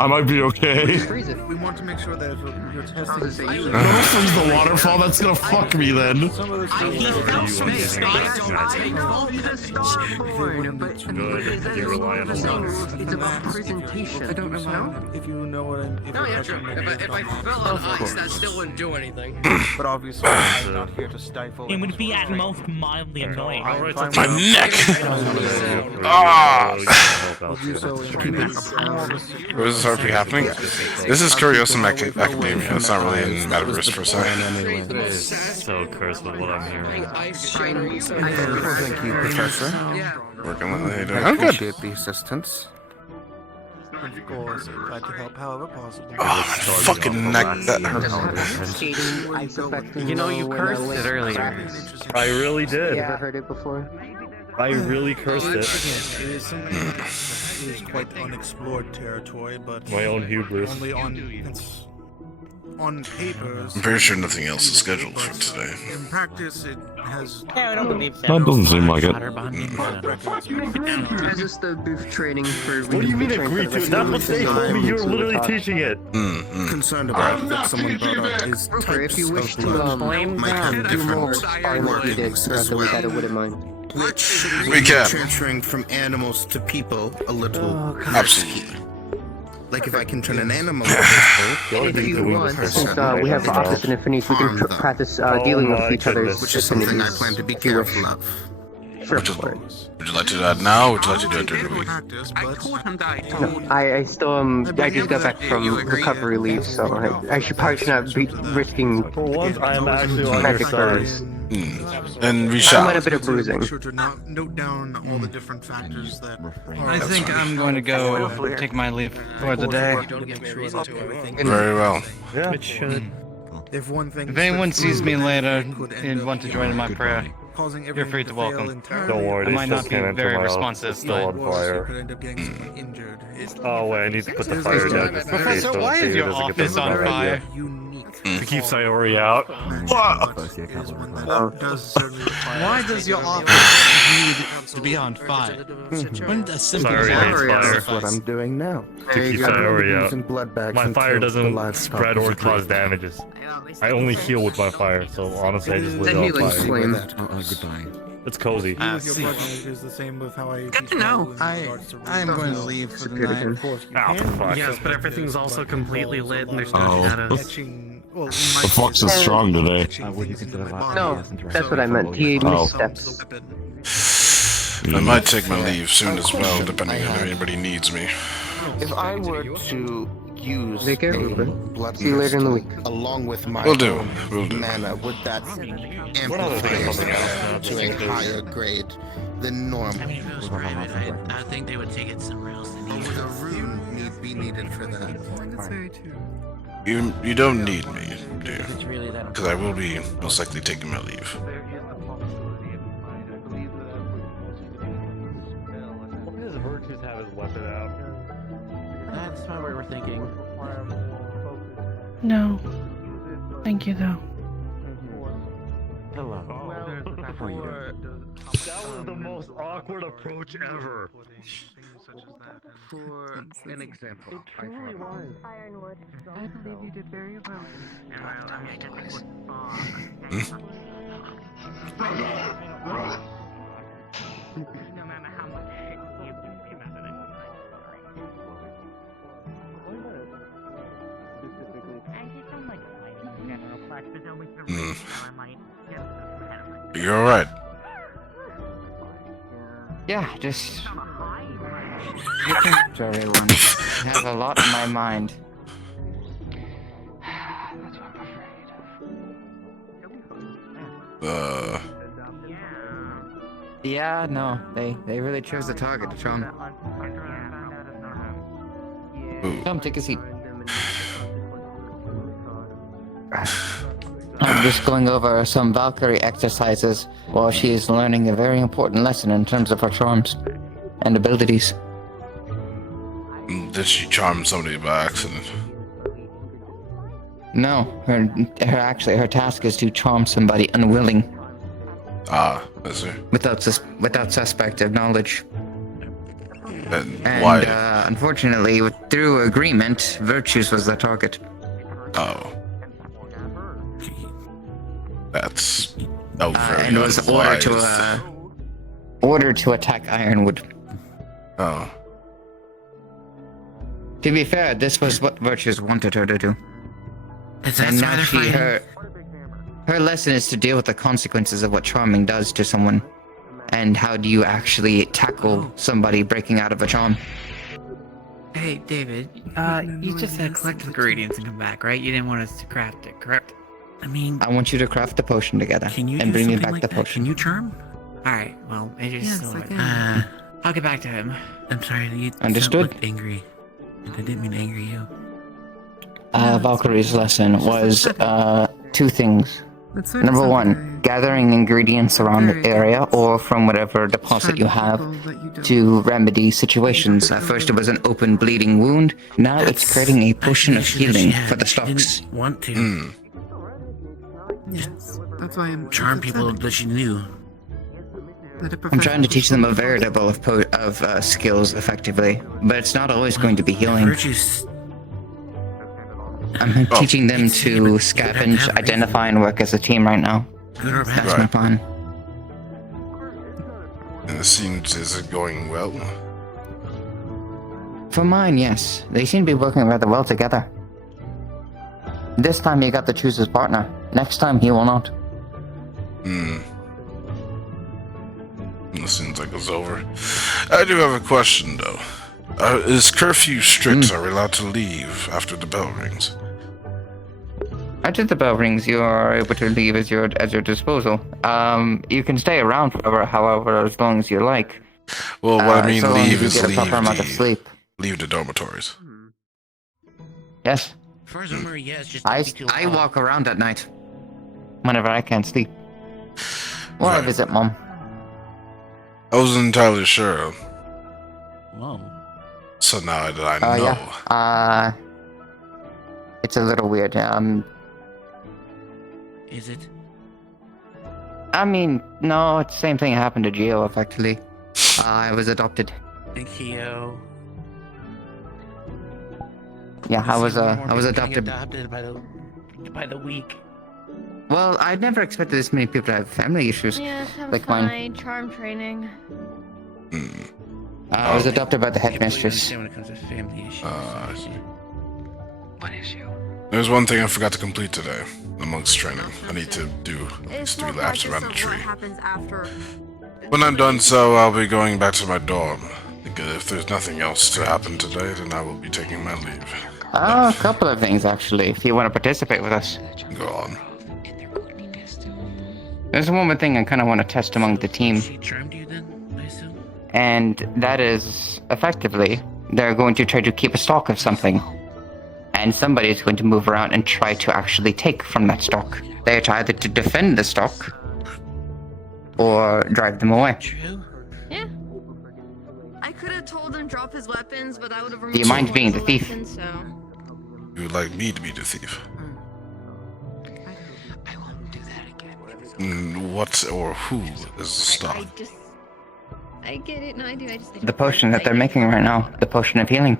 I might be okay. freeze it. We want to make sure that you're testing. Don't freeze the waterfall. That's gonna fuck me then. Some of the He stuff. felt some space. You rely on a lot. It's about presentation. I don't know. If you know what I'm. No, yeah, true. If I fell on ice, that still wouldn't do anything. But obviously, I'm not here to stifle. It would be at most mildly annoying. My neck! Ah! Where is this RP happening? This is Curiosum Academia. It's not really in Metaverse per se. It is so cursed with what I'm hearing. Thank you, Professor. Working lately. How you doing? I I'm good. appreciate the assistance. Of course, glad to help however possible. Oh, my fucking neck. That hurts. You know, you cursed it earlier. I really did. Ever heard it before? I really cursed it. It is something that is quite unexplored territory, but My own hubris. only on papers. I'm pretty sure nothing else is scheduled for today. In practice, it has. Yeah, I don't believe so. That doesn't seem like it. It's just the booth training for. What do you mean agree to it? That's what they told me. You're literally teaching it. Concerned about that someone brought up is Roofer, if you wish types to of blood might have do more different workings as the way that it well, wouldn't mind. which We can. transferring from animals to people a little Oh, risky. Like if I can turn an animal invisible, If you want, since we have opposite infinities, we can practice dealing with each other's which is something I plan to be careful of. Would you like to do that now, or would you like to do it during the week? No, I still I just got back from recovery leave, so I should probably not be risking. For once, I am actually on your side. And we I shall. might have a bit of bruising. Note down all the different factors that. I think I'm going to go take my leave for the day. Very well. Yeah. It should. If one thing. If anyone sees me later and want to join in my prayer, you're free to welcome. Don't worry, I they might still not be can't enter very my house. responsive, It's still on but fire. Oh wait, I need to put the fire down just in case. Professor, why is your office on fire? To keep Sayori out. Why does your office need to be on fire? Wouldn't a simple That's what I'm doing now. To keep Sayori out. My fire doesn't spread or cause damages. I only heal with my fire, so honestly I just lit it on fire. Goodbye. It's cozy. Good to know. I'm going to leave for the night. Oh, fuck. Yes, but everything's also completely lit and there's no shadows. The fox is strong today. No, that's what I meant. He missteps. I might take my leave soon as well, depending on if anybody needs me. If I were to use Take care, a Ruben. blood See you later in the week. along with my Will do. own Will do. mana, would that amplify to a higher grade than normal? I mean, if it was private, I think they would take it somewhere else. Or would a rune be needed for that? That's very true. You don't need me, do you? Because I will be most likely taking my leave. What does Virtues have his weapon out? That's what we were thinking. No. Thank you, though. Hello. That was the most awkward approach ever. For an example, Ironwood. I believe you did very well. No matter how much shit you came out of it. I just don't like fighting in general, but there's always the risk that I might get a You're alright. Yeah, just. To everyone. I have a lot in my mind. Yeah, no, they really chose the target to Tom. Tom, take a seat. I'm just going over some Valkyrie exercises while she is learning a very important lesson in terms of her charms and abilities. Did she charm somebody by accident? No, her task is to charm somebody unwilling. Ah, I see. Without suspect of knowledge. And why? Unfortunately, through agreement, Virtues was the target. Oh. That's very and was ordered to attack Ironwood. Oh. To be fair, this was what Virtues wanted her to do. Is that And why now they're fighting? her lesson is to deal with the consequences of what charming does to someone. And how do you actually tackle somebody breaking out of a charm? Hey, David, you just said collect the ingredients and come back, right? You didn't want us to craft it, correct? I mean, I want you to craft the potion together can you and do bring me something back like the that? potion. Can you charm? Alright, well, I just Yes, saw I it. can. I'll get back to him. I'm sorry, you Understood. looked angry. And I didn't mean to anger you. Valkyrie's lesson was two things. Number one, gathering ingredients around the area or from whatever deposit you have to remedy situations. At first it was an open bleeding wound, now it's creating a potion of healing for the stocks. Want to. That's why I'm Charm people that you knew. I'm trying to teach them a variable of skills effectively, but it's not always going to be healing. I'm teaching them to scavenge, identify, and work as a team right now. That's my plan. And it seems, is it going well? For mine, yes. They seem to be working rather well together. This time he got to choose his partner. Next time he will not. It seems like it's over. I do have a question, though. Is curfew strict? Are we allowed to leave after the bell rings? After the bell rings, you are able to leave at your disposal. You can stay around for however as long as you like. Well, what I mean so leave is get a leave proper amount of sleep. leave the dormitories. Yes. First memory, yes, just I walk around at night. Whenever I can't sleep. Or I visit Mom. I wasn't entirely sure. Mom. So now that I know. Yeah. It's a little weird. Is it? I mean, no, it's the same thing happened to Gio, effectively. I was adopted. Thank you. Yeah, I was adopted. By the week. Well, I'd never expected this many people to have family issues Yeah, I'm like fine. mine. Charm training. I was adopted by the headmistress. When it comes to family issues. What issue? There's one thing I forgot to complete today amongst training. I need to do at least 3 laps around the tree. Happens after. When I'm done so, I'll be going back to my dorm. If there's nothing else to happen today, then I will be taking my leave. A couple of things, actually, if you want to participate with us. Go on. There's one more thing I kind of want to test among the team. She charmed you then, I assume? And that is, effectively, they're going to try to keep a stock of something. And somebody is going to move around and try to actually take from that stock. They are either to defend the stock, or drive them away. Yeah. I could have told him drop his weapons, but I would have Do you mind being the thief? So. You would like me to be the thief? What or who is the stock? I get it. No, I do. I just. The potion that they're making right now, the potion of healing.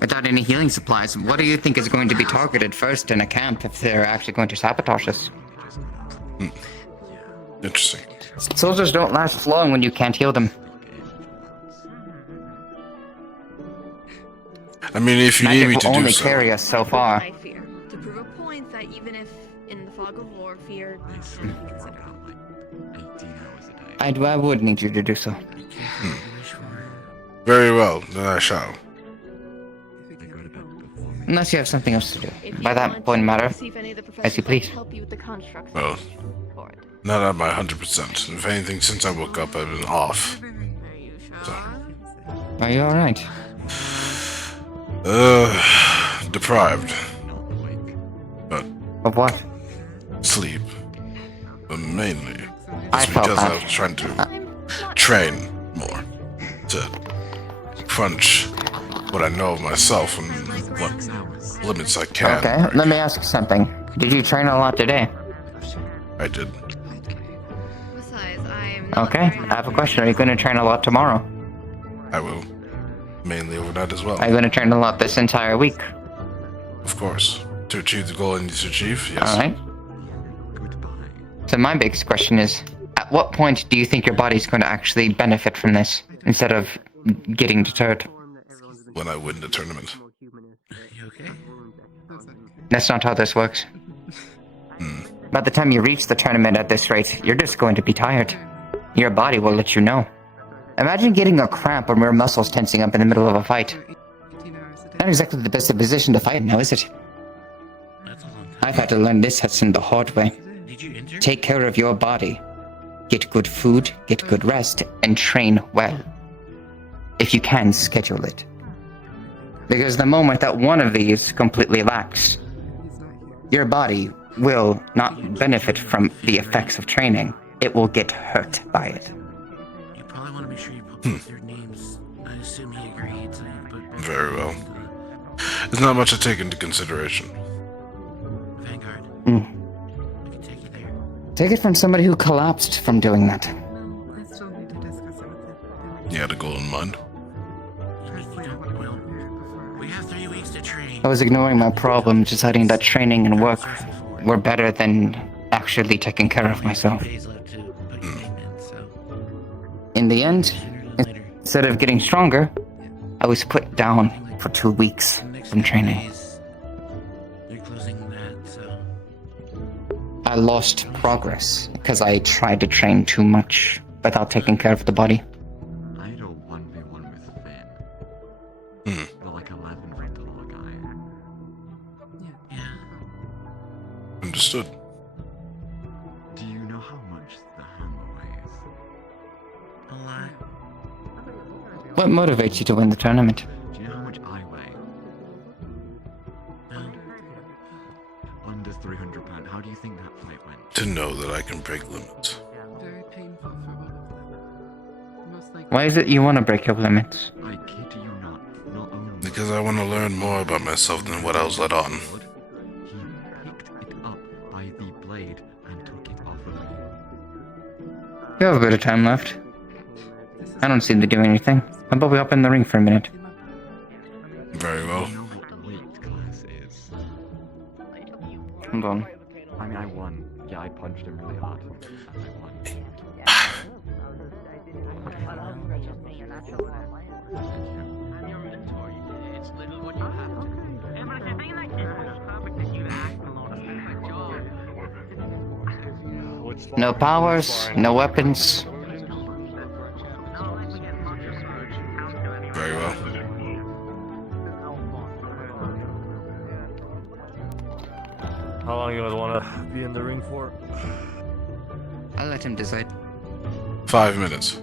Without any healing supplies, what do you think is going to be targeted first in a camp if they're actually going to sabotage us? Interesting. Soldiers don't last long when you can't heal them. I mean, if you need me to will do only so. carry us so far. I fear to prove a point that even if in the fog of war, fear can be considered. I would need you to do so. Very well, then I shall. Unless you have something else to do. By that point matter, as you please. Well, not at my 100%. If anything, since I woke up, I've been off. So. Are you alright? Deprived. But. Of what? Sleep. But mainly. I It's felt because that. I was trying to train more. To crunch what I know of myself and what limits I can. Okay, let me ask you something. Did you train a lot today? I did. Okay, I have a question. Are you going to train a lot tomorrow? I will. Mainly overnight as well. Are you going to train a lot this entire week? Of course. To achieve the goal I need to achieve, yes. Alright. So my biggest question is, at what point do you think your body's going to actually benefit from this, instead of getting deterred? When I win the tournament. You okay? That's not how this works. By the time you reach the tournament at this rate, you're just going to be tired. Your body will let you know. Imagine getting a cramp or mere muscles tensing up in the middle of a fight. Not exactly the best position to fight now, is it? I've had to learn this lesson the hard way. Take care of your body. Get good food, get good rest, and train well. If you can, schedule it. Because the moment that one of these completely lacks, your body will not benefit from the effects of training. It will get hurt by it. You probably want to make sure you put both their names. I assume he agreed, so you put... Very well. There's not much to take into consideration. Vanguard. Mm. I can take you there. Take it from somebody who collapsed from doing that. You had a goal in mind? We have 3 weeks to train. I was ignoring my problems, deciding that training and work were better than actually taking care of myself. In the end, instead of getting stronger, I was put down for 2 weeks from training. You're closing that, so. I lost progress because I tried to train too much without taking care of the body. I had a 1v1 with Finn. But like 11 for the tall guy. Yeah. Understood. Do you know how much the hammer weighs? A lot. What motivates you to win the tournament? Do you know how much I weigh? No. Under 300 pounds. How do you think that fight went? To know that I can break limits. Very painful for both of them. Most likely. Why is it you want to break your limits? I kid you not. Not only Because I want to learn more about myself than what I was let on. he picked it up by the blade and took it off of me. You have a bit of time left. I don't seem to do anything. How about we hop in the ring for a minute? Very well. Do you know what weight class is? Hold on. I mean, I won. Yeah, I punched him really hard. And I won. No powers, no weapons. Very well. How long you guys want to be in the ring for? I'll let him decide. 5 minutes.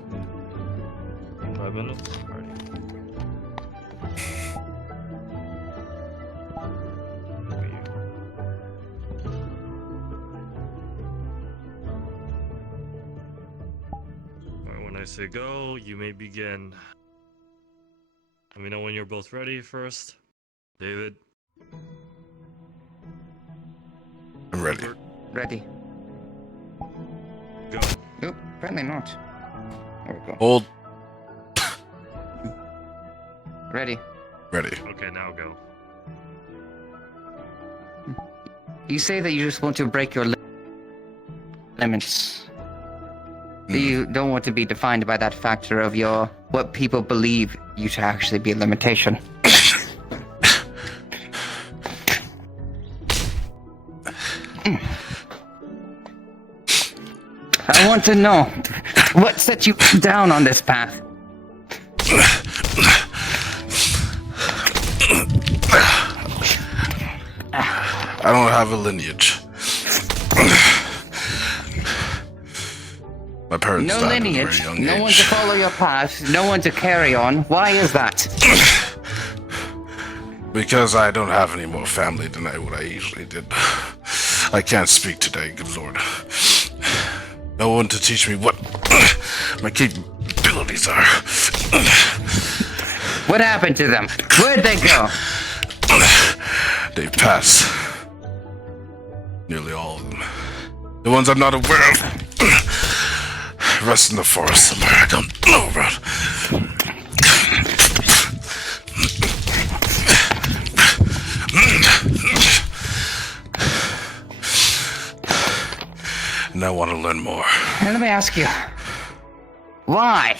5 minutes? Alrighty. Alright, when I say go, you may begin. Let me know when you're both ready first. David. I'm ready. Ready. Go. Nope, apparently not. There we go. Hold. Ready. Ready. Okay, now go. You say that you just want to break your limits. You don't want to be defined by that factor of your what people believe you to actually be a limitation. I want to know what set you down on this path. I don't have a lineage. My parents No died lineage, at a very young no age. one to follow your path, no one to carry on. Why is that? Because I don't have any more family than what I usually did. I can't speak today, good lord. No one to teach me what my capabilities are. What happened to them? Where'd they go? They passed. Nearly all of them. The ones I'm not aware of. Rest in the forest somewhere I don't know about. And I want to learn more. Let me ask you. Why?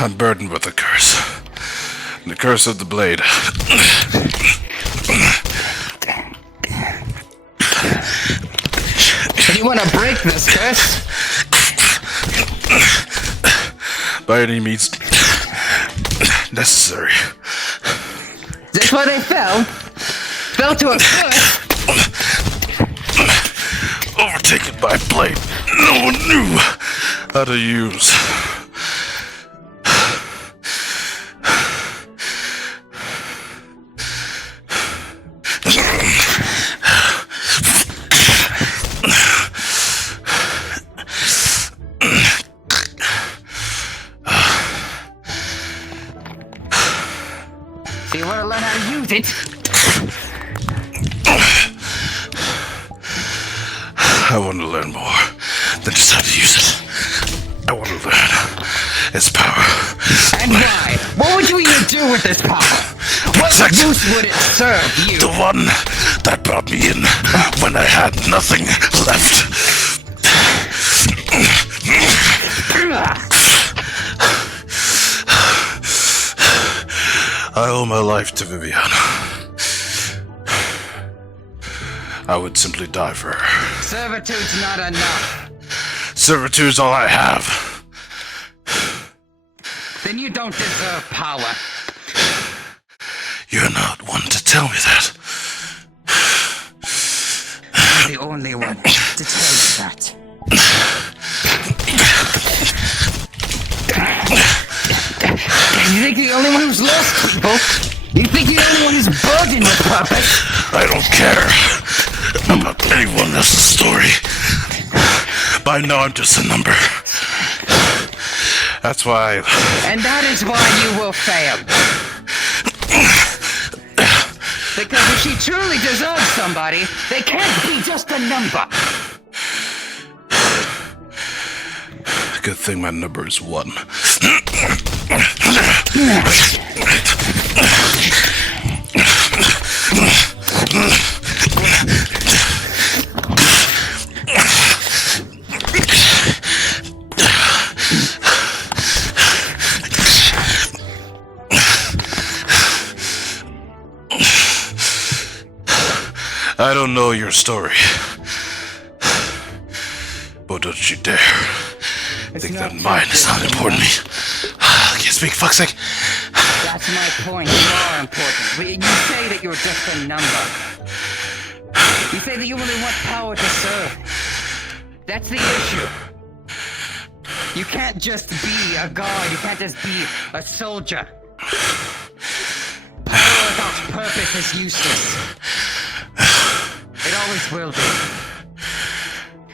I'm burdened with a curse. The curse of the blade. Do you want to break this curse? By any means necessary. That's why they fell? Fell to a curse? Overtaken by a blade no one knew how to use. So you want to learn how to use it? I want to learn more than just how to use it. I want to learn its power. And why? What would you even do with this power? What use would it serve you? The one that brought me in when I had nothing left. I owe my life to Viviana. I would simply die for her. Servitude's not enough. Servitude's all I have. Then you don't deserve power. You're not one to tell me that. I'm the only one to tell you that. You think the only one who's lost people? You think the only one who's burdened with purpose? I don't care about anyone else's story. By now I'm just a number. That's why. And that is why you will fail. Because if she truly deserves somebody, they can't be just a number. Good thing my number is 1. I don't know your story, but don't you dare think that mine is not important to me. I can't speak, fuck's sake. That's my point. You are important. You say that you're just a number. You say that you only want power to serve. That's the issue. You can't just be a guard. You can't just be a soldier. Power without purpose is useless. It always will be.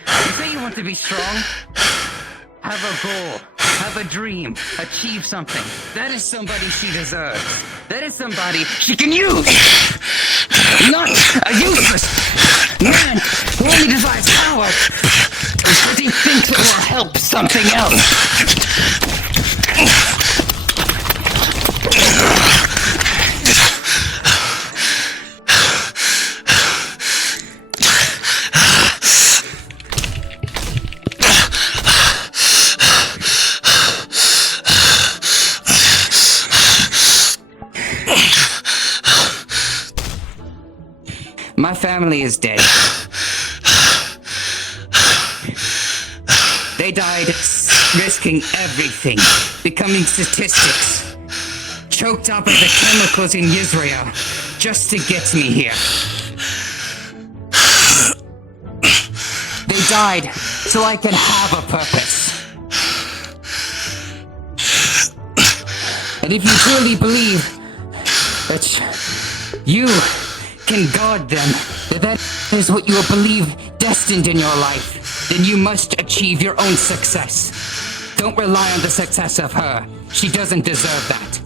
You say you want to be strong? Have a goal. Have a dream. Achieve something. That is somebody she deserves. That is somebody she can use! Not a useless man who only desires power because he thinks it will help something else. My family is dead. They died risking everything, becoming statistics, choked up with the chemicals in Israel, just to get me here. They died so I can have a purpose. And if you truly believe that you can guard them, that is what you believe destined in your life, then you must achieve your own success. Don't rely on the success of her. She doesn't deserve that.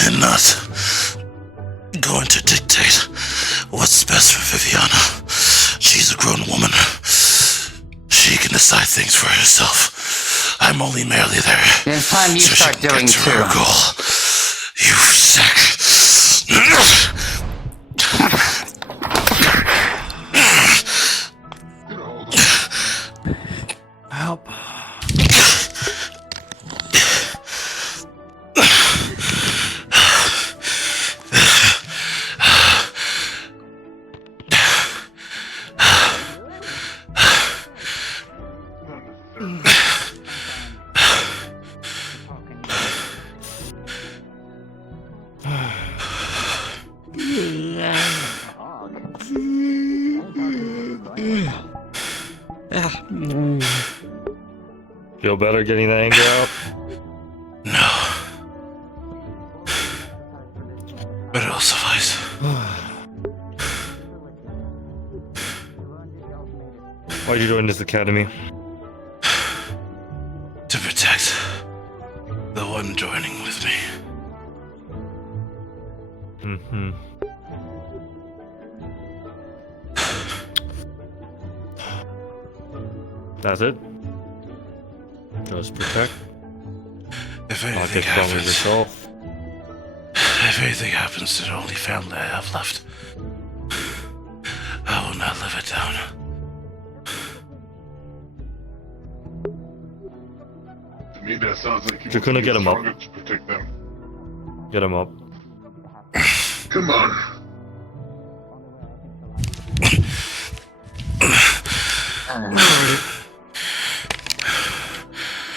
You're not going to dictate what's best for Viviana. She's a grown woman. She can decide things for herself. I'm only merely there. It's time you start doing too. Her goal. You sick. Help. Feel better getting that anger out? No. But it'll suffice. Why'd you join this academy? To protect the one joining with me. Mm-hmm. That's it? Just protect? If Not anything get wrong with happens, yourself. if anything happens to the only family I have left, I will not live it down. me, that sounds like You're gonna get him up. to protect them. Get him up. Come on.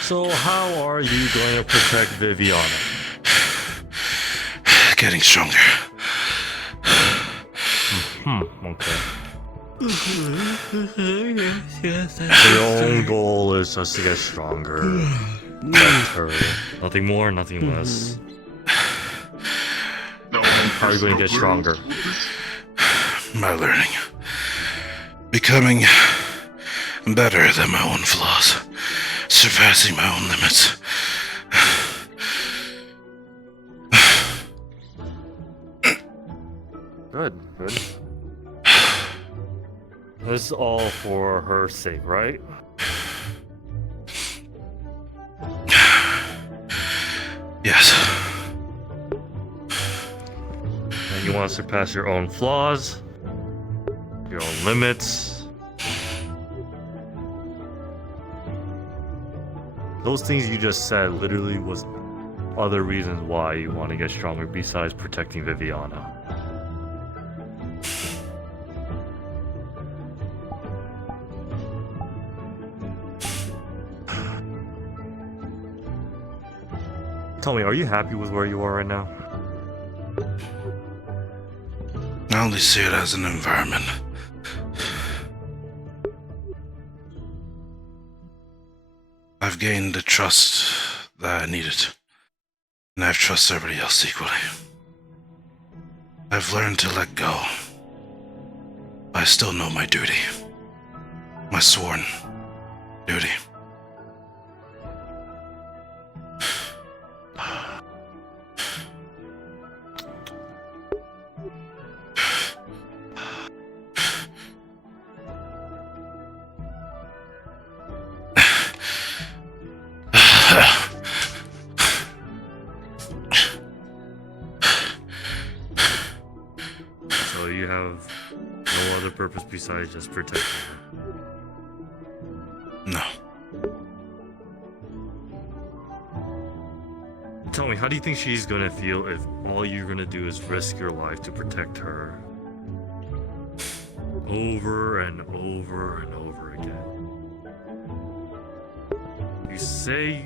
So how are you going to protect Viviana? Getting stronger. Okay. Your own goal is just to get stronger. Protect her. Nothing more, nothing less. How are you going to get stronger? By learning. Becoming better than my own flaws. Surpassing my own limits. Good, good. This is all for her sake, right? Yes. And you want to surpass your own flaws, your own limits. Those things you just said literally was other reasons why you want to get stronger besides protecting Viviana. Tell me, are you happy with where you are right now? I only see it as an environment. I've gained the trust that I needed, and I've trusted everybody else equally. I've learned to let go, but I still know my duty. My sworn duty. So you have no other purpose besides just protecting her? No. Tell me, how do you think she's gonna feel if all you're gonna do is risk your life to protect her? Over and over and over again. You say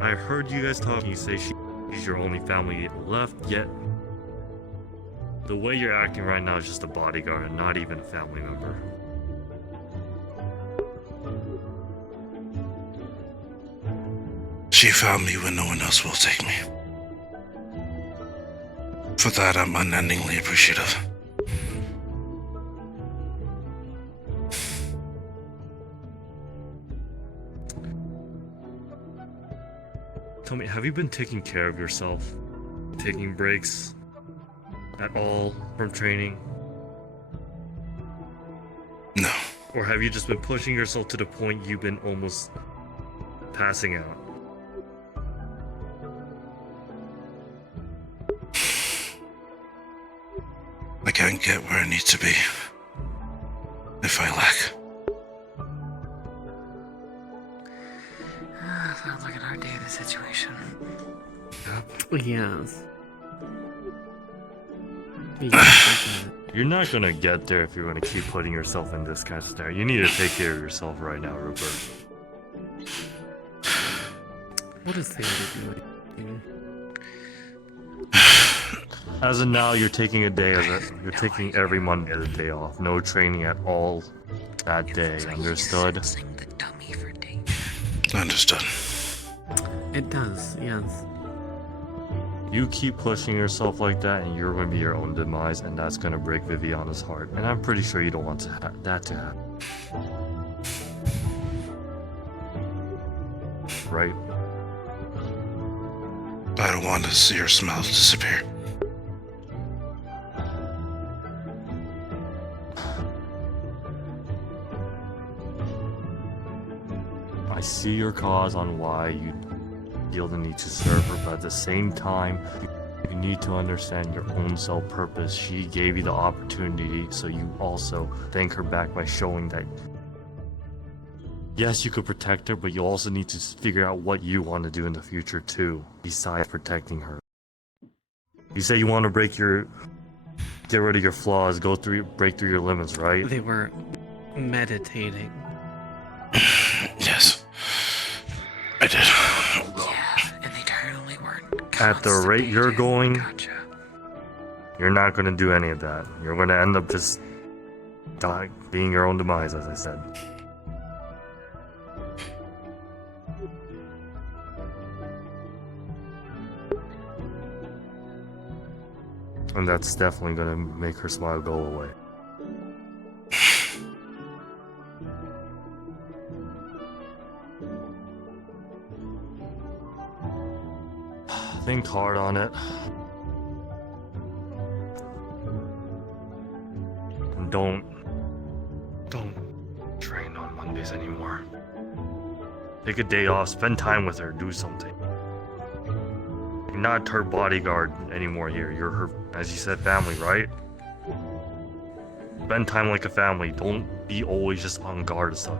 I heard you guys talking, you say she's your only family left, yet the way you're acting right now is just a bodyguard and not even a family member. She found me when no one else will take me. For that, I'm unendingly appreciative. Tell me, have you been taking care of yourself? Taking breaks at all from training? No. Or have you just been pushing yourself to the point you've been almost passing out? I can't get where I need to be if I lack. Sounds like an hard day of the situation. Yes. You're not gonna get there if you're gonna keep putting yourself in this kind of scenario. You need to take care of yourself right now, Rupert. What is the other doing? As of now, you're taking a day you're taking every Monday as a day off. No training at all that day. Understood? Understood. It does, yes. You keep pushing yourself like that, and you're going to be your own demise, and that's going to break Viviana's heart. And I'm pretty sure you don't want that to happen. Right? I don't want to see her smile disappear. I see your cause on why you feel the need to serve her, but at the same time, you need to understand your own self-purpose. She gave you the opportunity, so you also thank her back by showing that yes, you could protect her, but you also need to figure out what you want to do in the future too, besides protecting her. You say you want to get rid of your flaws, break through your limits, right? They were meditating. Yes. I did. Yeah, and they totally weren't. At the rate you're going, you're not going to do any of that. You're going to end up just being your own demise, as I said. And that's definitely going to make her smile go away. Think hard on it. And don't train on Mondays anymore. Take a day off, spend time with her, do something. You're not her bodyguard anymore here. You're her, as you said, family, right? Spend time like a family. Don't be always just on guard and stuff.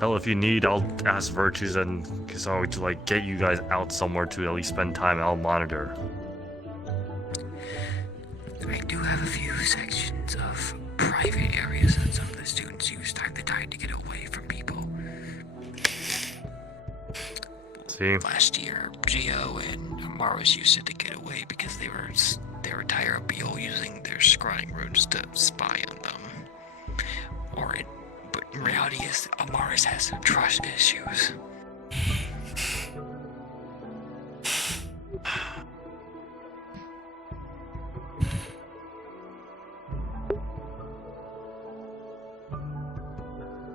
Hell, if you need, I'll ask Virtues and Kisawi to like get you guys out somewhere to at least spend time. I'll monitor. I do have a few sections of private areas that some of the students use time to time to get away from people. See? Last year, Gio and Amaris used it to get away because they were tired of people using their scrying runes to spy on them. But in reality is Amaris has some trust issues.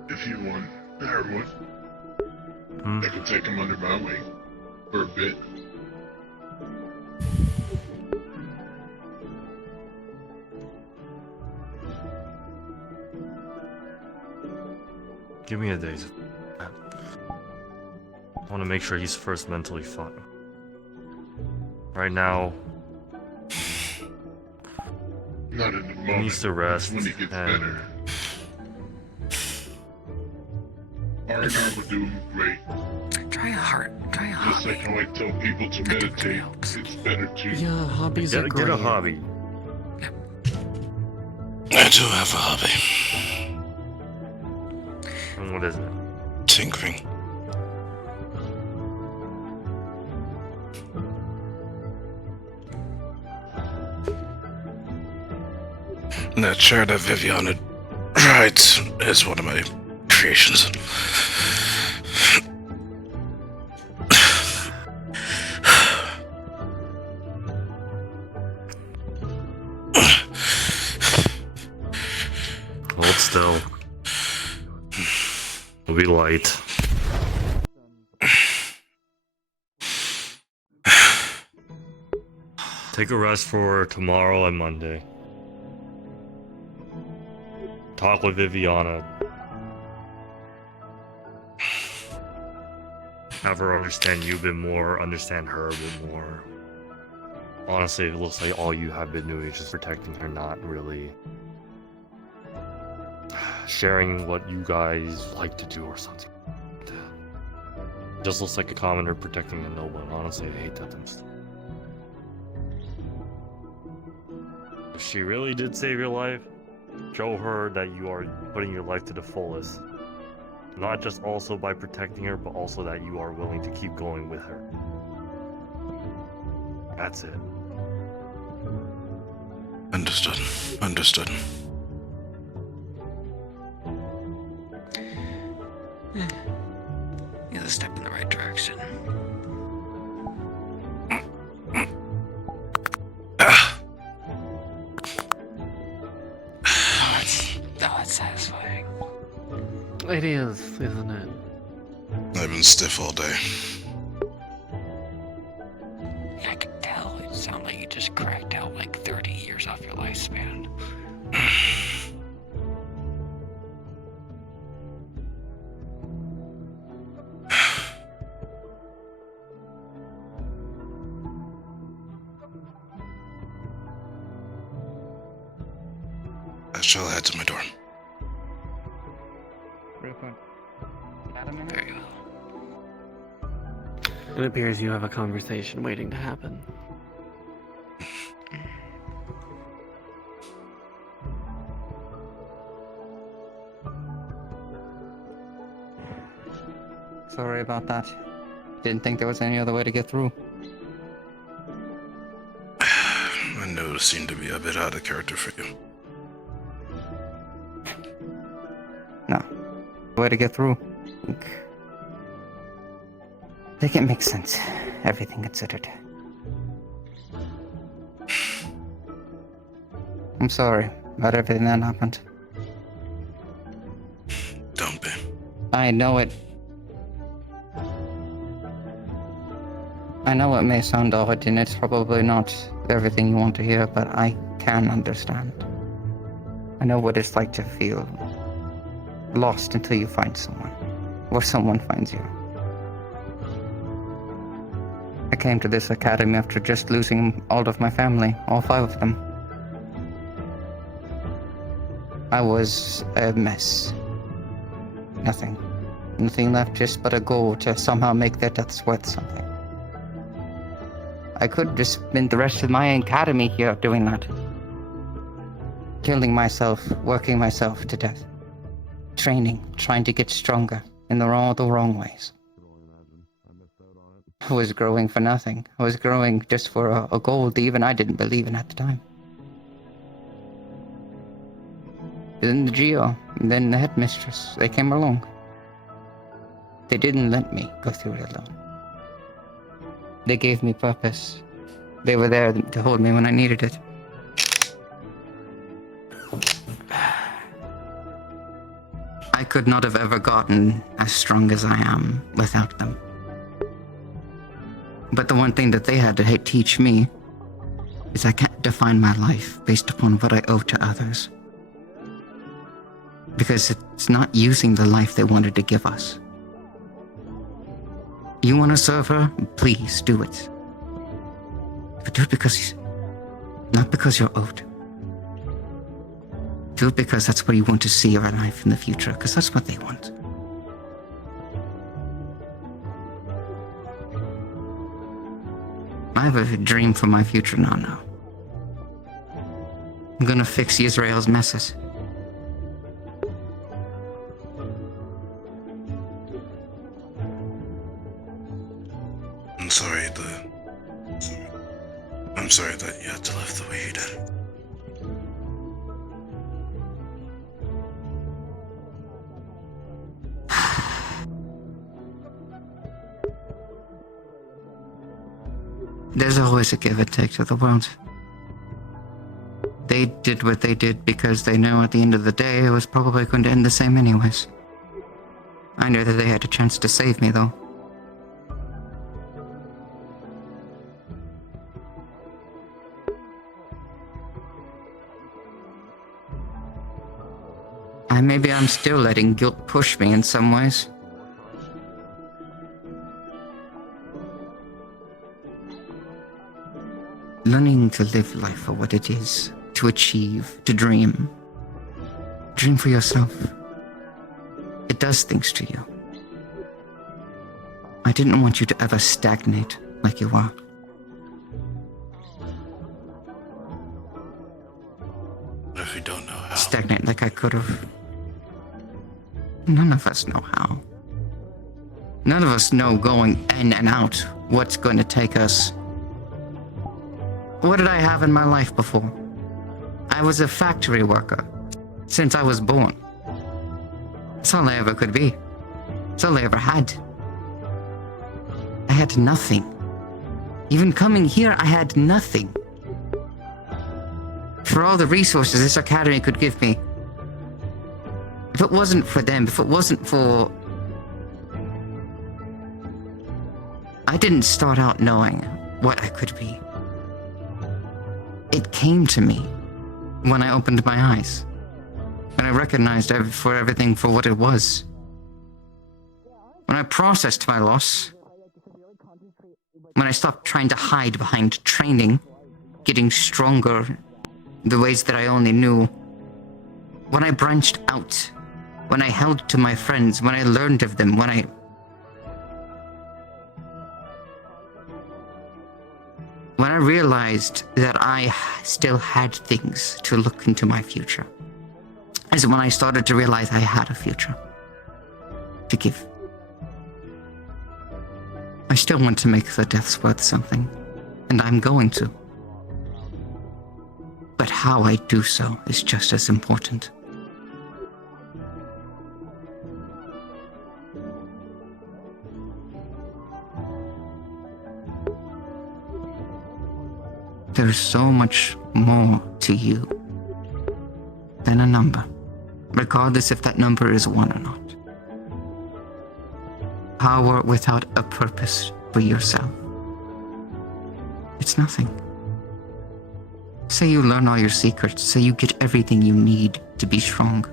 If you want everyone, I can take him under my wing for a bit. Give me a day. I want to make sure he's first mentally fine. Right now, Not in the he moment. needs to rest. When he gets and better. Argon will do great. Try a Just hobby. like how I tell people to meditate, it's better to Yeah, hobbies are great. get a hobby. I do have a hobby. And what is it? Tinkering. And that chair that Viviana rides is one of my creations. Hold still. It'll be light. Take a rest for tomorrow and Monday. Talk with Viviana. Have her understand you a bit more, understand her a bit more. Honestly, it looks like all you have been doing is just protecting her, not really sharing what you guys like to do or something like that. It just looks like a commoner protecting a noble. Honestly, I hate that thing. If she really did save your life, show her that you are putting your life to the fullest. Not just also by protecting her, but also that you are willing to keep going with her. That's it. Understood. Understood. Yeah, a step in the right direction. That's satisfying. It is, isn't it? I've been stiff all day. Yeah, I could tell. It sounded like you just cracked out like 30 years off your lifespan. I shall head to my dorm. It appears you have a conversation waiting to happen. Sorry about that. Didn't think there was any other way to get through. I know it seemed to be a bit out of character for you. No. Way to get through. I think it makes sense. Everything considered. I'm sorry about everything that happened. Don't be. I know it. I know it may sound odd, and it's probably not everything you want to hear, but I can understand. I know what it's like to feel lost until you find someone, or someone finds you. I came to this academy after just losing all of my family, all 5 of them. I was a mess. Nothing. Nothing left, just but a goal to somehow make their deaths worth something. I could have just spent the rest of my academy here doing that. Killing myself, working myself to death. Training, trying to get stronger in all the wrong ways. I was growing for nothing. I was growing just for a goal that even I didn't believe in at the time. Then the Geo, and then the headmistress, they came along. They didn't let me go through it alone. They gave me purpose. They were there to hold me when I needed it. I could not have ever gotten as strong as I am without them. But the one thing that they had to teach me is I can't define my life based upon what I owe to others. Because it's not using the life they wanted to give us. You want to serve her? Please do it. But do it not because you're owed. Do it because that's what you want to see your life in the future, because that's what they want. I have a dream for my future now. I'm gonna fix Israel's messes. I'm sorry that you had to live the way you did. There's always a give and take to the world. They did what they did because they knew at the end of the day it was probably going to end the same anyways. I knew that they had a chance to save me, though. And maybe I'm still letting guilt push me in some ways. Learning to live life for what it is, to achieve, to dream. Dream for yourself. It does things to you. I didn't want you to ever stagnate like you are. What if you don't know how? Stagnate like I could have. None of us know how. None of us know going in and out what's going to take us. What did I have in my life before? I was a factory worker since I was born. That's all I ever could be. That's all I ever had. I had nothing. Even coming here, I had nothing. For all the resources this academy could give me, if it wasn't for them, if it wasn't for... I didn't start out knowing what I could be. It came to me when I opened my eyes. When I recognized everything for what it was. When I processed my loss. When I stopped trying to hide behind training, getting stronger, the ways that I only knew. When I branched out. When I held to my friends. When I learned of them. When when I realized that I still had things to look into my future, is when I started to realize I had a future to give. I still want to make the deaths worth something, and I'm going to. But how I do so is just as important. There's so much more to you than a number, regardless if that number is 1 or not. Power without a purpose for yourself. It's nothing. Say you learn all your secrets, say you get everything you need to be strong.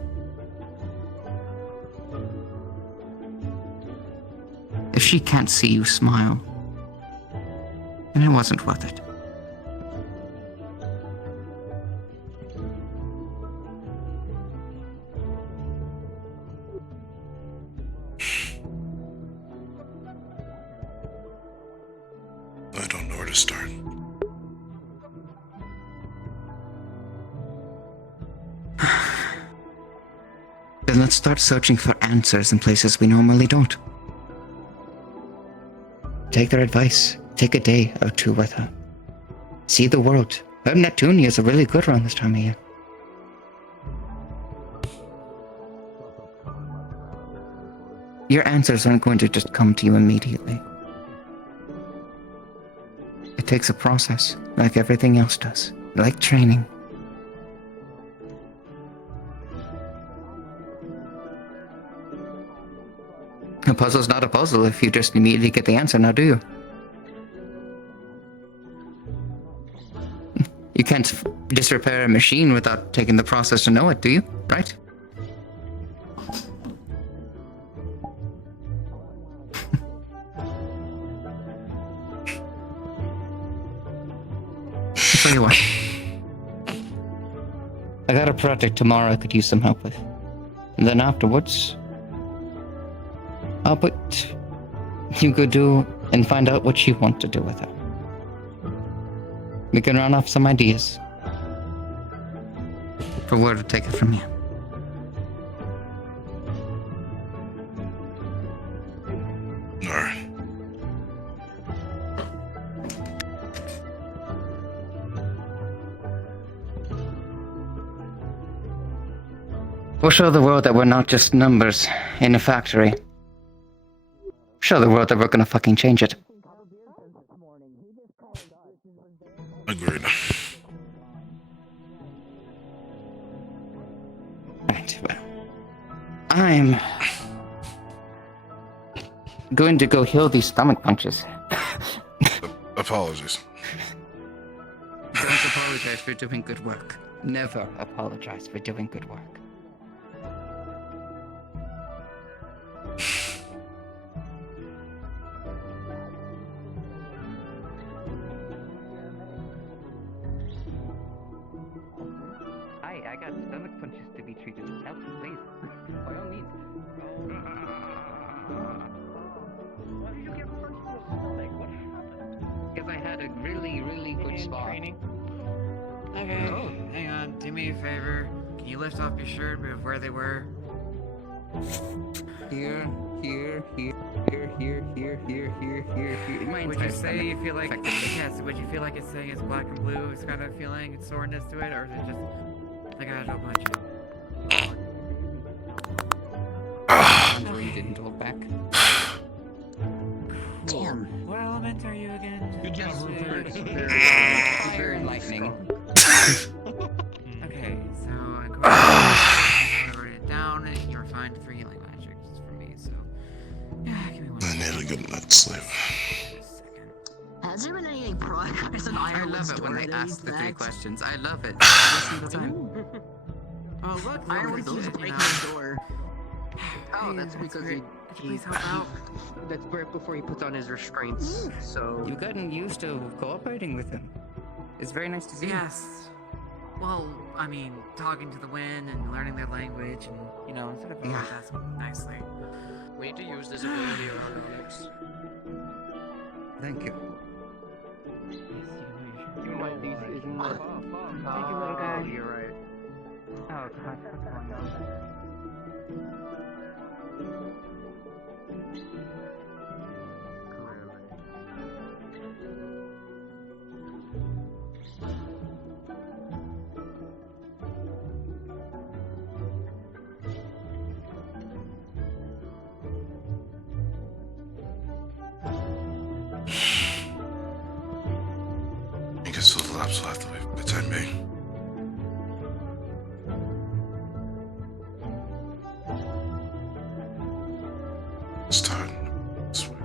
If she can't see you smile, then it wasn't worth it. I don't know where to start. Then let's start searching for answers in places we normally don't. Take their advice. Take a day or two with her. See the world. Her Neptunia is really good around this time of year. Your answers aren't going to just come to you immediately. It takes a process, like everything else does, like training. A puzzle's not a puzzle if you just immediately get the answer, now do you? You can't just repair a machine without taking the process to know it, do you? Right? I'll tell you what. I got a project tomorrow I could use some help with. And then afterwards, I'll put you go do and find out what you want to do with her. We can run off some ideas for where to take it from here. Alright. We'll show the world that we're not just numbers in a factory. Show the world that we're gonna fucking change it. Agreed. Right, well. I'm going to go heal these stomach punches. Apologies. Don't apologize for doing good work. Never apologize for doing good work. Hi, I got stomach punches to be treated. Help, please. By all means. Why did you get punched in the stomach? What happened? Because I had a really, really good spot. Okay, hang on. Do me a favor. Can you lift off your shirt of where they were? Here, here, here, here, here, here, here, here, here, here. My Would you entire say stomach. you feel like yes? Would you feel like it's saying it's black and blue? It's kind of feeling soreness to it, or is it just like I don't punch it? Where you didn't hold back. Damn. What element are you again? Good job, Rupert. Very enlightening. Okay, so I wrote it down, and you're fine 3 healing magic just for me. So yeah, give me one. I need a good night's sleep. Has there been any progress in I Ireland's love it when they door ask the 3 that? questions. I love it. Every single time. Oh look, Ireland's Rupert, you breaking know. the door. Oh, that's because great. Could you please help out? That's right before he puts on his restraints. So You've gotten used to cooperating with him. It's very nice to see. Yes. Well, I mean, talking to the wind and learning their language, and you know, sort of multitasking nicely. We need to use this ability around Onyx. Thank you. Yes, you Thank you, little guy. You're right. Oh, gosh, what's going on? I guess those labs will have to wait for the time being. It's time. This way.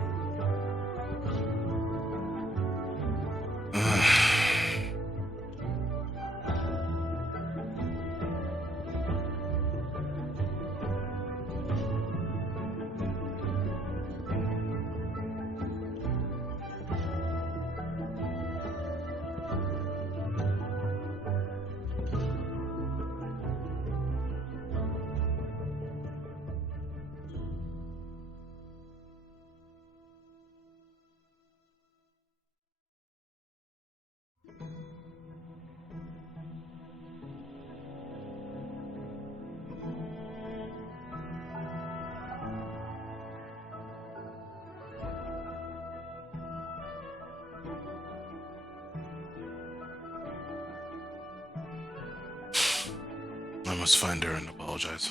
I must find her and apologize.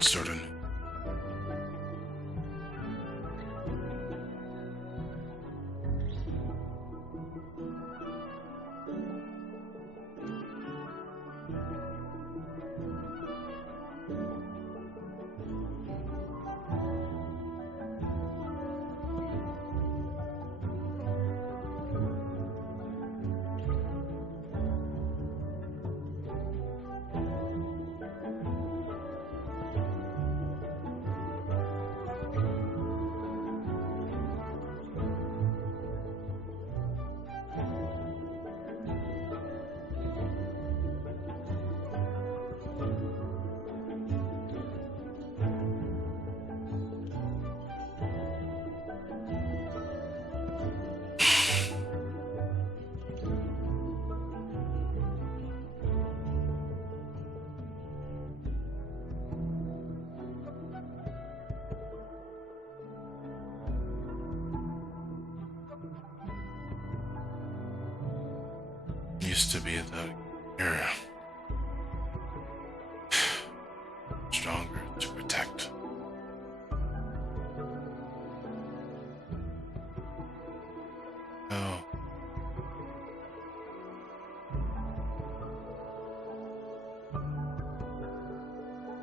Start anew. Used to be the area. Stronger to protect. Oh.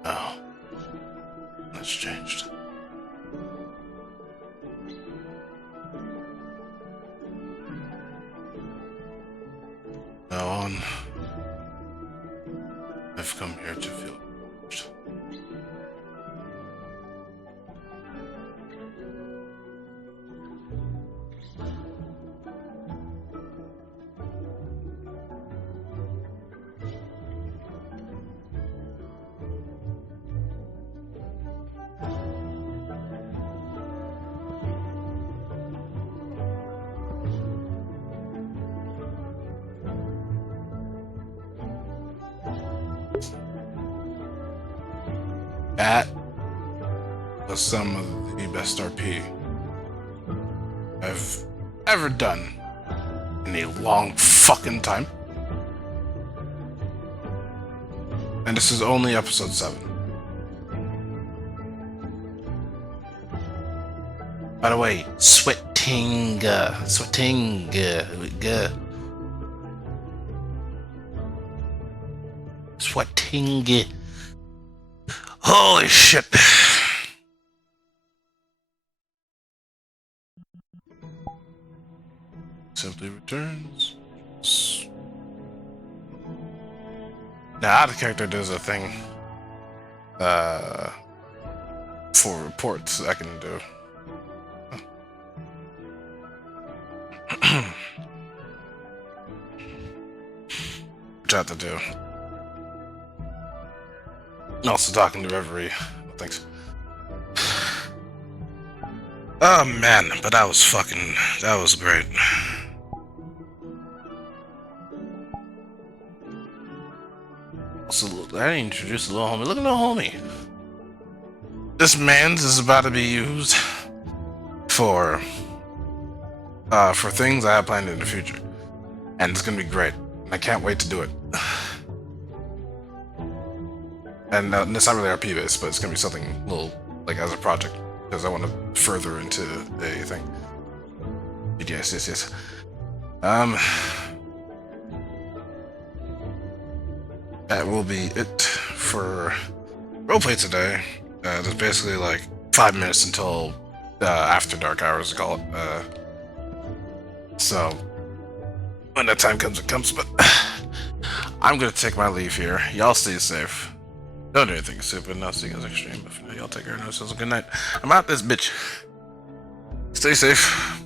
Oh. That's changed. Now on, I've come here to feel judged. That was some of the best RP I've ever done in a long fucking time. And this is only episode 7. By the way, sweating. Holy shit. Simply returns. Now, the character does a thing for reports I can do. Which I have to do. Also talking to Reverie. Thanks. Oh man, but that was great. Also, I didn't introduce the little homie. Look at the little homie. This man's is about to be used for things I have planned in the future, and it's gonna be great. I can't wait to do it. And it's not really RP based, but it's gonna be something little like as a project because I want to further into a thing. Yes. That will be it for roleplay today. There's basically like 5 minutes until after dark hours, to call it. So when that time comes, it comes. But I'm gonna take my leave here. Y'all stay safe. Don't do anything stupid. And I'll see you guys next stream. But for now, y'all take care of yourselves. Good night. I'm out this bitch. Stay safe.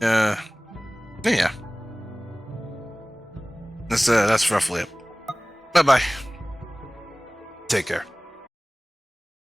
Yeah. That's roughly it. Bye bye. Take care.